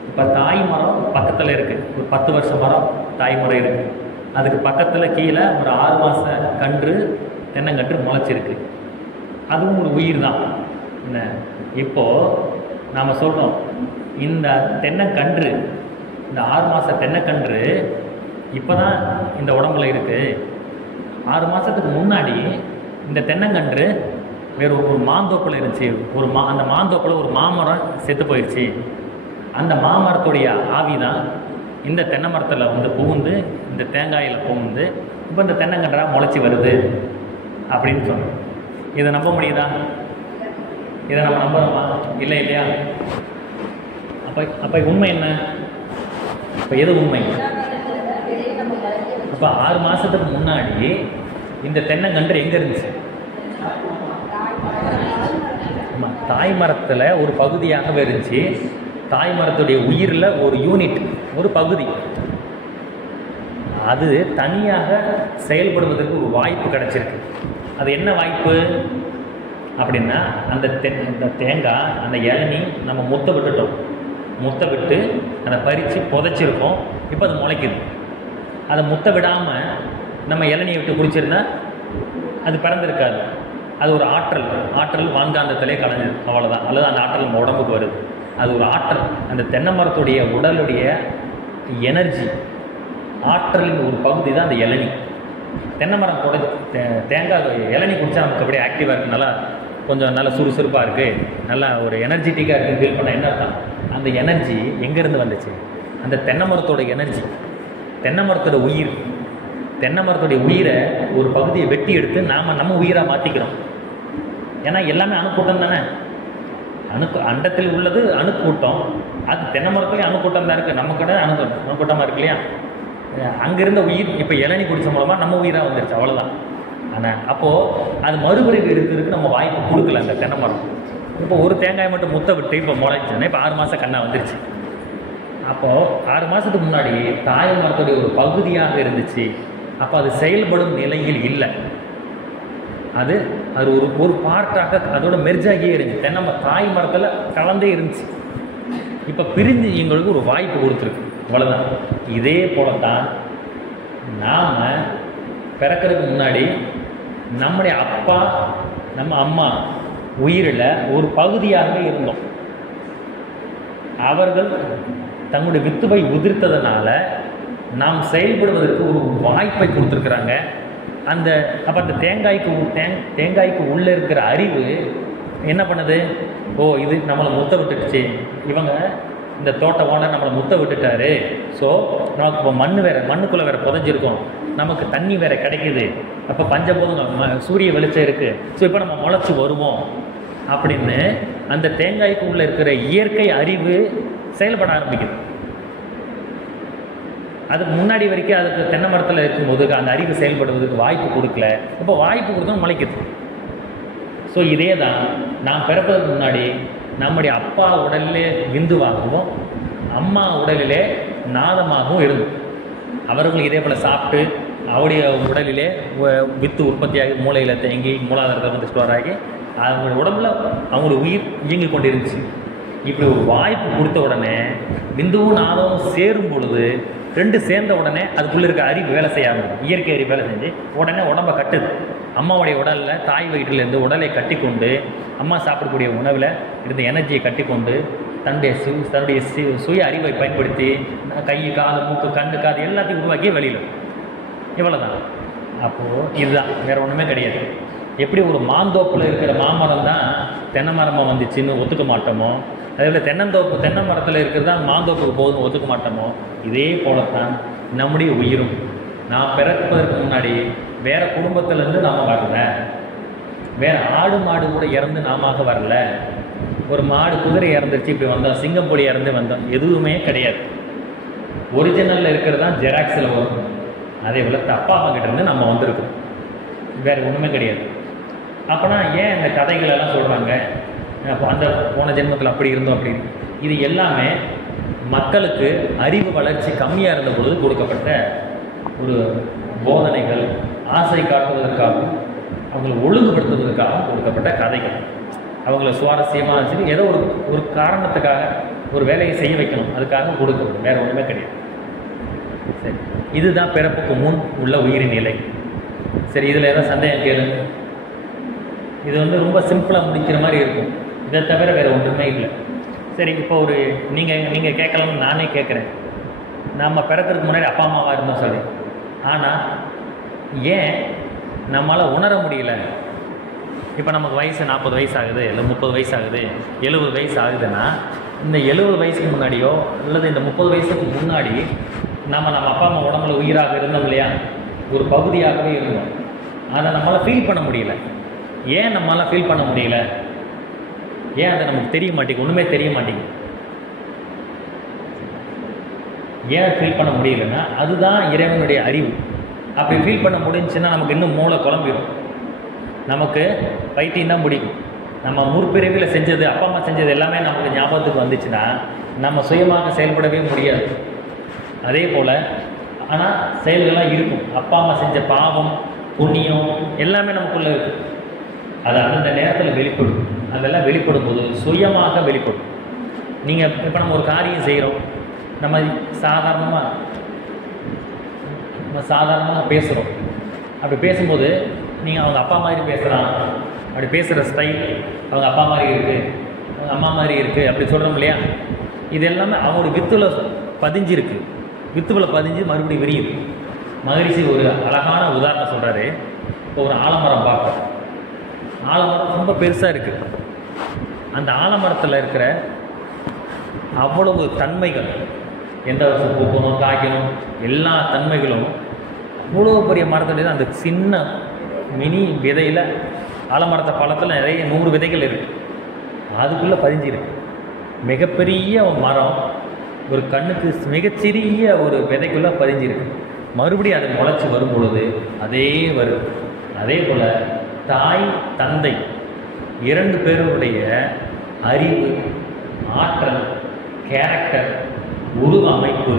இப்போ தாய் மரம் பக்கத்தில் இருக்குது, ஒரு 10 வருஷ மரம் தாய் மரம் இருக்குது. அதுக்கு பக்கத்தில் கீழே ஒரு 6 மாத கன்று தென்னங்கன்று முளைச்சிருக்கு. அதுவும் ஒரு உயிர் தான். என்ன இப்போது நாம் சொல்கிறோம், இந்த தென்னைக்கன்று, இந்த 6 மாத தென்னைக்கன்று இப்போ தான் இந்த உடம்புல இருக்குது. 6 மாதத்துக்கு முன்னாடி இந்த தென்னங்கன்று வேறு ஒரு மாந்தோப்பில் இருந்துச்சு. அந்த மாந்தோப்பில் ஒரு மாமரம் செத்து போயிடுச்சு. அந்த மாமரத்துடைய ஆவி தான் இந்த தென்னை மரத்தில் வந்து புகுந்து, இந்த தேங்காயில் புகுந்து இப்போ இந்த தென்னங்கன்றாக முளைச்சி வருது அப்படின்னு சொன்னோம். இதை நம்ப முடியுதா? இதை நம்ம நம்புறோமா? இல்லை இல்லையா? அப்போ உண்மை என்ன? இப்போ எது உண்மை? அப்போ 6 மாதத்துக்கு முன்னாடி இந்த தென்னங்கன்று எங்கே இருந்துச்சு? ஆமாம், தாய் மரத்தில் ஒரு பகுதியாகவே இருந்துச்சு. தாய் மரத்துடைய உயிரில் ஒரு யூனிட், ஒரு பகுதி. அது தனியாக செயல்படுவதற்கு ஒரு வாய்ப்பு கிடச்சிருக்கு. அது என்ன வாய்ப்பு அப்படின்னா, அந்த தேங்காய், அந்த இளநீ நம்ம முத்த விட்டுட்டோம். முத்த விட்டு அதை பறித்து புதைச்சிருக்கோம். இப்போ அது முளைக்குது. அதை முத்த விடாமல் நம்ம இளநியை விட்டு குடிச்சிருந்தா அது பிறந்திருக்காது. அது ஒரு ஆற்றல் வான்காந்தத்திலே கலைஞ்சது, அவ்வளோதான். அல்லது அந்த ஆற்றல் நம்ம உடம்புக்கு வருது. அது ஒரு ஆற்றல். அந்த தென்னை மரத்துடைய உடலுடைய எனர்ஜி ஆற்றலின் ஒரு பகுதி தான் அந்த இளநீ. தென்னை மரம் தேங்காய் இளநீ குடித்தா நமக்கு அப்படியே ஆக்டிவாக இருக்குது, நல்லா கொஞ்சம் நல்லா சுறுசுறுப்பாக இருக்குது, நல்லா ஒரு எனர்ஜெட்டிக்காக இருக்குது ஃபீல் பண்ணால் என்ன அர்த்தம்? அந்த எனர்ஜி எங்கேருந்து வந்துச்சு? அந்த தென்னை மரத்தோட எனர்ஜி, தென்னை மரத்தோட உயிர். தென்னை மரத்துடைய உயிரை ஒரு பகுதியை வெட்டி எடுத்து நம்ம உயிராக மாற்றிக்கிறோம். ஏன்னா எல்லாமே அணுக்கூட்டம் தானே. அண்டத்தில் உள்ளது அணுக்கூட்டம். அது தென்னை மரத்துலேயும் அணுக்கூட்டம் தான் இருக்குது. நம்ம கடை அணுக்கூட்டமாக இருக்கு இல்லையா? அங்கேருந்த உயிர் இப்போ இளநீ குடித்த மூலமாக நம்ம உயிராக வந்துருச்சு, அவ்வளோதான். ஆனால் அப்போது அது மறுபிறவி இருக்கிறதுக்கு நம்ம வாய்ப்பு கொடுக்கல அந்த தென்னை மரம். இப்போ ஒரு தேங்காய் மட்டும் முத்த விட்டு இப்போ முளைச்சுன்னா இப்போ 6 மாதம் கண்ணா வந்துருச்சு. அப்போது 6 மாதத்துக்கு முன்னாடி தாய் மரத்துடைய ஒரு பகுதியாக இருந்துச்சு. அப்போ அது செயல்படும் நிலையில் இல்லை. அது ஒரு பார்ட்டாக அதோட மெர்ஜாகியே இருந்துச்சு. தென்னை தாய் மரத்தில் கலந்தே இருந்துச்சு. இப்போ பிரிஞ்சு எங்களுக்கு ஒரு வாய்ப்பு கொடுத்துருக்கு, அவ்வளோதான். இதே போல தான் நாம் பிறக்கிறதுக்கு முன்னாடி நம்முடைய அப்பா, நம்ம அம்மா உயிரில் ஒரு பகுதியாகவே இருந்தோம். அவர்கள் தங்களுடைய வித்துவை உதிர்த்ததுனால நாம் செயல்படுவதற்கு ஒரு வாய்ப்பை கொடுத்துருக்குறாங்க. அப்போ அந்த தேங்காய்க்கு உள்ளே இருக்கிற அறிவு என்ன பண்ணுது? ஓ, இது நம்மளை முத்த விட்டுடுச்சு, இவங்க இந்த தோட்ட ஓனர் நம்மளை முத்த விட்டுட்டாரு, ஸோ நமக்கு இப்போ மண்ணுக்குள்ளே வேறு புதைஞ்சிருக்கோம், நமக்கு தண்ணி வேறு கிடைக்குது, அப்போ பஞ்சபூதம் சூரிய வெளிச்சம் இருக்குது, ஸோ இப்போ நம்ம முளைச்சி வருவோம் அப்படின்னு அந்த தேங்காய்க்கு உள்ளே இருக்கிற இயற்கை அறிவு செயல்பட ஆரம்பிக்குது. அதுக்கு முன்னாடி வரைக்கும் அதுக்கு தென்னை மரத்தில் இருக்கும்போது அந்த அறிவு செயல்படுவதற்கு வாய்ப்பு கொடுக்கல. இப்போ வாய்ப்பு கொடுத்தோம் முளைக்குது. ஸோ இதே தான் நாம் பிறப்பதற்கு முன்னாடி நம்முடைய அப்பா உடலிலே விந்துவாகவும் அம்மா உடலிலே நாதமாகவும் இருந்தோம். அவர்கள் இதே போல் சாப்பிட்டு அவருடைய உடலிலே வித்து உற்பத்தியாகி மூளையில் தேங்கி மூலாதாரத்தில் வந்து ஸ்டோர் ஆகி அவங்களுடைய உடம்புல அவங்களுடைய உயிர் இயங்கி கொண்டு இருந்துச்சு. இப்படி ஒரு வாய்ப்பு கொடுத்த உடனே விந்துவும் நாதமும் சேரும் பொழுது ரெண்டு சேர்ந்த உடனே அதுக்குள்ளே இருக்க அறிவு வேலை செய்ய ஆரம்பிக்கும். இயற்கை அறிவு வேலை செஞ்சு உடனே உடம்பை கட்டுது. அம்மாவுடைய உடலில் தாய் வயிற்றிலேருந்து உடலை கட்டி கொண்டு அம்மா சாப்பிடக்கூடிய உணவில் இருந்த எனர்ஜியை கட்டி கொண்டு தன்னுடைய சுய அறிவை பயன்படுத்தி கை, காது, மூக்கு, கண்ணு, காது எல்லாத்தையும் உருவாக்கி வெளியில். இவ்வளோ தான். அப்போது இதுதான், வேறு ஒன்றுமே கிடையாது. எப்படி ஒரு மாந்தோப்பில் இருக்கிற மாமரம் தான் தென்னை மரமாக வந்துச்சுன்னு ஒத்துக்க மாட்டோமோ, அதேபோல் தென்னை மரத்தில் இருக்கிறது தான் மாந்தோப்புக்கு போகுதுன்னு ஒத்துக்க மாட்டோமோ, இதே போலத்தான் நம்முடைய உயிரும். நான் பிறப்பதற்கு முன்னாடி வேறு குடும்பத்திலேருந்து நாம் வரல, வேறு ஆடு மாடு கூட இறந்து நாம வரல, ஒரு மாடு குதிரை இறந்துருச்சு இப்படி வந்தோம், சிங்கம் பொடி இறந்து வந்தோம், எதுவுமே கிடையாது. ஒரிஜினலில் இருக்கிறது தான் ஜெராக்ஸில் வரும். அதே போல் அப்பா அம்மா கிட்டேருந்து நம்ம வந்திருக்கோம், வேறு ஒன்றுமே கிடையாது. அப்போனா ஏன் இந்த கதைகளெல்லாம் சொல்கிறாங்க? அந்த போன ஜென்மத்தில் அப்படி இருந்தோம் அப்படின்னு. இது எல்லாமே மக்களுக்கு அறிவு வளர்ச்சி கம்மியாக இருந்த பொழுது கொடுக்கப்பட்ட ஒரு போதனைகள், ஆசை காட்டுவதற்காகவும் அவங்களை ஒழுங்குபடுத்துவதற்காகவும் கொடுக்கப்பட்ட கதைகள். அவங்கள சுவாரஸ்யமாக சரி ஏதோ ஒரு காரணத்துக்காக ஒரு வேலையை செய்ய வைக்கணும், அதுக்காக கொடுக்கணும், வேறு ஒன்றுமே கிடையாது. சரி, இதுதான் பிறப்புக்கு முன் உள்ள உயிரின் நிலை. சரி, இதில் ஏதாவது சந்தேகம் கேளு. இது ரொம்ப சிம்பிளாக முடிக்கிற மாதிரி இருக்கும். இதை தவிர வேறு ஒன்றுமே இல்லை. சரி, இப்போ நீங்கள் கேட்கலாம்னு நானே கேட்குறேன். நம்ம பிறக்கிறதுக்கு முன்னாடி அப்பா அம்மாவாக இருந்தோம் சரி, ஆனால் ஏன் நம்மளால் உணர முடியல? இப்போ நமக்கு வயசு 40 வயசு ஆகுது, இல்லை 30 வயசு ஆகுது, 70 வயசு ஆகுதுன்னா இந்த 70 வயசுக்கு முன்னாடியோ அல்லது இந்த 30 வயசுக்கு முன்னாடி நம்ம அப்பா அம்மா உடம்புல உயிராக இருந்தோம் இல்லையா, ஒரு பகுதியாகவே இருந்தோம். அதை நம்மளால் ஃபீல் பண்ண முடியல. ஏன் நம்மளால் ஃபீல் பண்ண முடியல? ஏன் அதை நமக்கு தெரிய மாட்டேங்குது? ஒன்றுமே தெரிய மாட்டேங்குது. ஏன் ஃபீல் பண்ண முடியலன்னா அதுதான் இறைவனுடைய அறிவு. அப்படி ஃபீல் பண்ண முடிஞ்சுன்னா நமக்கு இன்னும் மூளை குழம்பிடும், நமக்கு பைத்தியம் தான் பிடிக்கும். நம்ம முற்பிறவியில் செஞ்சது, அப்பா அம்மா செஞ்சது எல்லாமே நமக்கு ஞாபகத்துக்கு வந்துச்சுன்னா நம்ம சுயமாக செயல்படவே முடியாது. அதே போல் ஆனால் செயல்கள்லாம் இருக்கும். அப்பா அம்மா செஞ்ச பாவம் புண்ணியம் எல்லாமே நமக்குள்ளே இருக்குது. அது அந்தந்த நேரத்தில் வெளிப்படும். அதெல்லாம் வெளிப்படும் போது சுயமாக வெளிப்படும். நீங்கள் இப்போ நம்ம ஒரு காரியம் செய்கிறோம், நம்ம சாதாரணமாக பேசுகிறோம். அப்படி பேசும்போது நீங்கள் அவங்க அப்பா மாதிரி பேசுகிறான், அப்படி பேசுகிற ஸ்டைல் அவங்க அப்பா மாதிரி இருக்குது, அவங்க அம்மா மாதிரி இருக்குது அப்படி சொல்கிறோம் இல்லையா? இது எல்லாமே அவங்களுடைய வித்துல பதிஞ்சிருக்கு. வித்துவில் பதிஞ்சு மறுபடியும் விரியுது. மகரிஷி ஒரு அழகான உதாரணம் சொல்கிறாரு. இப்போ ஒரு ஆலமரம் பார்க்குறோம். ஆலமரம் ரொம்ப பெருசாக இருக்குது. அந்த ஆலமரத்தில் இருக்கிற அவ்வளவு தன்மைகள், எந்த வருஷம் பூக்கணும், காய்க்கணும், எல்லா தன்மைகளும் அவ்வளோ பெரிய மரத்துடைய அந்த சின்ன மினி விதையில், ஆலமரத்தை பழத்தில் நிறைய 100 விதைகள் இருக்குது, அதுக்குள்ளே பதிஞ்சிருக்கு. மிகப்பெரிய மரம் ஒரு கண்ணுக்கு மிகச்சிறிய ஒரு விதைக்குள்ளே பதிஞ்சிருக்கு. மறுபடியும் அது முளைச்சி வரும் பொழுது அதே வருது. அதே போல் தாய் தந்தை 2 பேருடைய அறிவு, ஆற்றல், கேரக்டர், உருவ அமைப்பு,